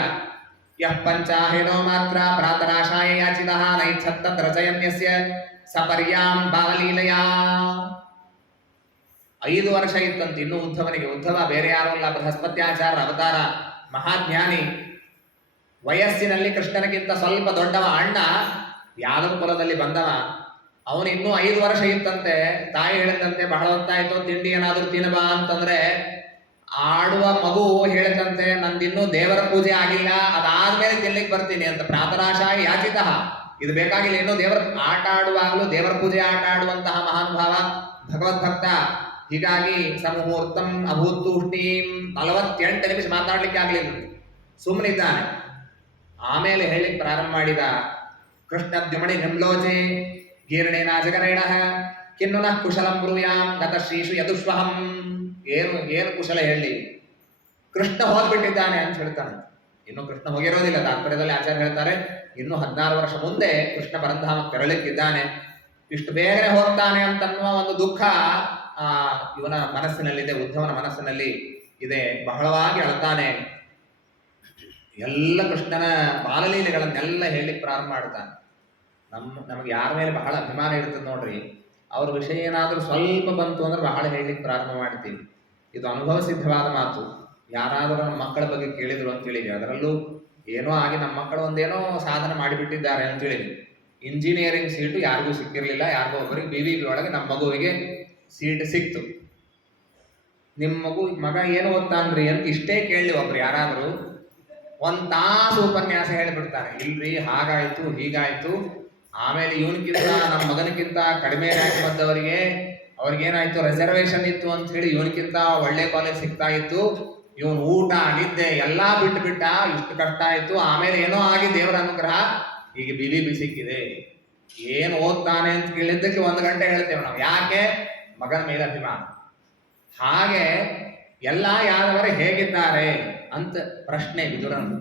ಯಃ ಪಂಚಾಹೇನೋ ಮಾತ್ರ ಪ್ರಾತರಾಶಾಯ ಯಾಚಿತಃ ನೈಚ್ಛತ್ತ ರಚಯನ್ಯಸ್ಯ ಸಪರ್ಯಾಂ ಬಾಲಲೀಲಯಾ. 5 ವರ್ಷ ಇತ್ತಂತ ಇನ್ನು ಉದ್ಧವನಿಗೆ. ಉದ್ಧವ ಬೇರೆ ಯಾರೂ ಅಲ್ಲ, ಬೃಹಸ್ಪತ್ಯಾಚಾರ್ಯ ಅವತಾರ, ಮಹಾಜ್ಞಾನಿ. ವಯಸ್ಸಿನಲ್ಲಿ ಕೃಷ್ಣನಿಗಿಂತ ಸ್ವಲ್ಪ ದೊಡ್ಡವ, ಅಣ್ಣ, ಯಾದವ ಕುಲದಲ್ಲಿ ಬಂದವ. ಅವನು ಇನ್ನೂ 5 ವರ್ಷ ಇತ್ತಂತೆ. ತಾಯಿ ಹೇಳಿದಂತೆ, ಬಹಳ ಹೊತ್ತಾಯ್ತು, ತಿಂಡಿ ಏನಾದರೂ ತಿನ್ನಬಾ ಅಂತಂದ್ರೆ, ಆಡುವ ಮಗು ಹೇಳಿದಂತೆ, ನಂದಿನ್ನೂ ದೇವರ ಪೂಜೆ ಆಗಿಲ್ಲ, ಅದಾದ್ಮೇಲೆ ತಿನ್ಲಿಕ್ಕೆ ಬರ್ತೀನಿ ಅಂತ. ಪ್ರಾತರಾಶಾಯ ಯಾಚಿತಃ, ಇದು ಬೇಕಾಗಿಲ್ಲ, ಇನ್ನೂ ದೇವರ ಆಟ ಆಡುವಾಗಲೂ ದೇವರ ಪೂಜೆ ಆಟ ಆಡುವಂತಹ ಮಹಾನುಭಾವ, ಭಗವದ್ಭಕ್ತ. ಹೀಗಾಗಿ ಸಮುಹೂರ್ತಂ ಅಭೂತೂಷ್ಣೀಂ 48 ನಿಮಿಷ ಮಾತಾಡ್ಲಿಕ್ಕೆ ಆಗ್ಲಿಲ್ಲ. ಸುಮ್ಮನಿದ್ದಾನೆ. ಆಮೇಲೆ ಹೇಳಿಕ್ ಪ್ರಾರಂಭ ಮಾಡಿದ, ಕೃಷ್ಣ ದ್ಯುಮಣಿ ನಿರ್ಲೋಚೆ ಗೀರ್ಣೇನ ಜಗರೇಣ ಕಿನ್ನುನ ಕುಶಲಂ ಬ್ರೂಯಾಂ ಗತ ಶ್ರೀಷು ಯದುಷ್ವಹಂ. ಏನು ಕುಶಲ ಹೇಳಿ, ಕೃಷ್ಣ ಹೋಗ್ಬಿಟ್ಟಿದ್ದಾನೆ ಅಂತ ಹೇಳ್ತಾನೆ. ಇನ್ನು ಕೃಷ್ಣ ಹೋಗಿರೋದಿಲ್ಲ. ತಾತ್ಪರ್ಯದಲ್ಲಿ ಆಚಾರ್ಯ ಹೇಳ್ತಾರೆ, ಇನ್ನು 16 ವರ್ಷ ಮುಂದೆ ಕೃಷ್ಣ ಪರಂಧಾಮಕ್ಕೆ ತೆರಳಿಕ್ಕಿದ್ದಾನೆ. ಇಷ್ಟು ಬೇಗನೆ ಹೋಗ್ತಾನೆ ಅಂತನ್ನುವ ಒಂದು ದುಃಖ ಇವನ ಮನಸ್ಸಿನಲ್ಲಿದೆ, ಉದ್ಧವನ ಮನಸ್ಸಿನಲ್ಲಿ ಇದೆ. ಬಹಳವಾಗಿ ಅಳ್ತಾನೆ. ಎಲ್ಲ ಕೃಷ್ಣನ ಬಾಲಲೀಲೆಗಳನ್ನೆಲ್ಲ ಹೇಳಿಕ್ ಪ್ರಾರಂಭ ಮಾಡ್ತಾನೆ. ನಮಗೆ ಯಾರ ಮೇಲೆ ಬಹಳ ಅಭಿಮಾನ ಇರ್ತದೆ ನೋಡ್ರಿ, ಅವ್ರ ವಿಷಯ ಏನಾದರೂ ಸ್ವಲ್ಪ ಬಂತು ಅಂದ್ರೆ ಬಹಳ ಹೇಳಿಕ್ ಪ್ರಾರಂಭ ಮಾಡ್ತೀವಿ. ಇದು ಅನುಭವ ಸಿದ್ಧವಾದ ಮಾತು. ಯಾರಾದರೂ ನಮ್ಮ ಮಕ್ಕಳ ಬಗ್ಗೆ ಕೇಳಿದ್ರು ಅಂತ ಹೇಳಿದ್ವಿ, ಅದರಲ್ಲೂ ಏನೋ ಆಗಿ ನಮ್ಮ ಮಕ್ಕಳು ಒಂದೇನೋ ಸಾಧನೆ ಮಾಡಿಬಿಟ್ಟಿದ್ದಾರೆ ಅಂತ ಹೇಳಿದ್ವಿ. ಇಂಜಿನಿಯರಿಂಗ್ ಸೀಟು ಯಾರಿಗೂ ಸಿಕ್ಕಿರಲಿಲ್ಲ, ಯಾರಿಗೋ ಒಬ್ಬರಿಗೆ BBB ಒಳಗೆ ನಮ್ಮ ಮಗುವಿಗೆ ಸೀಟ್ ಸಿಕ್ತು. ನಿಮ್ಮ ಮಗ ಏನು ಓದ್ತಾನ್ರಿ ಅಂತ ಇಷ್ಟೇ ಕೇಳಿ ಒಬ್ರು ಯಾರಾದರೂ 1 ತಾಸು ಉಪನ್ಯಾಸ ಹೇಳಿಬಿಡ್ತಾರೆ. ಇಲ್ರಿ ಹಾಗಾಯ್ತು ಹೀಗಾಯ್ತು, ಆಮೇಲೆ ಇವನಿಗಿಂತ ನಮ್ಮ ಮಗನಿಗಿಂತ ಕಡಿಮೆ ರ್ಯಾಂಕ್ ಬಂದವರಿಗೆ ಅವ್ರಿಗೇನಾಯ್ತು, ರಿಸರ್ವೇಶನ್ ಇತ್ತು ಅಂತ ಹೇಳಿ ಇವನಿಗಿಂತ ಒಳ್ಳೆ ಕಾಲೇಜ್ ಸಿಗ್ತಾ ಇತ್ತು, ಇವನು ಊಟ ನಿದ್ದೆ ಎಲ್ಲಾ ಬಿಟ್ಟು ಇಷ್ಟು ಕಷ್ಟ ಆಯ್ತು, ಆಮೇಲೆ ಏನೋ ಆಗಿ ದೇವರ ಅನುಗ್ರಹ ಈಗ BBB ಸಿಕ್ಕಿದೆ. ಏನು ಓದ್ತಾನೆ ಅಂತ ಕೇಳಿದ್ದಕ್ಕೆ 1 ಗಂಟೆ ಹೇಳ್ತೇವೆ ನಾವು. ಯಾಕೆ? ಮಗನ ಮೇಲೆ ಅಭಿಮಾನ. ಹಾಗೆ ಎಲ್ಲ ಯಾದವರು ಹೇಗಿದ್ದಾರೆ ಅಂತ ಪ್ರಶ್ನೆ ವಿದುರನು.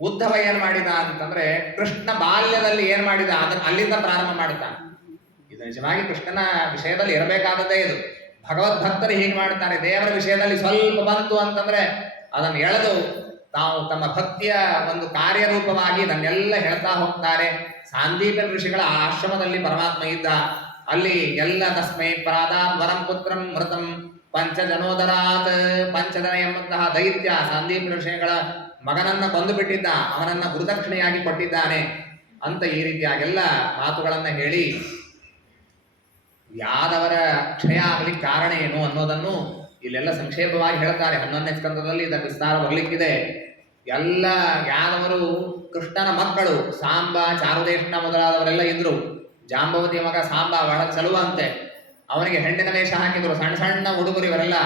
ಉದ್ಧವ ಏನ್ ಮಾಡಿದ ಅಂತಂದ್ರೆ, ಕೃಷ್ಣ ಬಾಲ್ಯದಲ್ಲಿ ಏನ್ ಮಾಡಿದ ಅದನ್ನ ಅಲ್ಲಿಂದ ಪ್ರಾರಂಭ ಮಾಡುತ್ತಾನೆ. ಇದು ನಿಜವಾಗಿ ಕೃಷ್ಣನ ವಿಷಯದಲ್ಲಿ ಇರಬೇಕಾದದ್ದೇ ಇದು. ಭಗವದ್ಭಕ್ತರು ಹೀಗೆ ಮಾಡ್ತಾರೆ. ದೇವರ ವಿಷಯದಲ್ಲಿ ಸ್ವಲ್ಪ ಬಂತು ಅಂತಂದ್ರೆ ಅದನ್ನು ಎಳೆದು ತಾವು ತಮ್ಮ ಭಕ್ತಿಯ ಒಂದು ಕಾರ್ಯರೂಪವಾಗಿ ಇದನ್ನೆಲ್ಲ ಹೇಳ್ತಾ ಹೋಗ್ತಾರೆ. ಸಾಂದೀಪನ ಋಷಿಗಳ ಆಶ್ರಮದಲ್ಲಿ ಪರಮಾತ್ಮ ಇದ್ದ. ಅಲ್ಲಿ ಎಲ್ಲ ತಸ್ಮೈ ಪ್ರಾದಾತ್ ವರಂ ಪುತ್ರಂ ಮೃತಂ ಪಂಚಜನೋದರಾತ್. ಪಂಚಜನ ಎಂಬಂತಹ ದೈತ್ಯ ಸಾಂದೀಪ ಋಷಿಗಳ ಮಗನನ್ನ ಕೊಂದು ಬಿಟ್ಟಿದ್ದ, ಅವನನ್ನ ಗುರುದಕ್ಷಿಣೆಯಾಗಿ ಕೊಟ್ಟಿದ್ದಾನೆ ಅಂತ ಈ ರೀತಿಯಾಗೆಲ್ಲ ಮಾತುಗಳನ್ನ ಹೇಳಿ ಯಾದವರ ಕ್ಷಯ ಆಗಲಿಕ್ಕೆ ಕಾರಣ ಏನು ಅನ್ನೋದನ್ನು ಇಲ್ಲೆಲ್ಲ ಸಂಕ್ಷೇಪವಾಗಿ ಹೇಳ್ತಾರೆ. 11ನೇ ಸ್ಕಂದದಲ್ಲಿ ಇದರ ವಿಸ್ತಾರ ಬರಲಿಕ್ಕಿದೆ. ಎಲ್ಲ ಯಾದವರು ಕೃಷ್ಣನ ಮಕ್ಕಳು. ಸಾಂಬ, ಚಾರುದೇಶನ ಮೊದಲಾದವರೆಲ್ಲ ಇದ್ರು. ಜಾಂಬವತಿ ಮಗ ಸಾಂಬ ಬಹಳ ಚಲುವಂತೆ. ಅವನಿಗೆ ಹೆಣ್ಣಿನ ವೇಷ ಹಾಕಿದ್ರು. ಸಣ್ಣ ಸಣ್ಣ ಹುಡುಗರು ಇವರೆಲ್ಲ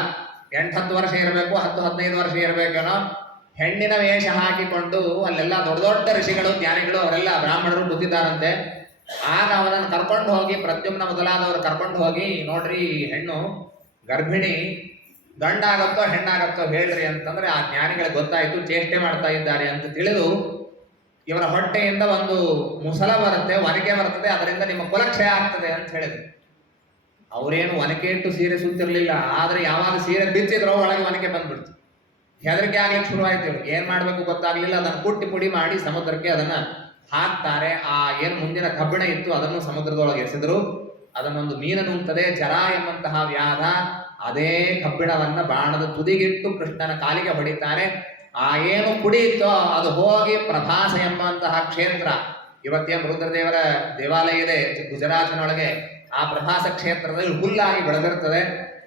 8-10 ವರ್ಷ ಇರಬೇಕು, 10-15 ವರ್ಷ ಇರಬೇಕೇನೋ. ಹೆಣ್ಣಿನ ವೇಷ ಹಾಕಿಕೊಂಡು ಅಲ್ಲೆಲ್ಲ ದೊಡ್ಡ ದೊಡ್ಡ ಋಷಿಗಳು ಜ್ಞಾನಿಗಳು ಅವರೆಲ್ಲ ಬ್ರಾಹ್ಮಣರು ಕೂತಿದ್ದಾರಂತೆ. ಆಗ ಅವನನ್ನು ಕರ್ಕೊಂಡು ಹೋಗಿ, ಪ್ರದ್ಯುಮ್ನ ಮೊದಲಾದವರು ಕರ್ಕೊಂಡು ಹೋಗಿ, ನೋಡ್ರಿ ಹೆಣ್ಣು ಗರ್ಭಿಣಿ, ಗಂಡಾಗತ್ತೋ ಹೆಣ್ಣಾಗತ್ತೋ ಹೇಳ್ರಿ ಅಂತಂದ್ರೆ ಆ ಜ್ಞಾನಿಗಳಿಗೆ ಗೊತ್ತಾಯ್ತು, ಚೇಷ್ಟೆ ಮಾಡ್ತಾ ಇದ್ದಾರೆ ಅಂತ ತಿಳಿದು ಇವರ ಹೊಟ್ಟೆಯಿಂದ ಒಂದು ಮುಸಲ ಬರುತ್ತೆ, ಒನಕೆ ಬರ್ತದೆ, ಅದರಿಂದ ನಿಮ್ಮ ಕುಲಕ್ಷಯ ಆಗ್ತದೆ ಅಂತ ಹೇಳಿದ್ರು. ಅವರೇನು ಒನಕೆ ಇಟ್ಟು ಸೀರೆ ಸುತ್ತಿರ್ಲಿಲ್ಲ, ಆದ್ರೆ ಯಾವಾಗ ಸೀರೆ ಬಿಚ್ಚಿದ್ರೋ ಒಳಗೆ ಒನಕೆ ಬಂದ್ಬಿಡ್ತು. ಹೆದರಿಕೆ ಆಗ್ಲಿಕ್ಕೆ ಶುರುವಾಯ್ತು. ಏನ್ ಮಾಡ್ಬೇಕು ಗೊತ್ತಾಗ್ಲಿಲ್ಲ. ಅದನ್ನು ಕುಟ್ಟಿ ಪುಡಿ ಮಾಡಿ ಸಮುದ್ರಕ್ಕೆ ಅದನ್ನ ಹಾಕ್ತಾರೆ. ಆ ಏನು ಮುಂದಿನ ಕಬ್ಬಿಣ ಇತ್ತು ಅದನ್ನು ಸಮುದ್ರದೊಳಗೆ ಎಸೆದರು. ಅದನ್ನೊಂದು ಮೀನು ನುಂಗ್ತದೆ, ಜರ ಎಂಬಂತಹ ವ್ಯಾಧ. ಅದೇ ಕಬ್ಬಿಣವನ್ನ ಬಾಣದ ತುದಿಗಿಟ್ಟು ಕೃಷ್ಣನ ಕಾಲಿಗೆ ಹೊಡಿತಾರೆ. ಆ ಏನು ಪುಡಿ ಇತ್ತೋ ಅದು ಹೋಗಿ ಪ್ರಭಾಸ ಎಂಬಂತಹ ಕ್ಷೇತ್ರ, ಇವತ್ತೇನು ರುದ್ರದೇವರ ದೇವಾಲಯ ಇದೆ ಗುಜರಾತಿನೊಳಗೆ, ಆ ಪ್ರಭಾಸ ಕ್ಷೇತ್ರದಲ್ಲಿ ಹುಲ್ಲಾಗಿ ಬೆಳೆದಿರ್ತದೆ.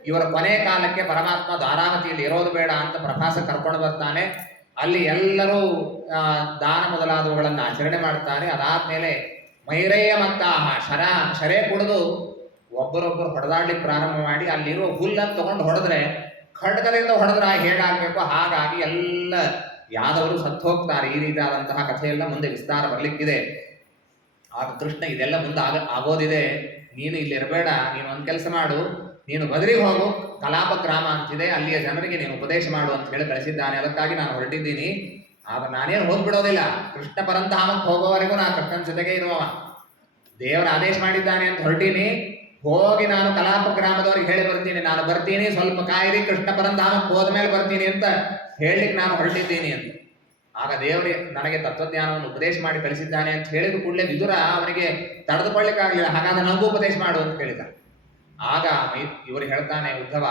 ಇವರ ಕೊನೆ ಕಾಲಕ್ಕೆ ಪರಮಾತ್ಮ ಧಾರಾವತಿಯಲ್ಲಿ ಇರೋದು ಬೇಡ ಅಂತ ಪ್ರಭಾಸ ಕರ್ಕೊಂಡು ಬರ್ತಾನೆ. ಅಲ್ಲಿ ಎಲ್ಲರೂ ದಾನ ಮೊದಲಾದವುಗಳನ್ನು ಆಚರಣೆ ಮಾಡ್ತಾರೆ. ಅದಾದ್ಮೇಲೆ ಮೈರೇಯ ಮಂತಹ ಶರೆ ಕುಡಿದು ಒಬ್ಬರೊಬ್ಬರು ಹೊಡೆದಾಡ್ಲಿಕ್ಕೆ ಪ್ರಾರಂಭ ಮಾಡಿ ಅಲ್ಲಿರೋ ಹುಲ್ಲನ್ನು ತಗೊಂಡು ಹೊಡೆದ್ರೆ, ಖಡ್ಗದಿಂದ ಹೊಡೆದ್ರೆ ಹೇಗಾಗಬೇಕು ಹಾಗಾಗಿ ಎಲ್ಲ ಯಾದವರು ಸತ್ತು ಹೋಗ್ತಾರೆ. ಈ ರೀತಿಯಾದಂತಹ ಕಥೆಯೆಲ್ಲ ಮುಂದೆ ವಿಸ್ತಾರ ಬರಲಿಕ್ಕಿದೆ. ಆಗ ಕೃಷ್ಣ ಇದೆಲ್ಲ ಮುಂದೆ ಆಗೋದಿದೆ, ನೀನು ಇಲ್ಲಿ ಇರಬೇಡ, ನೀನು ಒಂದು ಕೆಲಸ ಮಾಡು, ನೀನು ಬದರಿಗೆ ಹೋಗು, ಕಲಾಪ ಗ್ರಾಮ ಅಂತಿದೆ, ಅಲ್ಲಿಯ ಜನರಿಗೆ ನೀನು ಉಪದೇಶ ಮಾಡು ಅಂತ ಹೇಳಿ ಕಳಿಸಿದ್ದಾನೆ. ಅದಕ್ಕಾಗಿ ನಾನು ಹೊರಟಿದ್ದೀನಿ. ಆದ್ರೆ ನಾನೇನು ಹೋಗ್ಬಿಡೋದಿಲ್ಲ, ಕೃಷ್ಣ ಪರಂಧಾಮಕ್ಕೆ ಹೋಗೋವರೆಗೂ ನಾನು ಕೃಷ್ಣನ ಜೊತೆಗೆ ಇರುವವ. ದೇವರ ಆದೇಶ ಮಾಡಿದ್ದಾನೆ ಅಂತ ಹೊರಟೀನಿ, ಹೋಗಿ ನಾನು ಕಲಾಪ ಗ್ರಾಮದವ್ರಿಗೆ ಹೇಳಿ ಬರ್ತೀನಿ, ನಾನು ಬರ್ತೀನಿ, ಸ್ವಲ್ಪ ಕಾಯಿರಿ, ಕೃಷ್ಣ ಪರಂಧಾಮಕ್ಕೆ ಹೋದ್ಮೇಲೆ ಬರ್ತೀನಿ ಅಂತ ಹೇಳಲಿಕ್ಕೆ ನಾನು ಹೊರಟಿದ್ದೀನಿ ಅಂತ. ಆಗ ದೇವರು ನನಗೆ ತತ್ವಜ್ಞಾನವನ್ನು ಉಪದೇಶ ಮಾಡಿ ಕಳಿಸಿದ್ದಾನೆ ಅಂತ ಹೇಳಿದ ಕೂಡಲೇ ವಿದುರ ಅವನಿಗೆ ತಡೆದುಕೊಳ್ಳಿಕ್ಕಾಗಲಿಲ್ಲ. ಹಾಗಾದ್ರೆ ನನಗೂ ಉಪದೇಶ ಮಾಡು ಅಂತ ಕೇಳಿದ. ಆಗ ಇವರು ಹೇಳ್ತಾನೆ, ಉದ್ಧವ,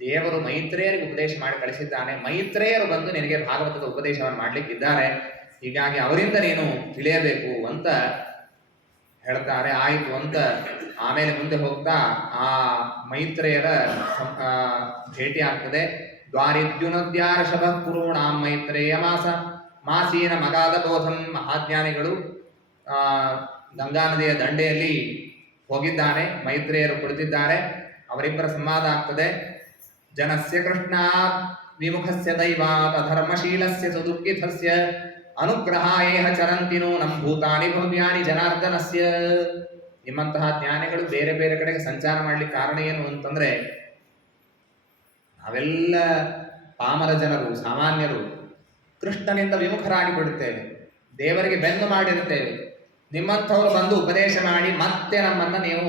ದೇವರು ಮೈತ್ರೇಯರಿಗೆ ಉಪದೇಶ ಮಾಡಿ ಕಳಿಸಿದ್ದಾನೆ, ಮೈತ್ರೇಯರು ಬಂದು ನಿನಗೆ ಭಾಗವತದ ಉಪದೇಶವನ್ನು ಮಾಡ್ಲಿಕ್ಕಿದ್ದಾರೆ, ಹೀಗಾಗಿ ಅವರಿಂದ ನೀನು ತಿಳಿಯಬೇಕು ಅಂತ ಹೇಳ್ತಾರೆ. ಆಯಿತು ಅಂತ ಆಮೇಲೆ ಮುಂದೆ ಹೋಗ್ತಾ ಆ ಮೈತ್ರೇಯರ ಭೇಟಿ ಆಗ್ತದೆ. ದ್ವಾರಿದ್ಯುನದ್ಯಾರ್ಷಭ ಕುರುಣಾಂ ಮೈತ್ರೇಯ ಮಾಸೀನ ಮಗಾದ ಬೋಧಂ. ಮಹಾಜ್ಞಾನಿಗಳು ಗಂಗಾ ನದಿಯ ದಂಡೆಯಲ್ಲಿ ಹೋಗಿದ್ದಾನೆ, ಮೈತ್ರೇಯರು ಕುಳಿತಿದ್ದಾರೆ, ಅವರಿಬ್ಬರ ಸಂವಾದ ಆಗ್ತದೆ. ಜನಸ್ಯ ಕೃಷ್ಣಾತ್ ವಿಮುಖಸ್ಯ ದೈವಾತ್ ಅಧರ್ಮಶೀಲಸ್ಯ ಸುದುಃಖಿತಸ್ಯ ಅನುಗ್ರಹಾಯೇಹ ಚರಂತಿನೋ ನಂ ಭೂತಾನಿ ಭವ್ಯಾನಿ ಜನಾರ್ದನಸ್ಯ. ನಿಮ್ಮಂತಹ ಜ್ಞಾನಿಗಳು ಬೇರೆ ಬೇರೆ ಕಡೆಗೆ ಸಂಚಾರ ಮಾಡ್ಲಿಕ್ಕೆ ಕಾರಣ ಏನು ಅಂತಂದ್ರೆ, ನಾವೆಲ್ಲ ಪಾಮರ ಜನರು, ಸಾಮಾನ್ಯರು, ಕೃಷ್ಣನಿಂದ ವಿಮುಖರಾಗಿ ಬಿಡುತ್ತೇವೆ, ದೇವರಿಗೆ ಬೆನ್ನು ಮಾಡಿರುತ್ತೇವೆ. ನಿಮ್ಮಂಥವ್ರು ಬಂದು ಉಪದೇಶ ಮಾಡಿ ಮತ್ತೆ ನಮ್ಮನ್ನ ನೀವು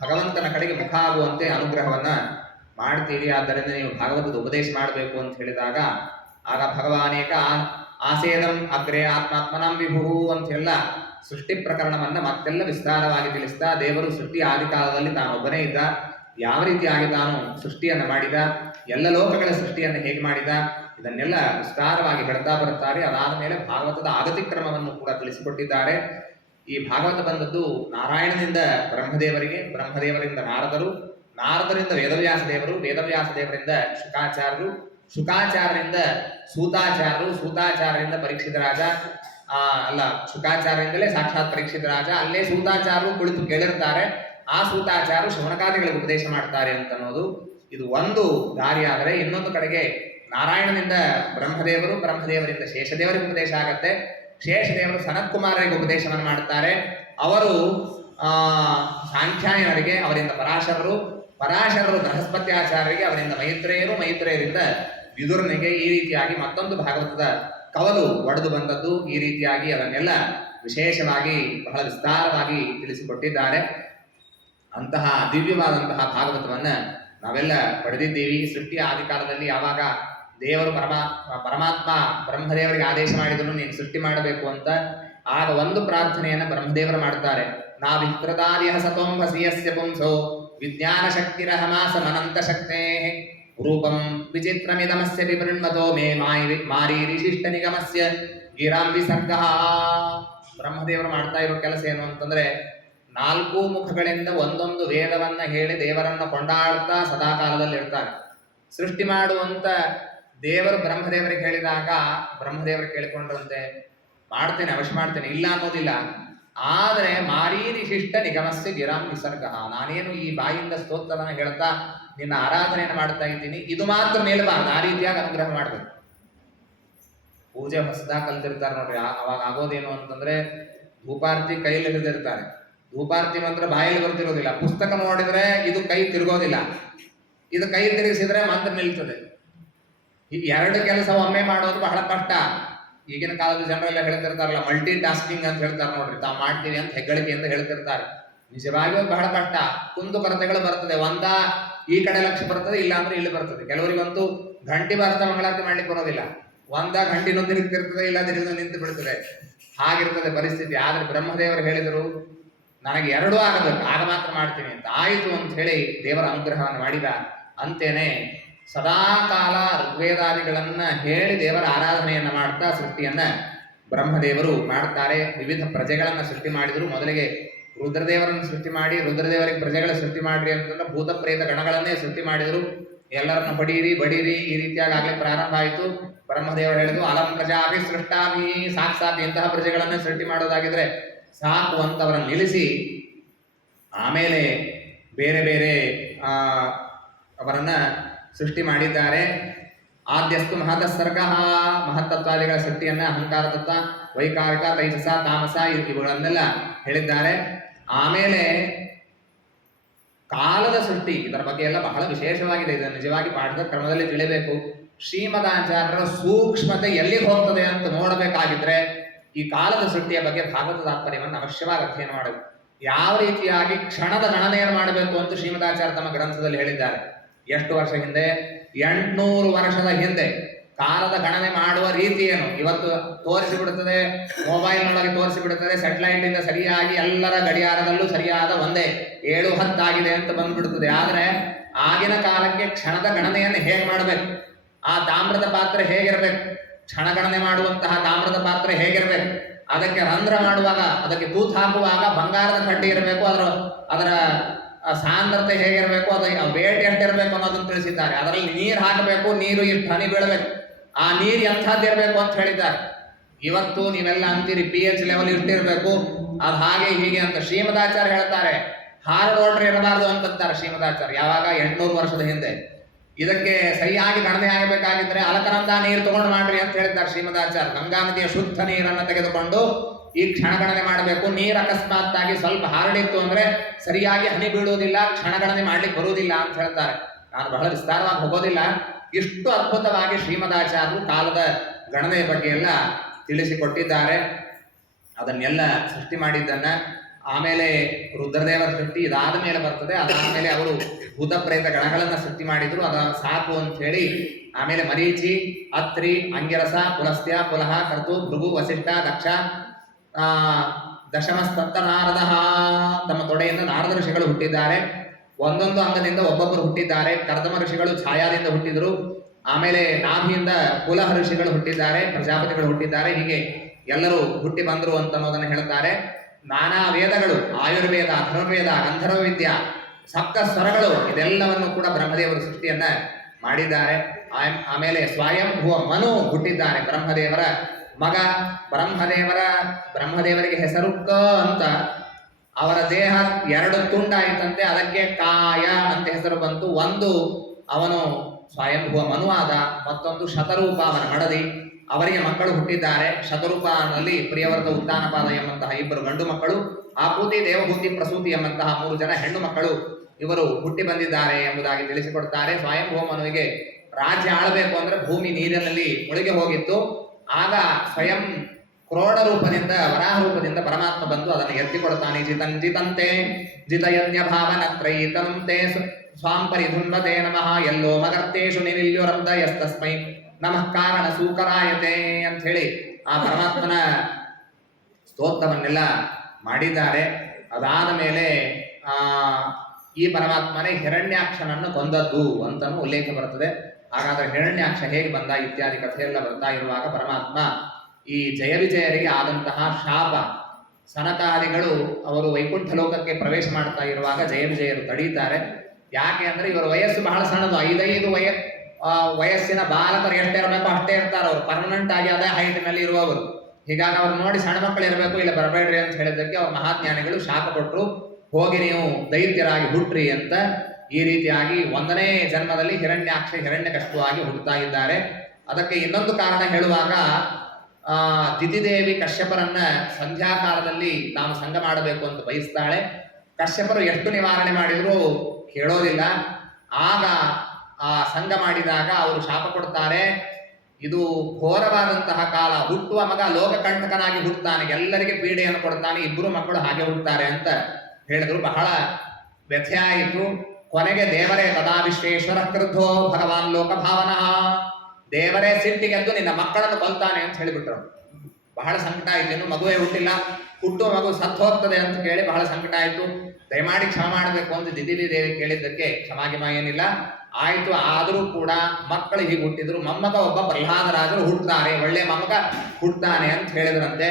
ಭಗವಂತನ ಕಡೆಗೆ ಮುಖ ಆಗುವಂತೆ ಅನುಗ್ರಹವನ್ನ ಮಾಡ್ತೀರಿ. ಆದ್ದರಿಂದ ನೀವು ಭಾಗವತದ ಉಪದೇಶ ಮಾಡಬೇಕು ಅಂತ ಹೇಳಿದಾಗ ಆಗ ಭಗವಾನೇಕ ಆಸೇದಂ ಅಗ್ರೆ ಆತ್ಮಾತ್ಮನಾಂ ವಿಭು ಅಂತೆಲ್ಲ ಸೃಷ್ಟಿ ಪ್ರಕರಣವನ್ನ ಮತ್ತೆಲ್ಲ ವಿಸ್ತಾರವಾಗಿ ತಿಳಿಸ್ತಾ, ದೇವರು ಸೃಷ್ಟಿ ಆದಿಕಾಲದಲ್ಲಿ ತಾನೊಬ್ಬನೇ ಇದ್ದ, ಯಾವ ರೀತಿಯಾಗಿ ತಾನು ಸೃಷ್ಟಿಯನ್ನು ಮಾಡಿದ, ಎಲ್ಲ ಲೋಕಗಳ ಸೃಷ್ಟಿಯನ್ನು ಹೇಗೆ ಮಾಡಿದ, ಇದನ್ನೆಲ್ಲ ವಿಸ್ತಾರವಾಗಿ ಹೇಳ್ತಾ ಬರುತ್ತಾರೆ. ಅದಾದ ಮೇಲೆ ಭಾಗವತದ ಆಗತಿಕ್ರಮವನ್ನು ಕೂಡ ತಿಳಿಸಿಕೊಟ್ಟಿದ್ದಾರೆ. ಈ ಭಾಗವತ ಬಂದದ್ದು ನಾರಾಯಣನಿಂದ ಬ್ರಹ್ಮದೇವರಿಗೆ, ಬ್ರಹ್ಮದೇವರಿಂದ ನಾರದರು, ನಾರದರಿಂದ ವೇದವ್ಯಾಸ ದೇವರು, ವೇದವ್ಯಾಸ ದೇವರಿಂದ ಶುಕಾಚಾರ್ಯರು, ಶುಕಾಚಾರ್ಯರಿಂದ ಸೂತಾಚಾರ್ಯರು, ಸೂತಾಚಾರ್ಯರಿಂದ ಪರೀಕ್ಷಿತ ರಾಜ, ಅಲ್ಲ ಶುಕಾಚಾರ್ಯರಿಂದಲೇ ಸಾಕ್ಷಾತ್ ಪರೀಕ್ಷಿತ ರಾಜ, ಅಲ್ಲೇ ಸೂತಾಚಾರ್ಯರು ಕುಳಿತು ಕೇಳಿರ್ತಾರೆ. ಆ ಸೂತಾಚಾರ್ಯರು ಶೌನಕಾದಿಗಳಿಗೆ ಉಪದೇಶ ಮಾಡ್ತಾರೆ ಅಂತ ಅನ್ನೋದು ಇದು ಒಂದು ದಾರಿ. ಆದರೆ ಇನ್ನೊಂದು ಕಡೆಗೆ ನಾರಾಯಣನಿಂದ ಬ್ರಹ್ಮದೇವರು, ಬ್ರಹ್ಮದೇವರಿಂದ ಶೇಷದೇವರಿಗೆ ಉಪದೇಶ ಆಗತ್ತೆ. ಶೇಷದೇವರು ಸನತ್ ಕುಮಾರರಿಗೆ ಉಪದೇಶವನ್ನು ಮಾಡ್ತಾರೆ. ಅವರು ಸಾಂಖ್ಯಾಯನರಿಗೆ, ಅವರಿಂದ ಪರಾಶರರು, ಪರಾಶರರು ಬೃಹಸ್ಪತ್ಯಾಚಾರ್ಯರಿಗೆ, ಅವರಿಂದ ಮೈತ್ರೇಯರು, ಮೈತ್ರೇಯರಿಂದ ವಿದುರನಿಗೆ, ಈ ರೀತಿಯಾಗಿ ಮತ್ತೊಂದು ಭಾಗವತದ ಕವಲು ಒಡೆದು ಬಂದದ್ದು. ಈ ರೀತಿಯಾಗಿ ಅದನ್ನೆಲ್ಲ ವಿಶೇಷವಾಗಿ ಬಹಳ ವಿಸ್ತಾರವಾಗಿ ತಿಳಿಸಿಕೊಟ್ಟಿದ್ದಾರೆ. ಅಂತಹ ದಿವ್ಯವಾದಂತಹ ಭಾಗವತವನ್ನ ನಾವೆಲ್ಲ ಪಡೆದಿದ್ದೀವಿ. ಸೃಷ್ಟಿಯ ಆದಿಕಾಲದಲ್ಲಿ ಯಾವಾಗ ದೇವರು ಪರಮಾತ್ಮ ಬ್ರಹ್ಮದೇವರಿಗೆ ಆದೇಶ ಮಾಡಿದ್ರು ನೀನು ಸೃಷ್ಟಿ ಮಾಡಬೇಕು ಅಂತ, ಆಗ ಒಂದು ಪ್ರಾರ್ಥನೆಯನ್ನು ಬ್ರಹ್ಮದೇವರು ಮಾಡ್ತಾರೆ. ನಾವಿಕೃತಾರ್ಯ ಸತೋಂಭಸಿಯಸ್ಯ ಪುಂಸೋ ವಿಜ್ಞಾನ ಶಕ್ತಿರಹಮಾಸ ಮನಂತ ಶಕ್ತೇ ರೂಪಂ ವಿಚಿತ್ರಮಿದಮಸ್ಯ ವಿವೃಣ್ಮತೋ ಮೇ ಮಾರೀರಿ ಶಿಷ್ಟ ನಿಗಮಸ್ಯ ಗಿರಾಂ ವಿಸರ್ಗಃ. ಬ್ರಹ್ಮದೇವರು ಮಾಡ್ತಾ ಇರೋ ಕೆಲಸ ಏನು ಅಂತಂದ್ರೆ, 4 ಮುಖಗಳಿಂದ ಒಂದೊಂದು ವೇದವನ್ನ ಹೇಳಿ ದೇವರನ್ನ ಕೊಂಡಾಡ್ತಾ ಸದಾಕಾಲದಲ್ಲಿ ಇರ್ತಾರೆ. ಸೃಷ್ಟಿ ಮಾಡುವಂತ ದೇವರು ಬ್ರಹ್ಮದೇವರಿಗೆ ಹೇಳಿದಾಗ ಬ್ರಹ್ಮದೇವರು ಕೇಳಿಕೊಂಡ್ರಂತೆ, ಮಾಡ್ತೇನೆ, ಅವಶ್ಯ ಮಾಡ್ತೇನೆ, ಇಲ್ಲ ಅನ್ನೋದಿಲ್ಲ. ಆದರೆ ಮಾರೀರಿ ಶಿಷ್ಟ ನಿಗಮಸ್ಯ ಗಿರಾಂ ವಿಸರ್ಗ, ನಾನೇನು ಈ ಬಾಯಿಂದ ಸ್ತೋತ್ರವನ್ನ ಹೇಳ್ತಾ ನಿನ್ನ ಆರಾಧನೆಯನ್ನು ಮಾಡ್ತಾ ಇದ್ದೀನಿ, ಇದು ಮಾತ್ರ ನಿಲ್ಬಾರ್ದು, ಆ ರೀತಿಯಾಗಿ ಅನುಗ್ರಹ ಮಾಡ್ಬೇಕು. ಪೂಜೆ ಹೊಸದಾಗ ಕಲ್ತಿರ್ತಾರೆ ನೋಡ್ರಿ, ಅವಾಗ ಆಗೋದೇನು ಅಂತಂದ್ರೆ ಧೂಪಾರ್ತಿ ಕೈಯಲ್ಲಿ ಹಿಡಿದಿರ್ತಾರೆ. ಧೂಪಾರ್ತಿ ಮಾತ್ರ ಬಾಯಲ್ಲಿ ಬರ್ತಿರೋದಿಲ್ಲ. ಪುಸ್ತಕ ನೋಡಿದ್ರೆ ಇದು ಕೈ ತಿರುಗೋದಿಲ್ಲ, ಇದು ಕೈ ತಿರುಗಿಸಿದ್ರೆ ಮಾತ್ರ ನಿಲ್ತದೆ. ಈ 2 ಕೆಲಸ ಒಮ್ಮೆ ಮಾಡೋದು ಬಹಳ ಕಷ್ಟ. ಈಗಿನ ಕಾಲದ ಜನರೆಲ್ಲ ಹೇಳ್ತಿರ್ತಾರಲ್ಲ, ಮಲ್ಟಿ ಟಾಸ್ಕಿಂಗ್ ಅಂತ ಹೇಳ್ತಾರೆ ನೋಡ್ರಿ, ತಾವು ಮಾಡ್ತೀವಿ ಅಂತ ಹೆಗ್ಗಳಿಕೆ ಅಂತ ಹೇಳ್ತಿರ್ತಾರೆ. ನಿಜವಾಗಿಯೂ ಬಹಳ ಕಷ್ಟ. ಕುಂದು ಕೊರತೆಗಳು ಬರ್ತದೆ. ಒಂದ ಈ ಕಡೆ ಲಕ್ಷ್ಯ ಬರ್ತದೆ, ಇಲ್ಲ ಅಂದ್ರೆ ಇಲ್ಲಿ ಬರ್ತದೆ. ಕೆಲವರಿಗಂತೂ ಗಂಟಿ ಭಾರತ ಮಂಗಳಾರತಿ ಮಾಡ್ಲಿಕ್ಕೆ ಬರೋದಿಲ್ಲ, ಒಂದ ಗಂಟಿನೂ ತಿರುಗ್ತಿರ್ತದೆ, ಇಲ್ಲ ತಿರುಗಿ ನಿಂತು ಬಿಡ್ತದೆ, ಹಾಗಿರ್ತದೆ ಪರಿಸ್ಥಿತಿ. ಆದ್ರೆ ಬ್ರಹ್ಮದೇವರು ಹೇಳಿದರು, ನನಗೆ 2 ಆಗಬೇಕು, ಆಗ ಮಾತ್ರ ಮಾಡ್ತೀನಿ ಅಂತ. ಆಯಿತು ಅಂತ ಹೇಳಿ ದೇವರ ಅನುಗ್ರಹವನ್ನು ಮಾಡಿದ. ಅಂತೇನೆ ಸದಾಕಾಲ ಋಗ್ವೇದಾದಿಗಳನ್ನ ಹೇಳಿ ದೇವರ ಆರಾಧನೆಯನ್ನ ಮಾಡ್ತಾ ಸೃಷ್ಟಿಯನ್ನ ಬ್ರಹ್ಮದೇವರು ಮಾಡ್ತಾರೆ. ವಿವಿಧ ಪ್ರಜೆಗಳನ್ನ ಸೃಷ್ಟಿ ಮಾಡಿದ್ರು. ಮೊದಲಿಗೆ ರುದ್ರದೇವರನ್ನು ಸೃಷ್ಟಿ ಮಾಡಿ, ರುದ್ರದೇವರಿಗೆ ಪ್ರಜೆಗಳ ಸೃಷ್ಟಿ ಮಾಡ್ರಿ ಅಂತಂದ್ರೆ ಭೂತ ಪ್ರೇತ ಗಣಗಳನ್ನೇ ಸೃಷ್ಟಿ ಮಾಡಿದ್ರು. ಎಲ್ಲರನ್ನ ಬಡೀರಿ ಬಡೀರಿ ಈ ರೀತಿಯಾಗಿ ಆಗ್ಲೇ ಪ್ರಾರಂಭ ಆಯಿತು. ಬ್ರಹ್ಮದೇವರು ಹೇಳಿದ್ರು, ಅಲಂ ಪ್ರಜಾಭಿ ಸೃಷ್ಟಾಭಿ, ಸಾಕ್ಷಾತ್ ಇಂತಹ ಪ್ರಜೆಗಳನ್ನೇ ಸೃಷ್ಟಿ ಮಾಡೋದಾಗಿದ್ರೆ ಸಾಕು ಅಂತ ಅವರನ್ನು ನಿಲ್ಲಿಸಿ, ಆಮೇಲೆ ಬೇರೆ ಬೇರೆ ಅವರನ್ನ ಸೃಷ್ಟಿ ಮಾಡಿದ್ದಾರೆ. ಆದ್ಯಸ್ತು ಮಹತಸ್ಸರ್ಗ, ಮಹತ್ತತ್ವಾದಿಗಳ ಸೃಷ್ಟಿಯನ್ನ ಅಹಂಕಾರ ತತ್ವ, ವೈಕಾರಿಕ, ತೈಜಸ, ತಾಮಸ ಇವುಗಳನ್ನೆಲ್ಲ ಹೇಳಿದ್ದಾರೆ. ಆಮೇಲೆ ಕಾಲದ ಸೃಷ್ಟಿ, ಇದರ ಬಗ್ಗೆ ಎಲ್ಲ ಬಹಳ ವಿಶೇಷವಾಗಿದೆ. ಇದನ್ನು ನಿಜವಾಗಿ ಪಾಠದ ಕ್ರಮದಲ್ಲಿ ತಿಳಿಬೇಕು. ಶ್ರೀಮದಾಚಾರ್ಯರ ಸೂಕ್ಷ್ಮತೆ ಎಲ್ಲಿಗೆ ಹೋಗ್ತದೆ ಅಂತ ನೋಡಬೇಕಾಗಿದ್ರೆ ಈ ಕಾಲದ ಸೃಷ್ಟಿಯ ಬಗ್ಗೆ ಭಾಗವತ ತಾತ್ಪರ್ಯವನ್ನು ಅವಶ್ಯವಾಗಿ ಅಧ್ಯಯನ ಮಾಡಬೇಕು. ಯಾವ ರೀತಿಯಾಗಿ ಕ್ಷಣದ ಗಣನೆಯನ್ನು ಮಾಡಬೇಕು ಅಂತ ಶ್ರೀಮದಾಚಾರ್ಯ ತಮ್ಮ ಗ್ರಂಥದಲ್ಲಿ ಹೇಳಿದ್ದಾರೆ. ಎಷ್ಟು ವರ್ಷ ಹಿಂದೆ? 800 ವರ್ಷದ ಹಿಂದೆ ಕಾಲದ ಗಣನೆ ಮಾಡುವ ರೀತಿ ಏನು ಇವತ್ತು ತೋರಿಸಿಬಿಡುತ್ತದೆ. ಮೊಬೈಲ್ನೊಳಗೆ ತೋರಿಸಿಬಿಡುತ್ತದೆ. ಸ್ಯಾಟಲೈಟ್ ಇಂದ ಸರಿಯಾಗಿ ಎಲ್ಲರ ಗಡಿಯಾರದಲ್ಲೂ ಸರಿಯಾದ ಒಂದೇ 7:10 ಆಗಿದೆ ಅಂತ ಬಂದ್ಬಿಡುತ್ತದೆ. ಆದರೆ ಆಗಿನ ಕಾಲಕ್ಕೆ ಕ್ಷಣದ ಗಣನೆಯನ್ನು ಹೇಗೆ ಮಾಡಬೇಕು, ಆ ತಾಮ್ರದ ಪಾತ್ರೆ ಹೇಗಿರಬೇಕು, ಕ್ಷಣಗಣನೆ ಮಾಡುವಂತಹ ತಾಮ್ರದ ಪಾತ್ರೆ ಹೇಗಿರಬೇಕು, ಅದಕ್ಕೆ ರಂಧ್ರ ಮಾಡುವಾಗ, ಅದಕ್ಕೆ ತೂತು ಹಾಕುವಾಗ ಬಂಗಾರದ ಕಡ್ಡಿ ಇರಬೇಕು, ಅದರ ಸಾಂದ್ರತೆ ಹೇಗಿರಬೇಕು, ಅದು ವೇಟ್ ಎಷ್ಟಿರಬೇಕು ಅನ್ನೋದನ್ನು ತಿಳಿಸಿದ್ದಾರೆ. ಅದರಲ್ಲಿ ನೀರು ಹಾಕಬೇಕು, ನೀರು ಇಷ್ಟು ಹನಿ ಬೀಳಬೇಕು, ಆ ನೀರು ಎಂಥದ್ದಿರಬೇಕು ಅಂತ ಹೇಳಿದ್ದಾರೆ. ಇವತ್ತು ನೀವೆಲ್ಲ ಅಂತೀರಿ pH ಲೆವೆಲ್ ಇಷ್ಟಿರಬೇಕು, ಅದು ಹಾಗೆ ಹೀಗೆ ಅಂತ. ಶ್ರೀಮದಾಚಾರ್ಯ ಹೇಳ್ತಾರೆ ಹಾರ್ಡ್ ವಾಟರ್ ಇರಬಾರ್ದು ಅಂತಂತಾರೆ ಶ್ರೀಮದಾಚಾರ್ಯ. ಯಾವಾಗ? 800 ವರ್ಷದ ಹಿಂದೆ. ಇದಕ್ಕೆ ಸರಿಯಾಗಿ ಗಣನೆ ಆಗಬೇಕಾಗಿದ್ರೆ ಅಲಕನಂದ ನೀರು ತಗೊಂಡು ಮಾಡ್ರಿ ಅಂತ ಹೇಳಿದ್ದಾರೆ ಶ್ರೀಮದಾಚಾರ್ಯ. ಗಂಗಾ ನದಿಯ ಶುದ್ಧ ನೀರನ್ನು ತೆಗೆದುಕೊಂಡು ಈ ಕ್ಷಣಗಣನೆ ಮಾಡಬೇಕು. ನೀರು ಅಕಸ್ಮಾತ್ತಾಗಿ ಸ್ವಲ್ಪ ಹಾರಡಿತ್ತು ಅಂದ್ರೆ ಸರಿಯಾಗಿ ಹನಿ ಬೀಳುವುದಿಲ್ಲ, ಕ್ಷಣಗಣನೆ ಮಾಡ್ಲಿಕ್ಕೆ ಬರುವುದಿಲ್ಲ ಅಂತ ಹೇಳ್ತಾರೆ. ನಾನು ಬಹಳ ವಿಸ್ತಾರವಾಗಿ ಹೋಗೋದಿಲ್ಲ. ಇಷ್ಟು ಅದ್ಭುತವಾಗಿ ಶ್ರೀಮದಾಚಾರ್ಯರು ಕಾಲದ ಗಣನೆಯ ಬಗ್ಗೆ ಎಲ್ಲ ತಿಳಿಸಿಕೊಟ್ಟಿದ್ದಾರೆ. ಅದನ್ನೆಲ್ಲ ಸೃಷ್ಟಿ ಮಾಡಿದ್ದನ್ನ ಆಮೇಲೆ ರುದ್ರದೇವರ ಸೃಷ್ಟಿ ಇದಾದ ಮೇಲೆ ಬರ್ತದೆ. ಅದಾದ್ಮೇಲೆ ಅವರು ಭೂತ ಪ್ರೇತ ಗಣಗಳನ್ನ ಸೃಷ್ಟಿ ಮಾಡಿದ್ರು. ಅದ ಸಾಕು ಅಂತ ಹೇಳಿ ಆಮೇಲೆ ಮರೀಚಿ, ಅತ್ರಿ, ಅಂಗಿರಸ, ಪುಲಸ್ತ್ಯ, ಪುಲಹ, ಕರ್ತು, ಭೃಗು, ವಸಿಷ್ಠ, ದಕ್ಷ, ದಶಮಸ್ತತ್ತ ನಾರದ, ತಮ್ಮ ತೊಡೆಯಿಂದ ನಾರದ ಋಷಿಗಳು ಹುಟ್ಟಿದ್ದಾರೆ. ಒಂದೊಂದು ಅಂಗದಿಂದ ಒಬ್ಬೊಬ್ಬರು ಹುಟ್ಟಿದ್ದಾರೆ. ಕರ್ದಮ ಋಷಿಗಳು ಛಾಯಾದಿಂದ ಹುಟ್ಟಿದ್ರು. ಆಮೇಲೆ ನಾಭಿಯಿಂದ ಕುಲಹ ಋಷಿಗಳು ಹುಟ್ಟಿದ್ದಾರೆ, ಪ್ರಜಾಪತಿಗಳು ಹುಟ್ಟಿದ್ದಾರೆ. ಹೀಗೆ ಎಲ್ಲರೂ ಹುಟ್ಟಿ ಬಂದರು ಅಂತ ಅನ್ನೋದನ್ನು ಹೇಳ್ತಾರೆ. ನಾನಾ ವೇದಗಳು, ಆಯುರ್ವೇದ, ಧನುರ್ವೇದ, ಗಂಧರ್ವ ವಿದ್ಯಾ, ಸಪ್ತ ಸ್ವರಗಳು, ಇದೆಲ್ಲವನ್ನು ಕೂಡ ಬ್ರಹ್ಮದೇವರು ಸೃಷ್ಟಿಯನ್ನ ಮಾಡಿದ್ದಾರೆ. ಆಮೇಲೆ ಸ್ವಯಂಭುವ ಮನು ಹುಟ್ಟಿದ್ದಾರೆ, ಬ್ರಹ್ಮದೇವರ ಮಗ. ಬ್ರಹ್ಮದೇವರಿಗೆ ಹೆಸರು ಕ ಅಂತ. ಅವರ ದೇಹ 2 ತುಂಡಾಯಿತಂತೆ, ಅದಕ್ಕೆ ಕಾಯ ಅಂತ ಹೆಸರು ಬಂತು. ಒಂದು ಅವನು ಸ್ವಯಂಭುವ ಮನುವಾದ, ಮತ್ತೊಂದು ಶತರೂಪ ಅವನ ಮಡದಿ. ಅವರಿಗೆ ಮಕ್ಕಳು ಹುಟ್ಟಿದ್ದಾರೆ. ಶತರೂಪನಲ್ಲಿ ಪ್ರಿಯವರ್ತ, ಉತ್ತಾನಪಾದ ಎಂಬಂತಹ 2 ಗಂಡು ಮಕ್ಕಳು, ಆಪೂತಿ, ದೇವಭೂತಿ, ಪ್ರಸೂತಿ ಎಂಬಂತಹ 3 ಜನ ಹೆಣ್ಣು ಮಕ್ಕಳು ಇವರು ಹುಟ್ಟಿ ಬಂದಿದ್ದಾರೆ ಎಂಬುದಾಗಿ ತಿಳಿಸಿಕೊಡ್ತಾರೆ. ಸ್ವಯಂಭುವ ಮನುವಿಗೆ ರಾಜ್ಯ ಆಳಬೇಕು ಅಂದ್ರೆ ಭೂಮಿ ನೀರಿನಲ್ಲಿ ಮುಳುಗಿ ಹೋಗಿತ್ತು. ಆಗ ಸ್ವಯಂ ಕ್ರೋಡ ರೂಪದಿಂದ, ವರಾಹ ರೂಪದಿಂದ ಪರಮಾತ್ಮ ಬಂದು ಅದನ್ನು ಎತ್ತಿಕೊಡುತ್ತಾನೆ. ಜಿತಂತೆ ಜಿತಯಜ್ಞ ಭಾವನತ್ರೈತಂತೆ ಸ್ವಾಂ ಪರಿಧುನ್ವತೆ ನಮಃ ಎಲ್ಲೋ ಮಗರ್ತೇಶು ನಿರಿಲ್ಯೋರಬ್ಧಯಸ್ತಸ್ಮೈ ನಮಃ ಕಾರಣ ಸೂಕರಾಯತೆ ಅಂತ ಹೇಳಿ ಆ ಪರಮಾತ್ಮನ ಸ್ತೋತ್ರವನ್ನೆಲ್ಲ ಮಾಡಿದ್ದಾರೆ. ಅದಾದ ಮೇಲೆ ಈ ಪರಮಾತ್ಮನೇ ಹಿರಣ್ಯಾಕ್ಷನನ್ನು ಕೊಂದದ್ದು ಅಂತನೂ ಉಲ್ಲೇಖ ಬರುತ್ತದೆ. ಹಾಗಾದ್ರೆ ಹಿರಣ್ಯಾಕ್ಷ ಹೇಗೆ ಬಂದ ಇತ್ಯಾದಿ ಕಥೆಯೆಲ್ಲ ಬರ್ತಾ ಇರುವಾಗ ಪರಮಾತ್ಮ ಈ ಜಯ ವಿಜಯರಿಗೆ ಆದಂತಹ ಶಾಪ, ಸನಕಾದಿಗಳು ಅವರು ವೈಕುಂಠ ಲೋಕಕ್ಕೆ ಪ್ರವೇಶ ಮಾಡ್ತಾ ಇರುವಾಗ ಜಯ ವಿಜಯರು ತಡೀತಾರೆ. ಯಾಕೆ ಅಂದ್ರೆ ಇವರ ವಯಸ್ಸು ಬಹಳ ಸಣ್ಣದು, 5 ವಯಸ್ಸಿನ ಬಾಲಕರು ಎಷ್ಟಿರಬೇಕು ಅಷ್ಟೇ ಇರ್ತಾರೆ. ಅವರು ಪರ್ಮನೆಂಟ್ ಆಗಿ ಅದೇ ಹೈಟ್ನಲ್ಲಿ ಇರುವವರು. ಹೀಗಾಗಿ ಅವ್ರು ನೋಡಿ ಸಣ್ಣ ಮಕ್ಕಳು ಇರಬೇಕು, ಇಲ್ಲ ಬರಬೇಡ್ರಿ ಅಂತ ಹೇಳಿದ್ದಕ್ಕೆ ಅವ್ರ ಮಹಾಜ್ಞಾನಿಗಳು ಶಾಪ ಕೊಟ್ಟರು, ಹೋಗಿ ನೀವು ದೈತ್ಯರಾಗಿ ಹುಟ್ಟ್ರಿ ಅಂತ. ಈ ರೀತಿಯಾಗಿ 1ನೇ ಜನ್ಮದಲ್ಲಿ ಹಿರಣ್ಯಾಕ್ಷ ಹಿರಣ್ಯಕಷ್ಟುವಾಗಿ ಹುಟ್ಟುತ್ತಾ ಇದ್ದಾರೆ. ಅದಕ್ಕೆ ಇನ್ನೊಂದು ಕಾರಣ ಹೇಳುವಾಗ, ದಿತಿದೇವಿ ಕಶ್ಯಪರನ್ನ ಸಂಧ್ಯಾಕಾಲದಲ್ಲಿ ತಾನು ಸಂಘ ಮಾಡಬೇಕು ಅಂತ ಬಯಸ್ತಾಳೆ. ಕಶ್ಯಪರು ಎಷ್ಟು ನಿವಾರಣೆ ಮಾಡಿದ್ರು ಕೇಳೋದಿಲ್ಲ. ಆಗ ಆ ಸಂಘ ಮಾಡಿದಾಗ ಅವರು ಶಾಪ ಕೊಡ್ತಾರೆ, ಇದು ಘೋರವಾದಂತಹ ಕಾಲ, ಹುಟ್ಟುವ ಮಗ ಲೋಕಕಂಟಕನಾಗಿ ಹುಟ್ಟುತ್ತಾನೆ, ಎಲ್ಲರಿಗೆ ಪೀಡೆಯನ್ನು ಕೊಡ್ತಾನೆ, 2 ಮಕ್ಕಳು ಹಾಗೆ ಹುಟ್ಟುತ್ತಾರೆ ಅಂತ ಹೇಳಿದ್ರು. ಬಹಳ ವ್ಯಥೆ ಆಯಿತು. ಕೊನೆಗೆ ದೇವರೇ ತದಾ ವಿಶ್ವೇಶ್ವರ ಕ್ರುದ್ಧೋ ಭಗವಾನ್ ಲೋಕ ಭಾವನಃ, ದೇವರೇ ಸಿಟ್ಟಿಗೆದ್ದು ನಿನ್ನ ಮಕ್ಕಳನ್ನು ಕೊಲ್ತಾನೆ ಅಂತ ಹೇಳಿಬಿಟ್ರು. ಬಹಳ ಸಂಕಟ ಆಯ್ತು. ಇನ್ನು ಮಗುವೇ ಹುಟ್ಟಿಲ್ಲ, ಹುಟ್ಟುವ ಮಗು ಸತ್ತು ಹೋಗ್ತದೆ ಅಂತ ಕೇಳಿ ಬಹಳ ಸಂಕಟ ಆಯ್ತು. ದಯಮಾಡಿ ಕ್ಷಮ ಮಾಡಬೇಕು ಅಂತ ದಿದಿಲಿ ದೇವಿ ಕೇಳಿದ್ದಕ್ಕೆ ಕ್ಷಮಾಗಿಮ ಏನಿಲ್ಲ ಆಯ್ತು. ಆದರೂ ಕೂಡ ಮಕ್ಕಳು ಹೀಗೆ ಹುಟ್ಟಿದ್ರು. ಮೊಮ್ಮಗ ಒಬ್ಬ ಪ್ರಹ್ಲಾದರಾಜರು ಹುಟ್ಟುತ್ತಾರೆ, ಒಳ್ಳೆ ಮೊಮ್ಮಗ ಹುಟ್ಟುತ್ತಾನೆ ಅಂತ ಹೇಳಿದ್ರಂತೆ.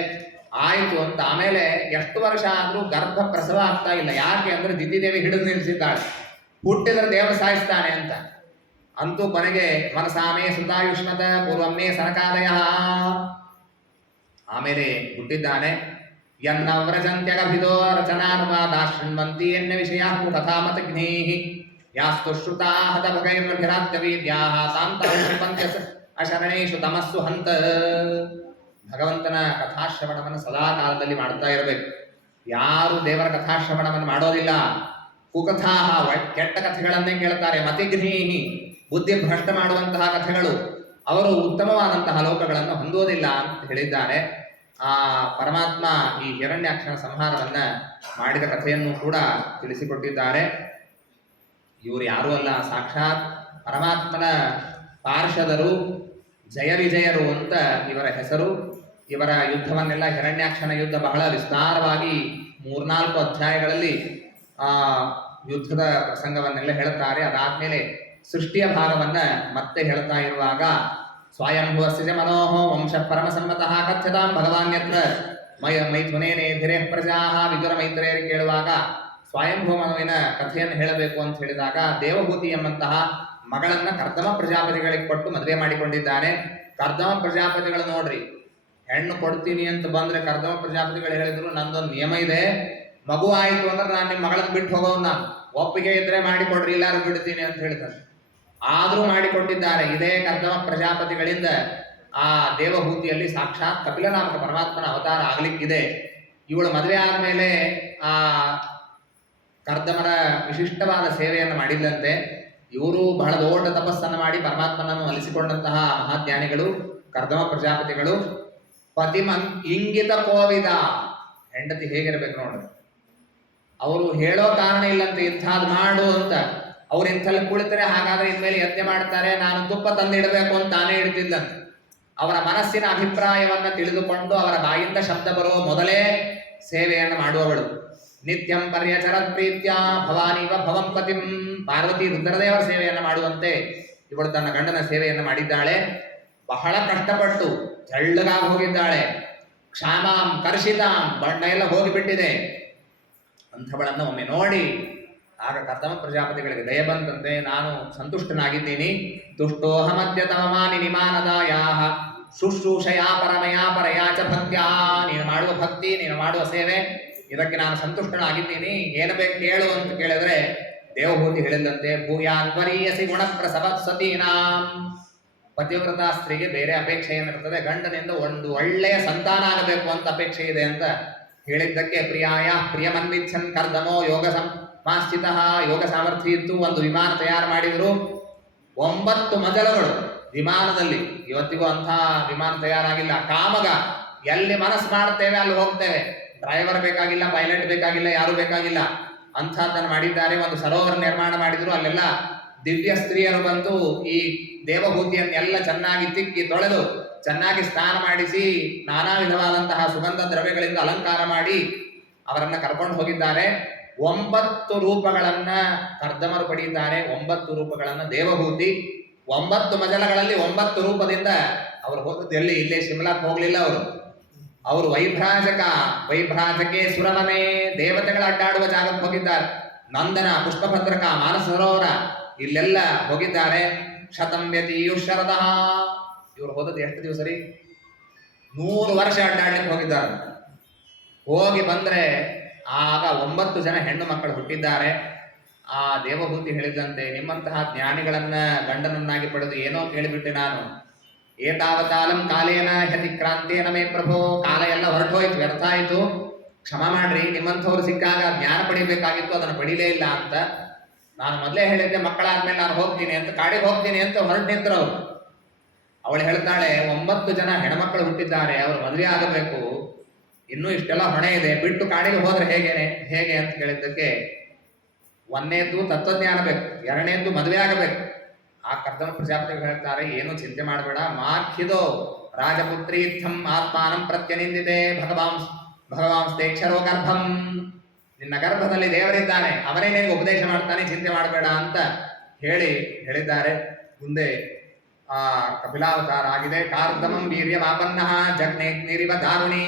ಆಯ್ತು ಅಂತ. ಆಮೇಲೆ ಎಷ್ಟು ವರ್ಷ ಆದ್ರೂ ಗರ್ಭ ಪ್ರಸವ ಆಗ್ತಾ ಇಲ್ಲ. ಯಾಕೆ ಅಂದ್ರೆ ದಿತಿದೇವಿ ಹಿಡಿದು ನಿಲ್ಲಿಸಿದ್ದಾಳೆ, ಹುಟ್ಟಿದ್ರೆ ದೇವ ಸಾಯಿಸ್ತಾನೆ ಅಂತ. ಅಂತೂ ಕೊನೆಗೆ ಮನಸಾಮೇ ಸುತಾಯುಷ್ಮತ ಪೂರ್ವಮ್ಮೆ ಸನಕಾದಯ, ಆಮೇಲೆ ಹುಟ್ಟಿದ್ದಾನೆ. ಯನ್ನ ವ್ರಜಂತ್ಯಗಭಿದೋ ರಚನಾನುವಾದ ಶೃಣ್ವಂತಿ ಎನ್ನ ವಿಷಯ ಕಥಾಮತಜ್ಞೇ ಯಾಸ್ತು ಶ್ರುತಾ ಹತ ಭಗೈರ್ಭಿರಾತ್ಯವೇದ್ಯಾಃ ತಾಂತಾಂಶಪಂತ್ಯ ಅಶರಣೇಶು ತಮಸ್ಸು ಹಂತ. ಭಗವಂತನ ಕಥಾಶ್ರವಣವನ್ನು ಸದಾ ಕಾಲದಲ್ಲಿ ಮಾಡ್ತಾ ಇರಬೇಕು. ಯಾರು ದೇವರ ಕಥಾಶ್ರವಣವನ್ನು ಮಾಡೋದಿಲ್ಲ, ಕುಕಥಾ ಕೆಟ್ಟ ಕಥೆಗಳನ್ನೇ ಕೇಳ್ತಾರೆ, ಮತಿಗ್ರಹೀಹಿ ಬುದ್ಧಿ ಭ್ರಷ್ಟ ಮಾಡುವಂತಹ ಕಥೆಗಳು, ಅವರು ಉತ್ತಮವಾದಂತಹ ಲೋಕಗಳನ್ನು ಹೊಂದುವುದಿಲ್ಲ ಅಂತ ಹೇಳಿದ್ದಾರೆ. ಆ ಪರಮಾತ್ಮ ಈ ಹಿರಣ್ಯಾಕ್ಷನ ಸಂಹಾರವನ್ನ ಮಾಡಿದ ಕಥೆಯನ್ನು ಕೂಡ ತಿಳಿಸಿಕೊಟ್ಟಿದ್ದಾರೆ. ಇವರು ಯಾರೂ ಅಲ್ಲ, ಸಾಕ್ಷಾತ್ ಪರಮಾತ್ಮನ ಪಾರ್ಷದರು, ಜಯ ವಿಜಯರು ಅಂತ ಇವರ ಹೆಸರು. ಇವರ ಯುದ್ಧವನ್ನೆಲ್ಲ, ಹಿರಣ್ಯಾಕ್ಷನ ಯುದ್ಧ ಬಹಳ ವಿಸ್ತಾರವಾಗಿ 3-4 ಅಧ್ಯಾಯಗಳಲ್ಲಿ ಯುದ್ಧದ ಪ್ರಸಂಗವನ್ನೆಲ್ಲ ಹೇಳ್ತಾರೆ. ಅದಾದ್ಮೇಲೆ ಸೃಷ್ಟಿಯ ಭಾಗವನ್ನ ಮತ್ತೆ ಹೇಳ್ತಾ ಇರುವಾಗ, ಸ್ವಯಂಭುವಸ್ಯ ಮನೋಹೋ ವಂಶ ಪರಮ ಸಮ್ಮತಃ ಕಥ್ಯತಾಂ ಭಗವಾನ್ಯತ್ರ ಮೈಥುನೇನೇ ಧಿರೇ ಪ್ರಜಾಃ. ವಿದುರ ಮೈತ್ರೇಯರು ಕೇಳುವಾಗ ಸ್ವಯಂಭುವ ಮನುವಿನ ಕಥೆಯನ್ನು ಹೇಳಬೇಕು ಅಂತ ಹೇಳಿದಾಗ, ದೇವಭೂತಿ ಎಂಬಂತಹ ಮಗಳನ್ನ ಕರ್ದಮ ಪ್ರಜಾಪತಿಗಳಿಗೆ ಕೊಟ್ಟು ಮದುವೆ ಮಾಡಿಕೊಂಡಿದ್ದಾನೆ. ಕರ್ದಮ ಪ್ರಜಾಪತಿಗಳು ನೋಡ್ರಿ, ಹೆಣ್ಣು ಕೊಡ್ತೀನಿ ಅಂತ ಬಂದ್ರೆ ಕರ್ದಮ ಪ್ರಜಾಪತಿಗಳು ಹೇಳಿದ್ರು, ನಂದೊಂದು ನಿಯಮ ಇದೆ, ಮಗು ಆಯಿತು ಅಂದ್ರೆ ನಾನು ನಿಮ್ಮ ಮಗಳನ್ನ ಬಿಟ್ಟು ಹೋಗೋನ್ನ, ಒಪ್ಪಿಗೆ ಇದ್ರೆ ಮಾಡಿಕೊಡ್ರಿ, ಇಲ್ಲಾರು ಬಿಡ್ತೀನಿ ಅಂತ ಹೇಳ್ತಾರೆ. ಆದರೂ ಮಾಡಿಕೊಟ್ಟಿದ್ದಾರೆ. ಇದೇ ಕರ್ದಮ ಪ್ರಜಾಪತಿಗಳಿಂದ ಆ ದೇವಹೂತಿಯಲ್ಲಿ ಸಾಕ್ಷಾತ್ ಕಪಿಲನಾಮಕ ಪರಮಾತ್ಮನ ಅವತಾರ ಆಗಲಿಕ್ಕಿದೆ. ಇವಳು ಮದುವೆ ಆದಮೇಲೆ ಆ ಕರ್ದಮನ ವಿಶಿಷ್ಟವಾದ ಸೇವೆಯನ್ನು ಮಾಡಿದಂತೆ ಇವರು ಬಹಳ ದೊಡ್ಡ ತಪಸ್ಸನ್ನು ಮಾಡಿ ಪರಮಾತ್ಮನನ್ನು ಅಲಿಸಿಕೊಂಡಂತಹ ಮಹಾಜ್ಞಾನಿಗಳು ಕರ್ದಮ ಪ್ರಜಾಪತಿಗಳು. ಪತಿಮನ್ ಇಂಗಿತ ಕೋವಿದ, ಹೆಂಡತಿ ಹೇಗಿರ್ಬೇಕು ನೋಡ್ರಿ. ಅವರು ಹೇಳೋ ಕಾರಣ ಇಲ್ಲಂತೆ ಇಂಥದ್ದು ಮಾಡು ಅಂತ. ಅವ್ರು ಇಂಥಲ್ಲಿ ಕುಳಿತರೆ ಹಾಗಾದ್ರೆ ಇನ್ಮೇಲೆ ಯತ್ನೆ ಮಾಡ್ತಾರೆ, ನಾನು ತುಪ್ಪ ತಂದಿಡಬೇಕು ಅಂತ ತಾನೇ ಇಡ್ತಿದ್ದಂತೆ. ಅವರ ಮನಸ್ಸಿನ ಅಭಿಪ್ರಾಯವನ್ನ ತಿಳಿದುಕೊಂಡು ಅವರ ಬಾಯಿಂದ ಶಬ್ದ ಬರೋ ಮೊದಲೇ ಸೇವೆಯನ್ನು ಮಾಡುವವಳು. ನಿತ್ಯಂ ಪರ್ಯಚರತ್ ಪ್ರೀತ್ಯ ಭವಾನಿವ ಭವಂ ಪತಿಂ, ಪಾರ್ವತಿ ರುದ್ರದೇವರ ಸೇವೆಯನ್ನು ಮಾಡುವಂತೆ ಇವಳು ತನ್ನ ಗಂಡನ ಸೇವೆಯನ್ನು ಮಾಡಿದ್ದಾಳೆ. ಬಹಳ ಕಷ್ಟಪಟ್ಟು ತೆಳ್ಳಗಾಗಿ ಹೋಗಿದ್ದಾಳೆ. ಕ್ಷಾಮಾಂ ಕರ್ಷಿತಾಂ, ಬಣ್ಣ ಎಲ್ಲ ಹೋಗಿಬಿಟ್ಟಿದೆ. ಅಂಥವಳನ್ನು ಒಮ್ಮೆ ನೋಡಿ ಆಗ ಕರ್ದಮ ಪ್ರಜಾಪತಿಗಳಿಗೆ ದಯ ಬಂತಂತೆ. ನಾನು ಸಂತುಷ್ಟನಾಗಿದ್ದೀನಿ. ತುಷ್ಟೋಹಮದ್ಯತಮಾನಿ ನಿಮಾನದಾಯಾಹ ಶುಶ್ರೂಷಯಾ ಪರಮಯಾ ಪರಯಾ ಚ ಭಕ್ತ್ಯಾ, ನೀನು ಮಾಡುವ ಭಕ್ತಿ, ನೀನು ಮಾಡುವ ಸೇವೆ, ಇದಕ್ಕೆ ನಾನು ಸಂತುಷ್ಟನಾಗಿದ್ದೀನಿ. ಏನು ಬೇಕು ಕೇಳು ಅಂತ ಕೇಳಿದ್ರೆ ದೇವಹೂತಿ ಹೇಳಿದಂತೆ ಭೂಯಾನ್ವರೀಯಸಿ ಗುಣಪ್ರಸವ ಸತೀನಾಂ, ಪತಿವ್ರತ ಸ್ತ್ರೀಗೆ ಬೇರೆ ಅಪೇಕ್ಷೆ ಏನಿರ್ತದೆ, ಗಂಡನಿಂದ ಒಂದು ಒಳ್ಳೆಯ ಸಂತಾನ ಆಗಬೇಕು ಅಂತ ಅಪೇಕ್ಷೆ ಇದೆ ಅಂತ ಹೇಳಿದ್ದಕ್ಕೆ ಪ್ರಿಯಾಯ ಪ್ರಿಯಮನ್ವಿಚ್ಛನ್ ಕರ್ದಮೋ ಯೋಗ ಮಾಶ್ಚಿತ, ಯೋಗ ಸಾಮರ್ಥ್ಯ ಇತ್ತು. ಒಂದು ವಿಮಾನ ತಯಾರು ಮಾಡಿದ್ರು. 9 ಮಜಲುಗಳು ವಿಮಾನದಲ್ಲಿ. ಇವತ್ತಿಗೂ ಅಂಥ ವಿಮಾನ ತಯಾರಾಗಿಲ್ಲ. ಕಾಮಗ ಎಲ್ಲಿ ಮನಸ್ಸು ಮಾಡುತ್ತೇವೆ ಅಲ್ಲಿ ಹೋಗ್ತೇವೆ. ಡ್ರೈವರ್ ಬೇಕಾಗಿಲ್ಲ, ಪೈಲಟ್ ಬೇಕಾಗಿಲ್ಲ, ಯಾರು ಬೇಕಾಗಿಲ್ಲ. ಅಂಥದ್ದನ್ನು ಮಾಡಿದ್ದಾರೆ. ಒಂದು ಸರೋವರ ನಿರ್ಮಾಣ ಮಾಡಿದ್ರು. ಅಲ್ಲೆಲ್ಲ ದಿವ್ಯ ಸ್ತ್ರೀಯರು ಬಂದು ಈ ದೇವಹೂತಿಯನ್ನೆಲ್ಲ ಚೆನ್ನಾಗಿ ತಿಕ್ಕಿ ತೊಳೆದು ಚೆನ್ನಾಗಿ ಸ್ನಾನ ಮಾಡಿಸಿ ನಾನಾ ವಿಧವಾದಂತಹ ಸುಗಂಧ ದ್ರವ್ಯಗಳಿಂದ ಅಲಂಕಾರ ಮಾಡಿ ಅವರನ್ನ ಕರ್ಕೊಂಡು ಹೋಗಿದ್ದಾರೆ. 9 ರೂಪಗಳನ್ನ ಕರ್ದಮರು ಪಡೆದಿದ್ದಾರೆ. 9 ರೂಪಗಳನ್ನ ದೇವಹೂತಿ. 9 ಮಜಲಗಳಲ್ಲಿ 9 ರೂಪದಿಂದ ಅವರು ಹೋದದ್ದು ಎಲ್ಲಿ, ಇಲ್ಲೇ ಶಿಮ್ಲಾಕ್ಕೆ ಹೋಗ್ಲಿಲ್ಲ. ಅವರು ವೈಭ್ರಾಜಕೆ ಸುರಮನೆ, ದೇವತೆಗಳ ಅಡ್ಡಾಡುವ ಜಾಗಕ್ಕೆ ಹೋಗಿದ್ದಾರೆ. ನಂದನ, ಪುಷ್ಪಭದ್ರಕ, ಮಾನಸ ಸರೋವರ ಇಲ್ಲೆಲ್ಲ ಹೋಗಿದ್ದಾರೆ. ಶತಂ ವ್ಯತೀಯು ಶರದಃ, ಇವರು ಹೋದದ್ದು ಎಷ್ಟು ದಿವಸ ರೀ? 100 ವರ್ಷ ಅಡ್ಡಾಡ್ಲಿಕ್ಕೆ ಹೋಗಿದ್ದಾರೆ. ಹೋಗಿ ಬಂದ್ರೆ ಆಗ 9 ಜನ ಹೆಣ್ಣು ಮಕ್ಕಳು ಹುಟ್ಟಿದ್ದಾರೆ. ಆ ದೇವಹೂತಿ ಹೇಳಿದಂತೆ ನಿಮ್ಮಂತಹ ಜ್ಞಾನಿಗಳನ್ನ ಗಂಡನನ್ನಾಗಿ ಪಡೆದು ಏನೋ ಕೇಳಿಬಿಟ್ಟೆ ನಾನು. ಏತಾವತಾಲಂ ಕಾಲೇನ ಹ್ಯತಿಕ್ರಾಂತೇನ ಮೇ ಪ್ರಭೋ, ಕಾಲ ಎಲ್ಲ ಹೊರಟೋಯ್ತು, ವ್ಯರ್ಥ ಆಯಿತು, ಕ್ಷಮ ಮಾಡ್ರಿ. ನಿಮ್ಮಂಥವ್ರು ಸಿಕ್ಕಾಗ ಜ್ಞಾನ ಪಡಿಬೇಕಾಗಿತ್ತು, ಅದನ್ನು ಪಡಿಲೇ ಇಲ್ಲ ಅಂತ. ನಾನು ಮೊದಲೇ ಹೇಳಿದ್ದೆ ಮಕ್ಕಳಾದ್ಮೇಲೆ ನಾನು ಹೋಗ್ತೀನಿ ಅಂತ, ಕಾಡಿಗೆ ಹೋಗ್ತೀನಿ ಅಂತ ಹೊರಟು ನಿಂತರು ಅವರು. ಅವಳು ಹೇಳ್ತಾಳೆ 9 ಜನ ಹೆಣ್ಮಕ್ಕಳು ಹುಟ್ಟಿದ್ದಾರೆ, ಅವರು ಮದುವೆ ಆಗಬೇಕು, ಇನ್ನೂ ಇಷ್ಟೆಲ್ಲ ಹೊಣೆ ಇದೆ, ಬಿಟ್ಟು ಕಾಡಿಗೆ ಹೋದ್ರೆ ಹೇಗೆ ಅಂತ ಕೇಳಿದ್ದಕ್ಕೆ, 1ನೇದ್ದು ತತ್ವಜ್ಞಾನ ಬೇಕು, 2ನೇದ್ದು ಮದುವೆ ಆಗಬೇಕು. ಆ ಕರ್ದಮ ಪ್ರಜಾಪತಿಗಳು ಹೇಳ್ತಾರೆ ಏನು ಚಿಂತೆ ಮಾಡಬೇಡ, ಮಾಖ್ಯದೋ ರಾಜಪುತ್ರೀರ್ಥಂ ಆತ್ಮಾನಂ ಪ್ರತ್ಯನಿಂದಿದೆ ಭಗವಾಂಸ್ತೇಕ್ಷರೋ ಗರ್ಭಂ, ನಿನ್ನ ಗರ್ಭದಲ್ಲಿ ದೇವರಿದ್ದಾನೆ, ಅವನೇ ನಿನಗೆ ಉಪದೇಶ ಮಾಡ್ತಾನೆ, ಚಿಂತೆ ಮಾಡಬೇಡ ಅಂತ ಹೇಳಿದ್ದಾರೆ. ಮುಂದೆ ಆ ಕಪಿಲಾವತಾರ ಆಗಿದೆ. ಕಾರ್ದಮಂ ವೀರ್ಯಮಾಪನ್ನಃ ಜಗ್ನೇಗ್ನಿರಿವ ದಾರುಣಿ,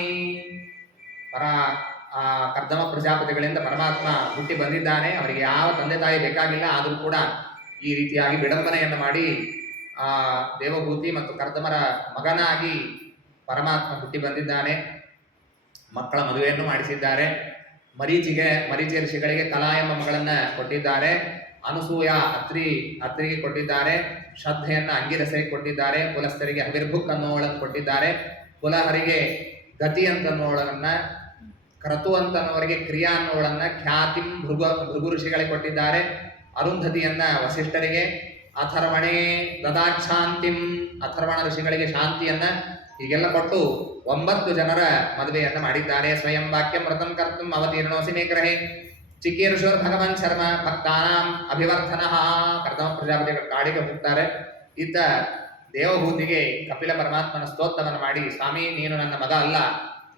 ಆ ಕರ್ದಮ ಪ್ರಜಾಪತಿಗಳಿಂದ ಪರಮಾತ್ಮ ಹುಟ್ಟಿ ಬಂದಿದ್ದಾನೆ. ಅವರಿಗೆ ಯಾವ ತಂದೆ ತಾಯಿ ಬೇಕಾಗಿಲ್ಲ, ಆದರೂ ಕೂಡ ಈ ರೀತಿಯಾಗಿ ವಿಡಂಬನೆಯನ್ನು ಮಾಡಿ ಆ ದೇವಭೂತಿ ಮತ್ತು ಕರ್ದಮರ ಮಗನಾಗಿ ಪರಮಾತ್ಮ ಹುಟ್ಟಿ ಬಂದಿದ್ದಾನೆ. ಮಕ್ಕಳ ಮದುವೆಯನ್ನು ಮಾಡಿಸಿದ್ದಾರೆ. ಮರೀಚಿ ಋಷಿಗಳಿಗೆ ಕಲಾ ಎಂಬ ಮಗಳನ್ನ ಕೊಟ್ಟಿದ್ದಾರೆ. ಅನಸೂಯ ಅತ್ರಿಗೆ ಕೊಟ್ಟಿದ್ದಾರೆ. ಶ್ರದ್ಧೆಯನ್ನ ಅಂಗಿರಸರಿಗೆ ಕೊಟ್ಟಿದ್ದಾರೆ. ಪುಲಸ್ಥರಿಗೆ ಹವಿರ್ಭುಕ್ ಅನ್ನೋಳನ್ನು ಕೊಟ್ಟಿದ್ದಾರೆ. ಪುಲಹರಿಗೆ ಗತಿ ಅಂತನ್ನೋಳನ್ನ, ಕ್ರತು ಅಂತನ್ನೋರಿಗೆ ಕ್ರಿಯಾ ಅನ್ನೋಳನ್ನ, ಖ್ಯಾತಿಂ ಭೃಗು ಋಷಿಗಳಿಗೆ ಕೊಟ್ಟಿದ್ದಾರೆ. ಅರುಂಧತಿಯನ್ನ ವಸಿಷ್ಠರಿಗೆ, ಅಥರ್ವಣೆ ದದಾಚ್ಛಾಂತಿಂ, ಅಥರ್ವಣ ಋಷಿಗಳಿಗೆ ಶಾಂತಿಯನ್ನ, ಹೀಗೆಲ್ಲ ಕೊಟ್ಟು 9 ಜನರ ಮದುವೆಯನ್ನ ಮಾಡಿದ್ದಾರೆ. ಸ್ವಯಂ ವಾಕ್ಯಂ ವ್ರತಂ ಕರ್ತುಂ ಅವತೀರ್ಣೋಸಿ ಮೇ ಗ್ರಹೇ ಚಿಕೀರ್ಷೋರ್ ಭಗವನ್ ಶರ್ಮ ಭಕ್ತಾನಾಂ ಅಭಿವರ್ಧನಃ. ಕರ್ದಮ ಪ್ರಜಾಪತಿಗಳು ಕಾಡಿಗೆ ಹೋಗ್ತಾರೆ. ಇತ್ತ ದೇವಭೂತಿಗೆ ಕಪಿಲ ಪರಮಾತ್ಮನ ಸ್ತೋತ್ರವನ್ನು ಮಾಡಿ, ಸ್ವಾಮಿ ನೀನು ನನ್ನ ಮಗ ಅಲ್ಲ,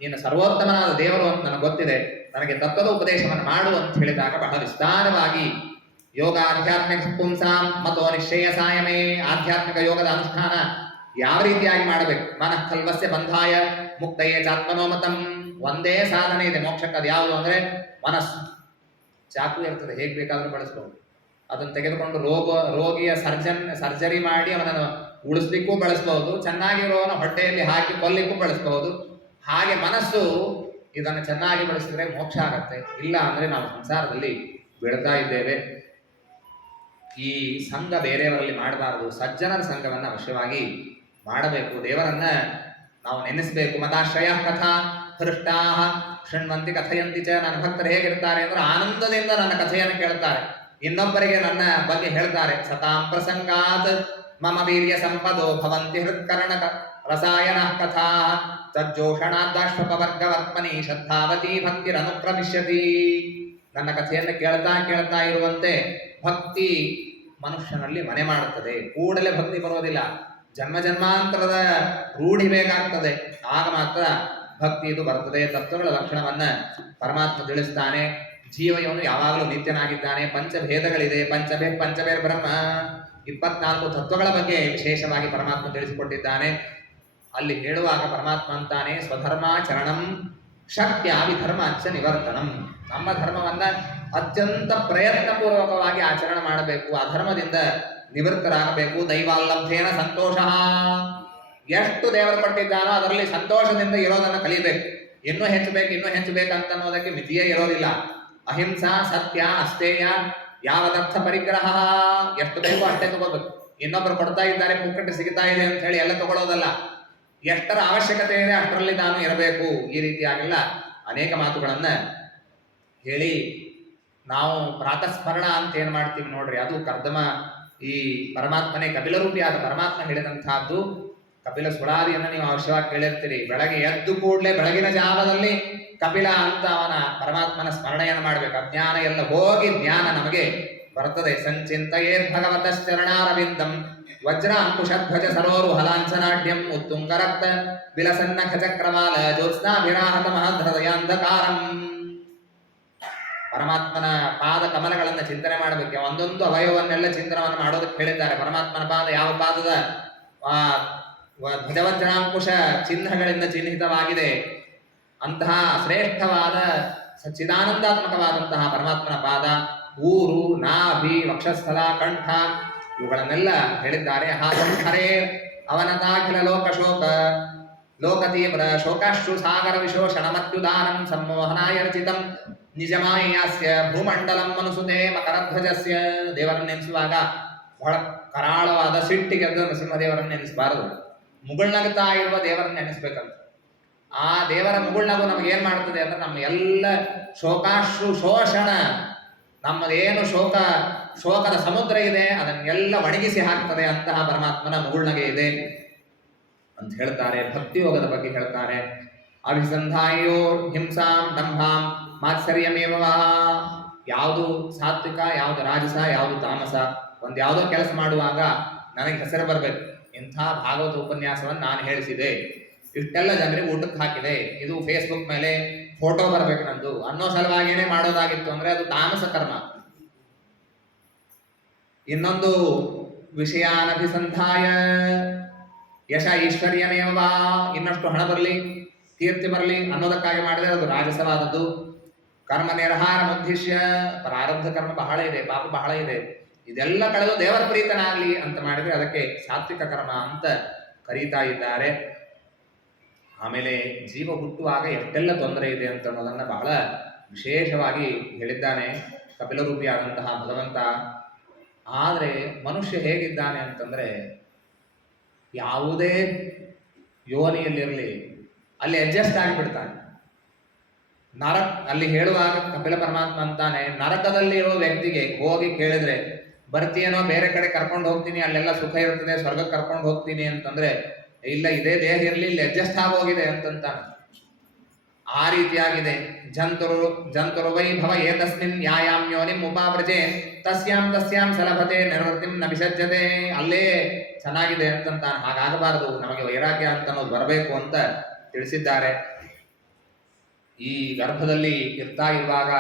ನೀನು ಸರ್ವೋತ್ತಮನಾದ ದೇವರು ಅಂತ ನನಗೆ ಗೊತ್ತಿದೆ, ನನಗೆ ತತ್ವದ ಉಪದೇಶವನ್ನು ಮಾಡು ಅಂತ ಹೇಳಿದಾಗ ಬಹಳ ವಿಸ್ತಾರವಾಗಿ ಯೋಗ ಆಧ್ಯಾತ್ಮಿಕ ಪುಂಸಾಂ ಮತೋ ನಿಶ್ಚಯ ಸಾಯಮೇ, ಆಧ್ಯಾತ್ಮಿಕ ಯೋಗದ ಅನುಷ್ಠಾನ ಯಾವ ರೀತಿಯಾಗಿ ಮಾಡಬೇಕು. ಮನಃ ಕಲ್ವಸ್ಯ ಬಂಧಾಯ ಮುಕ್ತಯೇ ಚಾತ್ಮನೋಮತಂ, ಒಂದೇ ಸಾಧನೆ ಇದೆ ಮೋಕ್ಷಕ್ಕೆ. ಅದು ಯಾವುದು ಅಂದರೆ ಮನಸ್ಸು. ಚಾಕು ಇರ್ತದೆ, ಹೇಗೆ ಬೇಕಾದರೂ ಬಳಸ್ಬೋದು. ಅದನ್ನು ತೆಗೆದುಕೊಂಡು ರೋಗಿಯ ಸರ್ಜರಿ ಮಾಡಿ ಅವನನ್ನು ಉಳಿಸ್ಲಿಕ್ಕೂ ಬಳಸ್ಬಹುದು, ಚೆನ್ನಾಗಿರೋನ ಹೊಟ್ಟೆಯಲ್ಲಿ ಹಾಕಿ ಕೊಲ್ಲಿಕ್ಕೂ ಬಳಸ್ಬಹುದು. ಹಾಗೆ ಮನಸ್ಸು ಇದನ್ನು ಚೆನ್ನಾಗಿ ಬಳಸಿದ್ರೆ ಮೋಕ್ಷ ಆಗತ್ತೆ. ಇಲ್ಲ ಅಂದರೆ ನಾವು ಸಂಸಾರದಲ್ಲಿ ಬೀಳ್ತಾ ಇದ್ದೇವೆ. ಈ ಸಂಘ ಬೇರೆಯವರಲ್ಲಿ ಮಾಡಬಾರದು, ಸಜ್ಜನರ ಸಂಘವನ್ನು ಅವಶ್ಯವಾಗಿ ಮಾಡಬೇಕು. ದೇವರನ್ನ ನಾವು ನೆನೆಸಬೇಕು. ಮತಾಶ್ರಯ ಕಥಾ ಹೃಷ್ಟಾ ಶೃಣ್ವಂತಿ ಕಥೆಯಂತಿ ಚ. ನನ್ನ ಭಕ್ತರು ಹೇಗಿರ್ತಾರೆ ಅಂದ್ರೆ ಆನಂದದಿಂದ ನನ್ನ ಕಥೆಯನ್ನು ಕೇಳ್ತಾರೆ, ಇನ್ನೊಬ್ಬರಿಗೆ ನನ್ನ ಬಗ್ಗೆ ಹೇಳ್ತಾರೆ. ಸತಾಂ ಪ್ರಸಂಗಾತ್ ಮಮ ವೀರ್ಯ ಸಂಪದೋ ಭವಂತಿ ಹೃತ್ಕರ್ಣ ರಸಾಯನ ಕಥಾ ತಜ್ಜೋಷಣಾದಾಶ್ವಪವರ್ಗವರ್ತ್ಮನಿ ಶ್ರದ್ಧಾವತಿ ಭಕ್ತಿರನುಕ್ರಮಿಷ್ಯತಿ. ನನ್ನ ಕಥೆಯನ್ನು ಕೇಳ್ತಾ ಕೇಳ್ತಾ ಇರುವಂತೆ ಭಕ್ತಿ ಮನುಷ್ಯನಲ್ಲಿ ಮನೆ ಮಾಡುತ್ತದೆ. ಕೂಡಲೇ ಭಕ್ತಿ ಬರೋದಿಲ್ಲ, ಜನ್ಮ ಜನ್ಮಾಂತರದ ರೂಢಿ ಬೇಕಾಗ್ತದೆ, ಆಗ ಮಾತ್ರ ಭಕ್ತಿ ಇದು ಬರ್ತದೆ. ತತ್ವಗಳ ಲಕ್ಷಣವನ್ನ ಪರಮಾತ್ಮ ತಿಳಿಸ್ತಾನೆ. ಜೀವಯವನು ಯಾವಾಗಲೂ ನಿತ್ಯನಾಗಿದ್ದಾನೆ. ಪಂಚಭೇದಗಳಿದೆ, ಪಂಚಭೇದ ಬ್ರಹ್ಮ. 24 ತತ್ವಗಳ ಬಗ್ಗೆ ವಿಶೇಷವಾಗಿ ಪರಮಾತ್ಮ ತಿಳಿಸಿಕೊಟ್ಟಿದ್ದಾನೆ. ಅಲ್ಲಿ ಹೇಳುವಾಗ ಪರಮಾತ್ಮ ಅಂತಾನೆ, ಸ್ವಧರ್ಮಾಚರಣಂ ಶಕ್ಯ ವಿಧರ್ಮಾಚ ನಿವರ್ತನಂ. ನಮ್ಮ ಧರ್ಮವನ್ನ ಅತ್ಯಂತ ಪ್ರಯತ್ನಪೂರ್ವಕವಾಗಿ ಆಚರಣೆ ಮಾಡಬೇಕು, ಅಧರ್ಮದಿಂದ ನಿವೃತ್ತರಾಗಬೇಕು. ದೈವಾಲ್ಲಬ್ಧೇನ ಸಂತೋಷ. ಎಷ್ಟು ದೇವರು ಕೊಟ್ಟಿದ್ದಾನೋ ಅದರಲ್ಲಿ ಸಂತೋಷದಿಂದ ಇರೋದನ್ನು ಕಲಿಬೇಕು. ಇನ್ನೂ ಹೆಚ್ಚಬೇಕು, ಇನ್ನೂ ಹೆಚ್ಚಬೇಕು ಅಂತ ಅನ್ನೋದಕ್ಕೆ ಮಿತಿಯೇ ಇರೋದಿಲ್ಲ. ಅಹಿಂಸಾ, ಸತ್ಯ, ಅಸ್ತೇಯ, ಯಾವದರ್ಥ ಪರಿಗ್ರಹ. ಎಷ್ಟು ಬೇಕೋ ಅಷ್ಟೇ ತಗೋಬೇಕು. ಇನ್ನೊಬ್ಬರು ಕೊಡ್ತಾ ಇದ್ದಾರೆ, ಪುಕ್ಕಟ್ಟು ಸಿಗ್ತಾ ಇದೆ ಅಂತ ಹೇಳಿ ಎಲ್ಲ ತಗೊಳ್ಳೋದಲ್ಲ. ಎಷ್ಟರ ಅವಶ್ಯಕತೆ ಇದೆ ಅಷ್ಟರಲ್ಲಿ ನಾನು ಇರಬೇಕು. ಈ ರೀತಿಯಾಗೆಲ್ಲ ಅನೇಕ ಮಾತುಗಳನ್ನ ಹೇಳಿ ನಾವು ಪ್ರಾತಸ್ಮರಣ ಅಂತ ಏನ್ ಮಾಡ್ತೀವಿ ನೋಡ್ರಿ, ಅದು ಕರ್ದಮ ಈ ಪರಮಾತ್ಮನೇ ಕಪಿಲ ರೂಪಿಯಾದ ಪರಮಾತ್ಮ ಹೇಳಿದಂತಹದ್ದು. ಕಪಿಲ ಸುಳಾದಿಯನ್ನು ನೀವು ಅವಶ್ಯವಾಗಿ ಕೇಳಿರ್ತೀರಿ. ಬೆಳಗ್ಗೆ ಎದ್ದು ಕೂಡಲೇ ಬೆಳಗಿನ ಜಾವದಲ್ಲಿ ಕಪಿಲ ಅಂತ ಅವನ ಪರಮಾತ್ಮನ ಸ್ಮರಣೆಯನ್ನು ಮಾಡ್ಬೇಕು. ಅಜ್ಞಾನ ಎಲ್ಲ ಹೋಗಿ ಜ್ಞಾನ ನಮಗೆ ಬರ್ತದೆ. ಸಂಚಿಂತಯೇತ್ ಭಗವತಶ್ಚರಣಾರವಿಂದಂ ವಜ್ರ ಅಂಕುಶಧ್ವಜ ಸರೋರು ಹಲಾಂಚನಾಢ್ಯಂ ಉತ್ತುಂಗರಕ್ತ ವಿಲಸನ್ನ ಖಚಕ್ರಮಾಲ ಜ್ಯೋತ್ಸ್ನಾಭಿರಾಹತ ಮಹಧೃದಯಾಂಧಕಾರಂ. ಪರಮಾತ್ಮನ ಪಾದ ಕಮಲಗಳನ್ನು ಚಿಂತನೆ ಮಾಡಬೇಕು. ಒಂದೊಂದು ಅವಯವನ್ನೆಲ್ಲ ಚಿಂತನವನ್ನು ಮಾಡೋದಕ್ಕೆ ಹೇಳಿದ್ದಾರೆ. ಪರಮಾತ್ಮನ ಪಾದ ಯಾವ ಪಾದದ ಧ್ವಜವಜ್ರಾಂಕುಶ ಚಿಹ್ನಗಳಿಂದ ಚಿಹ್ನಿತವಾಗಿದೆ, ಅಂತಹ ಶ್ರೇಷ್ಠವಾದ ಸಚ್ಚಿದಾನಂದಾತ್ಮಕವಾದಂತಹ ಪರಮಾತ್ಮನ ಪಾದ. ಊರು, ನಾಭಿ, ವಕ್ಷಸ್ಥಲ, ಕಂಠ ಇವುಗಳನ್ನೆಲ್ಲ ಹೇಳಿದ್ದಾರೆ. ಹರೇ ಅವನತಾಖಿಲ ಲೋಕಶೋಕ ಲೋಕತೀವ್ರ ಶೋಕಾಶ್ರು ಸಾಗರ ವಿಶೋಷಣಮತ್ಯುದಾನಂ ಸಮ್ಮೋಹನಾಯ ರಚಿತಂ ನಿಜಮಾಯಾಸ್ಯ ಭೂಮಂಡಲಂ ಮನುಸುತೆ ಮಕರಧ್ವಜಸ್ಯ. ದೇವರನ್ನು ನೆನೆಸುವಾಗ ಬಹಳ ಕರಾಳವಾದ ಸಿಟ್ಟಿಗೆದ್ದು ನರಸಿಂಹದೇವರನ್ನು ನೆನೆಸಬಾರದು, ಮುಗುಳ್ನಗ್ತಾ ಇರುವ ದೇವರನ್ನು ನೆನೆಸ್ಬೇಕಂತ. ಆ ದೇವರ ಮುಗುಳ್ನಗು ನಮ್ಗೆ ಏನ್ ಮಾಡ್ತದೆ ಅಂದ್ರೆ ನಮ್ಮ ಎಲ್ಲ ಶೋಕಾಶ್ರು ಶೋಷಣ, ನಮ್ಮದೇನು ಶೋಕದ ಸಮುದ್ರ ಇದೆ ಅದನ್ನೆಲ್ಲ ಒಣಗಿಸಿ ಹಾಕ್ತದೆ. ಅಂತಹ ಪರಮಾತ್ಮನ ಮುಗುಳ್ನಗೆ ಇದೆ ಅಂತ ಹೇಳ್ತಾರೆ. ಭಕ್ತಿ ಯೋಗದ ಬಗ್ಗೆ ಹೇಳ್ತಾರೆ. ಅಭಿಸಂಧಾಯೋ ಹಿಂಸಾಂ ದಂಭಾಂ ಮಾತ್ಸರ್ಯಮೇವ. ಯಾವುದು ಸಾತ್ವಿಕ, ಯಾವುದು ರಾಜಸ, ಯಾವುದು ತಾಮಸ. ಒಂದು ಯಾವುದೋ ಕೆಲಸ ಮಾಡುವಾಗ ನನಗೆ ಹೆಸರು ಬರಬೇಕು, ಇಂಥ ಭಾಗವತ ಉಪನ್ಯಾಸವನ್ನು ನಾನು ಹೇಳಿಸಿದೆ, ಇಷ್ಟೆಲ್ಲ ಜನರಿಗೆ ಊಟಕ್ಕೆ ಹಾಕಿದೆ, ಇದು ಫೇಸ್ಬುಕ್ ಮೇಲೆ ಫೋಟೋ ಬರಬೇಕು ನಂದು ಅನ್ನೋ ಸಲುವಾಗಿಯೇ ಮಾಡೋದಾಗಿತ್ತು ಅಂದ್ರೆ ಅದು ತಾಮಸ ಕರ್ಮ. ಇನ್ನೊಂದು ವಿಷಯಾನಭಿಸಂಧಾಯ ಯಶ ಐಶ್ವರ್ಯಮೇವ. ಇನ್ನಷ್ಟು ಹಣ ಬರಲಿ, ಕೀರ್ತಿ ಬರಲಿ ಅನ್ನೋದಕ್ಕಾಗಿ ಮಾಡಿದರೆ ಅದು ರಾಜಸವಾದದ್ದು. ಕರ್ಮ ನಿರ್ಹಾರ ಮುದ್ದಿಶ್ಯ. ಪ್ರಾರಬ್ಧ ಕರ್ಮ ಬಹಳ ಇದೆ, ಪಾಪ ಬಹಳ ಇದೆ, ಇದೆಲ್ಲ ಕಳೆದು ದೇವರ ಪ್ರೀತನಾಗಲಿ ಅಂತ ಮಾಡಿದರೆ ಅದಕ್ಕೆ ಸಾತ್ವಿಕ ಕರ್ಮ ಅಂತ ಕರೀತಾ ಇದ್ದಾರೆ. ಆಮೇಲೆ ಜೀವ ಹುಟ್ಟುವಾಗ ಎಷ್ಟೆಲ್ಲ ತೊಂದರೆ ಇದೆ ಅಂತ ಅನ್ನೋದನ್ನು ಬಹಳ ವಿಶೇಷವಾಗಿ ಹೇಳಿದ್ದಾನೆ ಕಪಿಲರೂಪಿಯಾದಂತಹ ಭಗವಂತ. ಆದರೆ ಮನುಷ್ಯ ಹೇಗಿದ್ದಾನೆ ಅಂತಂದ್ರೆ ಯಾವುದೇ ಯೋನಿಯಲ್ಲಿರಲಿ ಅಲ್ಲಿ ಅಡ್ಜಸ್ಟ್ ಆಗಿಬಿಡ್ತಾನೆ. ಅಲ್ಲಿ ಹೇಳುವಾಗ ಕಪಿಲ ಪರಮಾತ್ಮ ಅಂತಾನೆ, ನರಕದಲ್ಲಿರೋ ವ್ಯಕ್ತಿಗೆ ಹೋಗಿ ಕೇಳಿದ್ರೆ ಬರ್ತೀಯನೋ, ಬೇರೆ ಕಡೆ ಕರ್ಕೊಂಡು ಹೋಗ್ತೀನಿ, ಅಲ್ಲೆಲ್ಲ ಸುಖ ಇರ್ತದೆ, ಸ್ವರ್ಗಕ್ಕೆ ಕರ್ಕೊಂಡು ಹೋಗ್ತೀನಿ ಅಂತಂದ್ರೆ ಇಲ್ಲ, ಇದೇ ದೇಹ ಇರಲಿ, ಇಲ್ಲಿ ಅಡ್ಜಸ್ಟ್ ಆಗೋಗಿದೆ ಅಂತಂತಾನೆ. ಆ ರೀತಿಯಾಗಿದೆ. ಜಂತುರು ವೈಭವ ಏತಸ್ಮಿನ್ ನ್ಯಾಯಾಮ್ಯೋನಿಂ ಉಪಾವ್ರಜೆ ತಸ್ಯಾಂ ಸಲಭತೆ ನಿರ್ವೃತ್ತಿಂ ನ ವಿಸಜ್ಜತೆ. ಅಲ್ಲೇ ಚೆನ್ನಾಗಿದೆ ಅಂತಂತಾನೆ. ಹಾಗಾಗಬಾರದು, ನಮಗೆ ವೈರಾಗ್ಯ ಅಂತ ಅನ್ನೋದು ಬರಬೇಕು ಅಂತ ತಿಳಿಸಿದ್ದಾರೆ. ಈ ಗರ್ಭದಲ್ಲಿ ಇರ್ತಾ ಇರುವಾಗ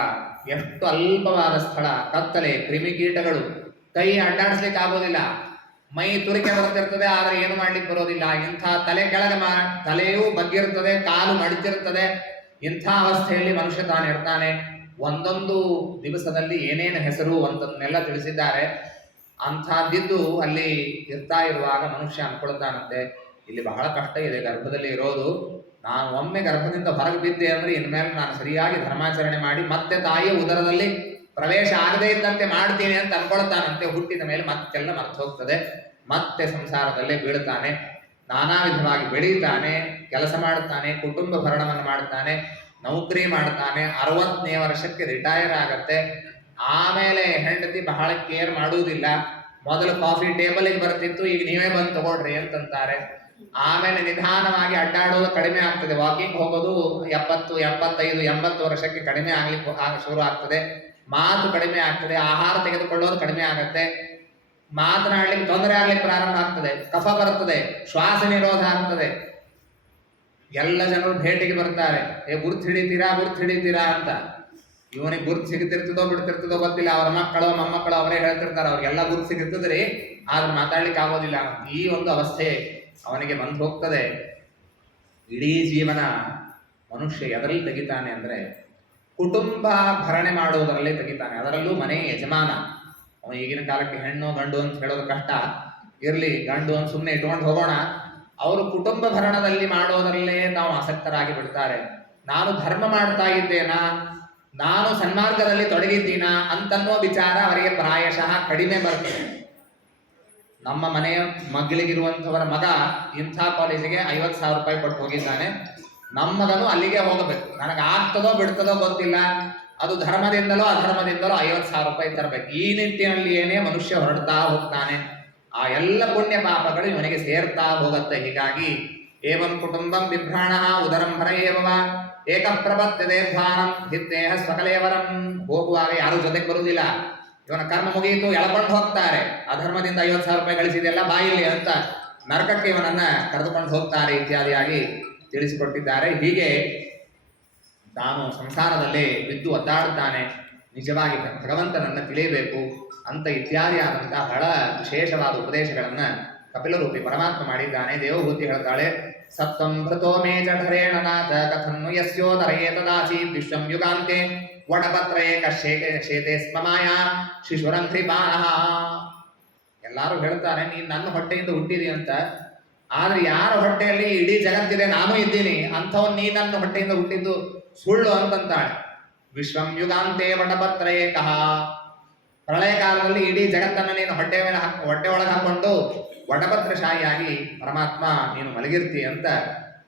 ಎಷ್ಟು ಅಲ್ಪವಾದ ಸ್ಥಳ, ಕತ್ತಲೆ, ಕ್ರಿಮಿಕೀಟಗಳು, ಕೈ ಅಡ್ಡಾಡಿಸ್ಲಿಕ್ಕೆ ಆಗೋದಿಲ್ಲ, ಮೈ ತುರಿಕೆ ಬರ್ತಿರ್ತದೆ, ಆದರೆ ಏನು ಮಾಡ್ಲಿಕ್ಕೆ ಬರೋದಿಲ್ಲ. ಇಂಥ ತಲೆ ಕೆಳಗೆ ತಲೆಯೂ ಬಗ್ಗಿರ್ತದೆ, ಕಾಲು ಮಡಿತಿರ್ತದೆ. ಇಂಥ ಅವಸ್ಥೆಯಲ್ಲಿ ಮನುಷ್ಯ ತಾನಿರ್ತಾನೆ. ಒಂದೊಂದು ದಿವಸದಲ್ಲಿ ಏನೇನು ಹೆಸರು ಅಂತನ್ನೆಲ್ಲ ತಿಳಿಸಿದ್ದಾರೆ. ಅಂಥದ್ದಿದ್ದು ಅಲ್ಲಿ ಇರ್ತಾ ಇರುವಾಗ ಮನುಷ್ಯ ಅನ್ಕೊಳ್ತಾನಂತೆ, ಇಲ್ಲಿ ಬಹಳ ಕಷ್ಟ ಇದೆ ಗರ್ಭದಲ್ಲಿ ಇರೋದು, ನಾನು ಒಮ್ಮೆ ಗರ್ಭದಿಂದ ಹೊರಗೆ ಬಿದ್ದೆ ಅಂದ್ರೆ ಇನ್ಮೇಲೆ ನಾನು ಸರಿಯಾಗಿ ಧರ್ಮಾಚರಣೆ ಮಾಡಿ ಮತ್ತೆ ತಾಯಿಯ ಉದರದಲ್ಲಿ ಪ್ರವೇಶ ಆಗದೇ ಇದ್ದಂತೆ ಮಾಡ್ತೀನಿ ಅಂತ ಅನ್ಕೊಳ್ತಾನಂತೆ. ಹುಟ್ಟಿದ ಮೇಲೆ ಮತ್ತೆಲ್ಲ ಮರ್ತು ಹೋಗ್ತದೆ, ಮತ್ತೆ ಸಂಸಾರದಲ್ಲೇ ಬೀಳ್ತಾನೆ, ನಾನಾ ವಿಧವಾಗಿ ಬೆಳೀತಾನೆ, ಕೆಲಸ ಮಾಡ್ತಾನೆ, ಕುಟುಂಬ ಭರಣವನ್ನು ಮಾಡ್ತಾನೆ, ನೌಕರಿ ಮಾಡ್ತಾನೆ, 60ನೇ ವರ್ಷಕ್ಕೆ ರಿಟೈರ್ ಆಗತ್ತೆ. ಆಮೇಲೆ ಹೆಂಡತಿ ಬಹಳ ಕೇರ್ ಮಾಡುವುದಿಲ್ಲ. ಮೊದಲು ಕಾಫಿ ಟೇಬಲ್ಗೆ ಬರ್ತಿತ್ತು, ಈಗ ನೀವೇ ಬಂದು ತಗೊಳ್ರಿ ಅಂತಂತಾರೆ. ಆಮೇಲೆ ನಿಧಾನವಾಗಿ ಅಡ್ಡಾಡೋದು ಕಡಿಮೆ ಆಗ್ತದೆ, ವಾಕಿಂಗ್ ಹೋಗೋದು 70, 75, 80 ವರ್ಷಕ್ಕೆ ಕಡಿಮೆ ಆಗ್ಲಿಕ್ಕೆ ಶುರು ಆಗ್ತದೆ. ಮಾತು ಕಡಿಮೆ ಆಗ್ತದೆ, ಆಹಾರ ತೆಗೆದುಕೊಳ್ಳೋದು ಕಡಿಮೆ ಆಗುತ್ತೆ, ಮಾತನಾಡ್ಲಿಕ್ಕೆ ತೊಂದರೆ ಆಗ್ಲಿಕ್ಕೆ ಪ್ರಾರಂಭ ಆಗ್ತದೆ, ಕಫ ಬರ್ತದೆ, ಶ್ವಾಸ ನಿರೋಧ ಆಗ್ತದೆ. ಎಲ್ಲ ಜನರು ಭೇಟಿಗೆ ಬರ್ತಾರೆ, ಗುರ್ತು ಹಿಡಿತೀರಾ ಅಂತ. ಇವನಿಗೆ ಗುರ್ತು ಸಿಗ್ತಿರ್ತದೋ ಬಿಡ್ತಿರ್ತದೋ ಗೊತ್ತಿಲ್ಲ, ಅವ್ರ ಮಕ್ಕಳು ಮೊಮ್ಮಕ್ಕಳು ಅವರೇ ಹೇಳ್ತಿರ್ತಾರೆ, ಅವ್ರಿಗೆಲ್ಲ ಗುರ್ತು ಸಿಗುತ್ತಿದ್ರಿ ಆದ್ರೆ ಮಾತಾಡ್ಲಿಕ್ಕೆ ಆಗೋದಿಲ್ಲ. ಈ ಒಂದು ಅವಸ್ಥೆ ಅವನಿಗೆ ಬಂದು ಹೋಗ್ತದೆ. ಇಡೀ ಜೀವನ ಮನುಷ್ಯ ಎದರಲ್ಲಿ ತೆಗಿತಾನೆ ಅಂದ್ರೆ ಕುಟುಂಬ ಭರಣೆ ಮಾಡುವುದರಲ್ಲೇ ತೆಗಿತಾನೆ, ಅದರಲ್ಲೂ ಮನೆ ಯಜಮಾನ. ಅವನು ಈಗಿನ ಕಾಲಕ್ಕೆ ಹೆಣ್ಣು ಗಂಡು ಅಂತ ಹೇಳೋದು ಕಷ್ಟ, ಇರ್ಲಿ ಗಂಡು ಅಂತ ಸುಮ್ಮನೆ ಇಟ್ಕೊಂಡು ಹೋಗೋಣ. ಅವರು ಕುಟುಂಬ ಭರಣದಲ್ಲಿ ಮಾಡೋದರಲ್ಲೇ ನಾವು ಆಸಕ್ತರಾಗಿ ಬಿಡ್ತಾರೆ. ನಾನು ಧರ್ಮ ಮಾಡ್ತಾ ಇದ್ದೇನಾ, ನಾನು ಸನ್ಮಾರ್ಗದಲ್ಲಿ ತೊಡಗಿದ್ದೀನಾ ಅಂತನ್ನೋ ವಿಚಾರ ಅವರಿಗೆ ಪ್ರಾಯಶಃ ಕಡಿಮೆ ಬರ್ತದೆ. ನಮ್ಮ ಮನೆಯ ಮಗಳಿಗಿರುವಂಥವರ ಮಗ ಇಂಥ ಕಾಲೇಜಿಗೆ 50,000 ರೂಪಾಯಿ ಕೊಟ್ಟು ಹೋಗಿದ್ದಾನೆ, ನಮ್ಮ ಮಗನು ಅಲ್ಲಿಗೆ ಹೋಗಬೇಕು, ನನಗೆ ಆಗ್ತದೋ ಬಿಡ್ತದೋ ಗೊತ್ತಿಲ್ಲ, ಅದು ಧರ್ಮದಿಂದಲೋ ಅಧರ್ಮದಿಂದಲೋ 50,000 ರೂಪಾಯಿ ತರಬೇಕು. ಈ ನಿಟ್ಟಿನಲ್ಲಿ ಏನೇ ಮನುಷ್ಯ ಹೊರಡ್ತಾ ಹೋಗ್ತಾನೆ, ಆ ಎಲ್ಲ ಪುಣ್ಯ ಪಾಪಗಳು ಇವನಿಗೆ ಸೇರ್ತಾ ಹೋಗುತ್ತೆ. ಹೀಗಾಗಿ ಏವಂ ಕುಟುಂಬಂ ಬಿಭ್ರಾಣ ಉದರಂ ಭರ ಏವವ ಏಕ ಪ್ರಪತ್ಯದೆ ಧ್ವಾನಂ ಹಿತ್ತೇಹ ಸ್ವಕಲೇವರಂ. ಹೋಗುವಾಗ ಯಾರು ಜೊತೆಗೆ ಬರುವುದಿಲ್ಲ, ಇವನ ಕರ್ಮ ಮುಗಿಯಿತು, ಎಳ್ಕೊಂಡು ಹೋಗ್ತಾರೆ. ಅಧರ್ಮದಿಂದ 50,000 ರೂಪಾಯಿ ಗಳಿಸಿದೆಲ್ಲ ಬಾಯಿಲಿ ಅಂತ ನರಕಕ್ಕೆ ಇವನನ್ನ ಕರೆದುಕೊಂಡು ಹೋಗ್ತಾರೆ ಇತ್ಯಾದಿಯಾಗಿ ತಿಳಿಸಿಕೊಟ್ಟಿದ್ದಾರೆ. ಹೀಗೆ ತಾನು ಸಂಸಾರದಲ್ಲೇ ಬಿದ್ದು ಒದ್ದಾಡುತ್ತಾನೆ, ನಿಜವಾಗಿ ಭಗವಂತನನ್ನು ತಿಳಿಯಬೇಕು ಅಂತ ಇತ್ಯಾದಿ ಆದಂತಹ ಬಹಳ ವಿಶೇಷವಾದ ಉಪದೇಶಗಳನ್ನ ಕಪಿಲರೂಪಿ ಪರಮಾತ್ಮ ಮಾಡಿದ್ದಾನೆ. ದೇವಭೂತಿ ಹೇಳ್ತಾಳೆ, ಸತ್ವಂ ಭೃತೋ ಮೇ ಜಠರೇಣ ನಾಥ ಕಥನ್ನು ಯಸ್ಯೋದರಯೇತದಾಸಿ ವಿಶ್ವಂ ಯುಗಾಂತೆ ವಡಪತ್ರೇ ಕಶೇತೆ ಸ್ಮಮಾಯ ಶಿಶುರಂಧ್ರಿಪಾನಃ. ಎಲ್ಲರೂ ಹೇಳ್ತಾರೆ ನೀನು ನನ್ನ ಹೊಟ್ಟೆಯಿಂದ ಹುಟ್ಟಿದಿ ಅಂತ, ಆದ್ರೆ ಯಾರ ಹೊಟ್ಟೆಯಲ್ಲಿ ಇಡೀ ಜಗತ್ತಿದೆ ನಾನು ಇದ್ದೀನಿ ಅಂಥವನ್ ನೀ ನನ್ನ ಹೊಟ್ಟೆಯಿಂದ ಹುಟ್ಟಿದ್ದು ಸುಳ್ಳು ಅಂತಂತಾಳೆ. ವಿಶ್ವಂ ಯುಗಾಂತೆ ವಟಪತ್ರೇ ಕಹ. ಪ್ರಳಯ ಕಾಲದಲ್ಲಿ ಇಡೀ ಜಗತ್ತನ್ನು ನೀನು ಹೊಟ್ಟೆ ಒಳಗೆ ಹಾಕೊಂಡು ವಟಪತ್ರಶಾಹಿಯಾಗಿ ಪರಮಾತ್ಮ ನೀನು ಮಲಗಿರ್ತಿ ಅಂತ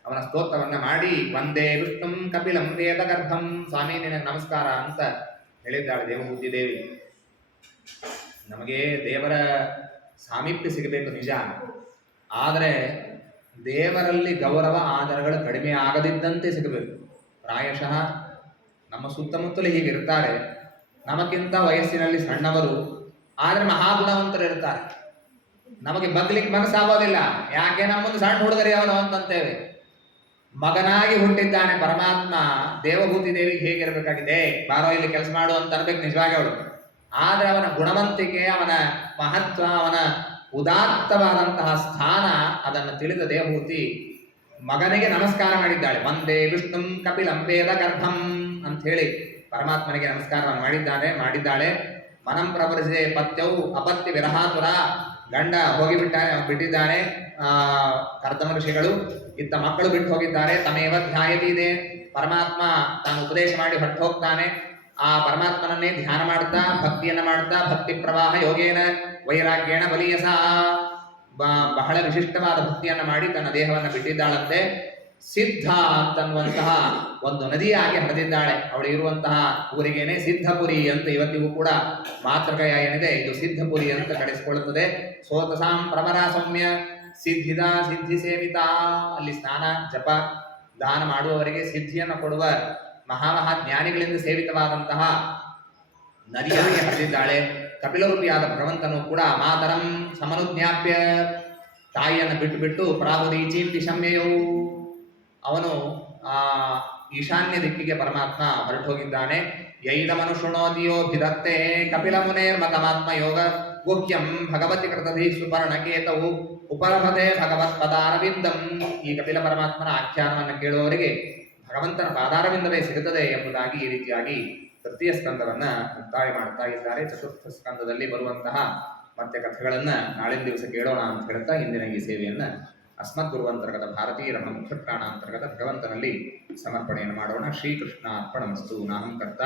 ಅವನ ಸ್ತೋತ್ರವನ್ನ ಮಾಡಿ ವಂದೇ ವಿಷ್ಣುಂ ಕಪಿಲಂ ವೇದ ಗರ್ಭಂ, ಸ್ವಾಮಿ ನಿನಗೆ ನಮಸ್ಕಾರ ಅಂತ ಹೇಳಿದ್ದಾಳೆ ದೇವಭೂತಿ ದೇವಿ. ನಮಗೆ ದೇವರ ಸಾಮೀಪ್ಯ ಸಿಗಬೇಕು ನಿಜ, ಆದರೆ ದೇವರಲ್ಲಿ ಗೌರವ ಆದರಗಳು ಕಡಿಮೆ ಆಗದಿದ್ದಂತೆ ಸಿಗಬೇಕು. ಪ್ರಾಯಶಃ ನಮ್ಮ ಸುತ್ತಮುತ್ತಲೇ ಹೀಗಿರ್ತಾರೆ, ನಮಗಿಂತ ವಯಸ್ಸಿನಲ್ಲಿ ಸಣ್ಣವರು ಆದರೆ ಮಹಾಗುಣವಂತರು ಇರ್ತಾರೆ. ನಮಗೆ ಬಗ್ಲಿಕ್ಕೆ ಮನಸ್ಸಾಗೋದಿಲ್ಲ, ಯಾಕೆ ನಮ್ಮೊಂದು ಸಣ್ಣ ಹುಡುಗರಿ ಅವನು ಅಂತಂತೇವೆ. ಮಗನಾಗಿ ಹುಟ್ಟಿದ್ದಾನೆ ಪರಮಾತ್ಮ. ದೇವಭೂತಿ ದೇವಿಗೆ ಹೇಗಿರಬೇಕಾಗಿದೆ, ಬಾರೋ ಇಲ್ಲಿ ಕೆಲಸ ಮಾಡು ಅಂತ ಅನ್ಬೇಕು ನಿಜವಾಗಿ ಅವಳು. ಆದರೆ ಅವನ ಗುಣವಂತಿಕೆ, ಅವನ ಮಹತ್ವ, ಅವನ ಉದಾತ್ತವಾದಂತಹ ಸ್ಥಾನ ಅದನ್ನು ತಿಳಿದ ದೇವಭೂತಿ ಮಗನಿಗೆ ನಮಸ್ಕಾರ ಮಾಡಿದ್ದಾಳೆ. ವಂದೇ ವಿಷ್ಣುಂ ಕಪಿಲಂ ವೇದ ಗರ್ಭಂ ಅಂತ ಹೇಳಿ ಪರಮಾತ್ಮನಿಗೆ ನಮಸ್ಕಾರವನ್ನು ಮಾಡಿದ್ದಾಳೆ. ಮನಂ ಪ್ರವರಿಸಿದೆ ಪತ್ಯವು ಅಪತ್ಯ ವಿರಹಾತುರ. ಗಂಡ ಬಿಟ್ಟಿದ್ದಾನೆ, ಕರ್ದಮ ಋಷಿಗಳು, ಇತ್ತ ಮಕ್ಕಳು ಬಿಟ್ಟು ಹೋಗಿದ್ದಾರೆ. ತಮೇವ ಧ್ಯಾಯತಿದೆ, ಪರಮಾತ್ಮ ತಾನು ಉಪದೇಶ ಮಾಡಿ ಹೊರಟು ಹೋಗ್ತಾನೆ. ಆ ಪರಮಾತ್ಮನನ್ನೇ ಧ್ಯಾನ ಮಾಡ್ತಾ ಭಕ್ತಿಯನ್ನ ಮಾಡ್ತಾ ಭಕ್ತಿ ಪ್ರವಾಹ ಯೋಗೇನ ವೈರಾಗ್ಯೇಣ ಬಲಿಯಸ ಬಹಳ ವಿಶಿಷ್ಟವಾದ ಭಕ್ತಿಯನ್ನ ಮಾಡಿ ತನ್ನ ದೇಹವನ್ನು ಬಿಟ್ಟಿದ್ದಾಳಂತೆ. ಸಿದ್ಧ ಅಂತನ್ನುವಂತಹ ಒಂದು ನದಿಯಾಗಿ ಹರಿದಿದ್ದಾಳೆ. ಅವಳು ಇರುವಂತಹ ಊರಿಗೇನೆ ಸಿದ್ಧಪುರಿ ಅಂತ ಇವತ್ತಿಗೂ ಕೂಡ ಮಾತೃಕಯ ಏನಿದೆ ಇದು ಸಿದ್ಧಪುರಿ ಅಂತ ಕರೆಸಿಕೊಳ್ಳುತ್ತದೆ. ಸೋತಸಾಂ ಪ್ರವರ ಸೌಮ್ಯ ಸಿದ್ಧಿದ ಸಿದ್ಧಿ ಸೇವಿತಾ. ಅಲ್ಲಿ ಸ್ನಾನ ಜಪ ದಾನ ಮಾಡುವವರಿಗೆ ಸಿದ್ಧಿಯನ್ನು ಕೊಡುವ ಮಹಾಜ್ಞಾನಿಗಳಿಂದ ಸೇವಿತವಾದಂತಹ ನದಿಯಾಗಿ ಹರಿದಿದ್ದಾಳೆ. ಕಪಿಲರೂಪಿಯಾದ ಭಗವಂತನು ಕೂಡ ಮಾತರಂ ಸಮನುಜ್ಞಾಪ್ಯ, ತಾಯಿಯನ್ನು ಬಿಟ್ಟು ಪ್ರಾಹುದೀಚೀಂತಿ ಶಮ್ಯಯೋ, ಅವನು ಈಶಾನ್ಯ ದಿಕ್ಕಿಗೆ ಪರಮಾತ್ಮ ಹೊರಟು ಹೋಗಿದ್ದಾನೆ. ಯೈದಮನು ಶೃಣೋತಿಯೋ ಭಿದತ್ತೆ ಕಪಿಲ ಮುನೇರ್ಮತಮಾತ್ಮ ಯೋಗ ಗುಹ್ಯಂ ಭಗವತಿ ಕೃತಧಿ ಸುಪರ್ಣಕೇತವು ಉಪರಭತೆ ಭಗವತ್ ಪದಾರವಿಂದಂ. ಈ ಕಪಿಲ ಪರಮಾತ್ಮನ ಆಖ್ಯಾನವನ್ನು ಕೇಳುವವರಿಗೆ ಭಗವಂತನ ಪಾದಾರವಿಂದವೇ ಸಿಗುತ್ತದೆ ಎಂಬುದಾಗಿ ಈ ರೀತಿಯಾಗಿ ತೃತೀಯ ಸ್ಕಂದವನ್ನ ಮುಕ್ತಾಯ ಮಾಡ್ತಾ ಇದ್ದಾರೆ. ಚತುರ್ಥ ಸ್ಕಂದದಲ್ಲಿ ಬರುವಂತಹ ಮತ್ತೆ ಕಥೆಗಳನ್ನ ನಾಳಿನ ದಿವಸ ಕೇಳೋಣ ಅಂತ ಹೇಳ್ತಾ ಇಂದಿನ ಈ ಸೇವೆಯನ್ನ ಅಸ್ಮದ್ ಗುರುವಂತರ್ಗತ ಭಾರತೀಯ ರಮಣ ಮುಖ್ಯ ಪ್ರಾಣ ಅಂತರ್ಗತ ಭಗವಂತನಲ್ಲಿ ಸಮರ್ಪಣೆಯನ್ನು ಮಾಡೋಣ. ಶ್ರೀಕೃಷ್ಣ ಅರ್ಪಣಮಸ್ತು. ನಾಹಂ ಕರ್ತ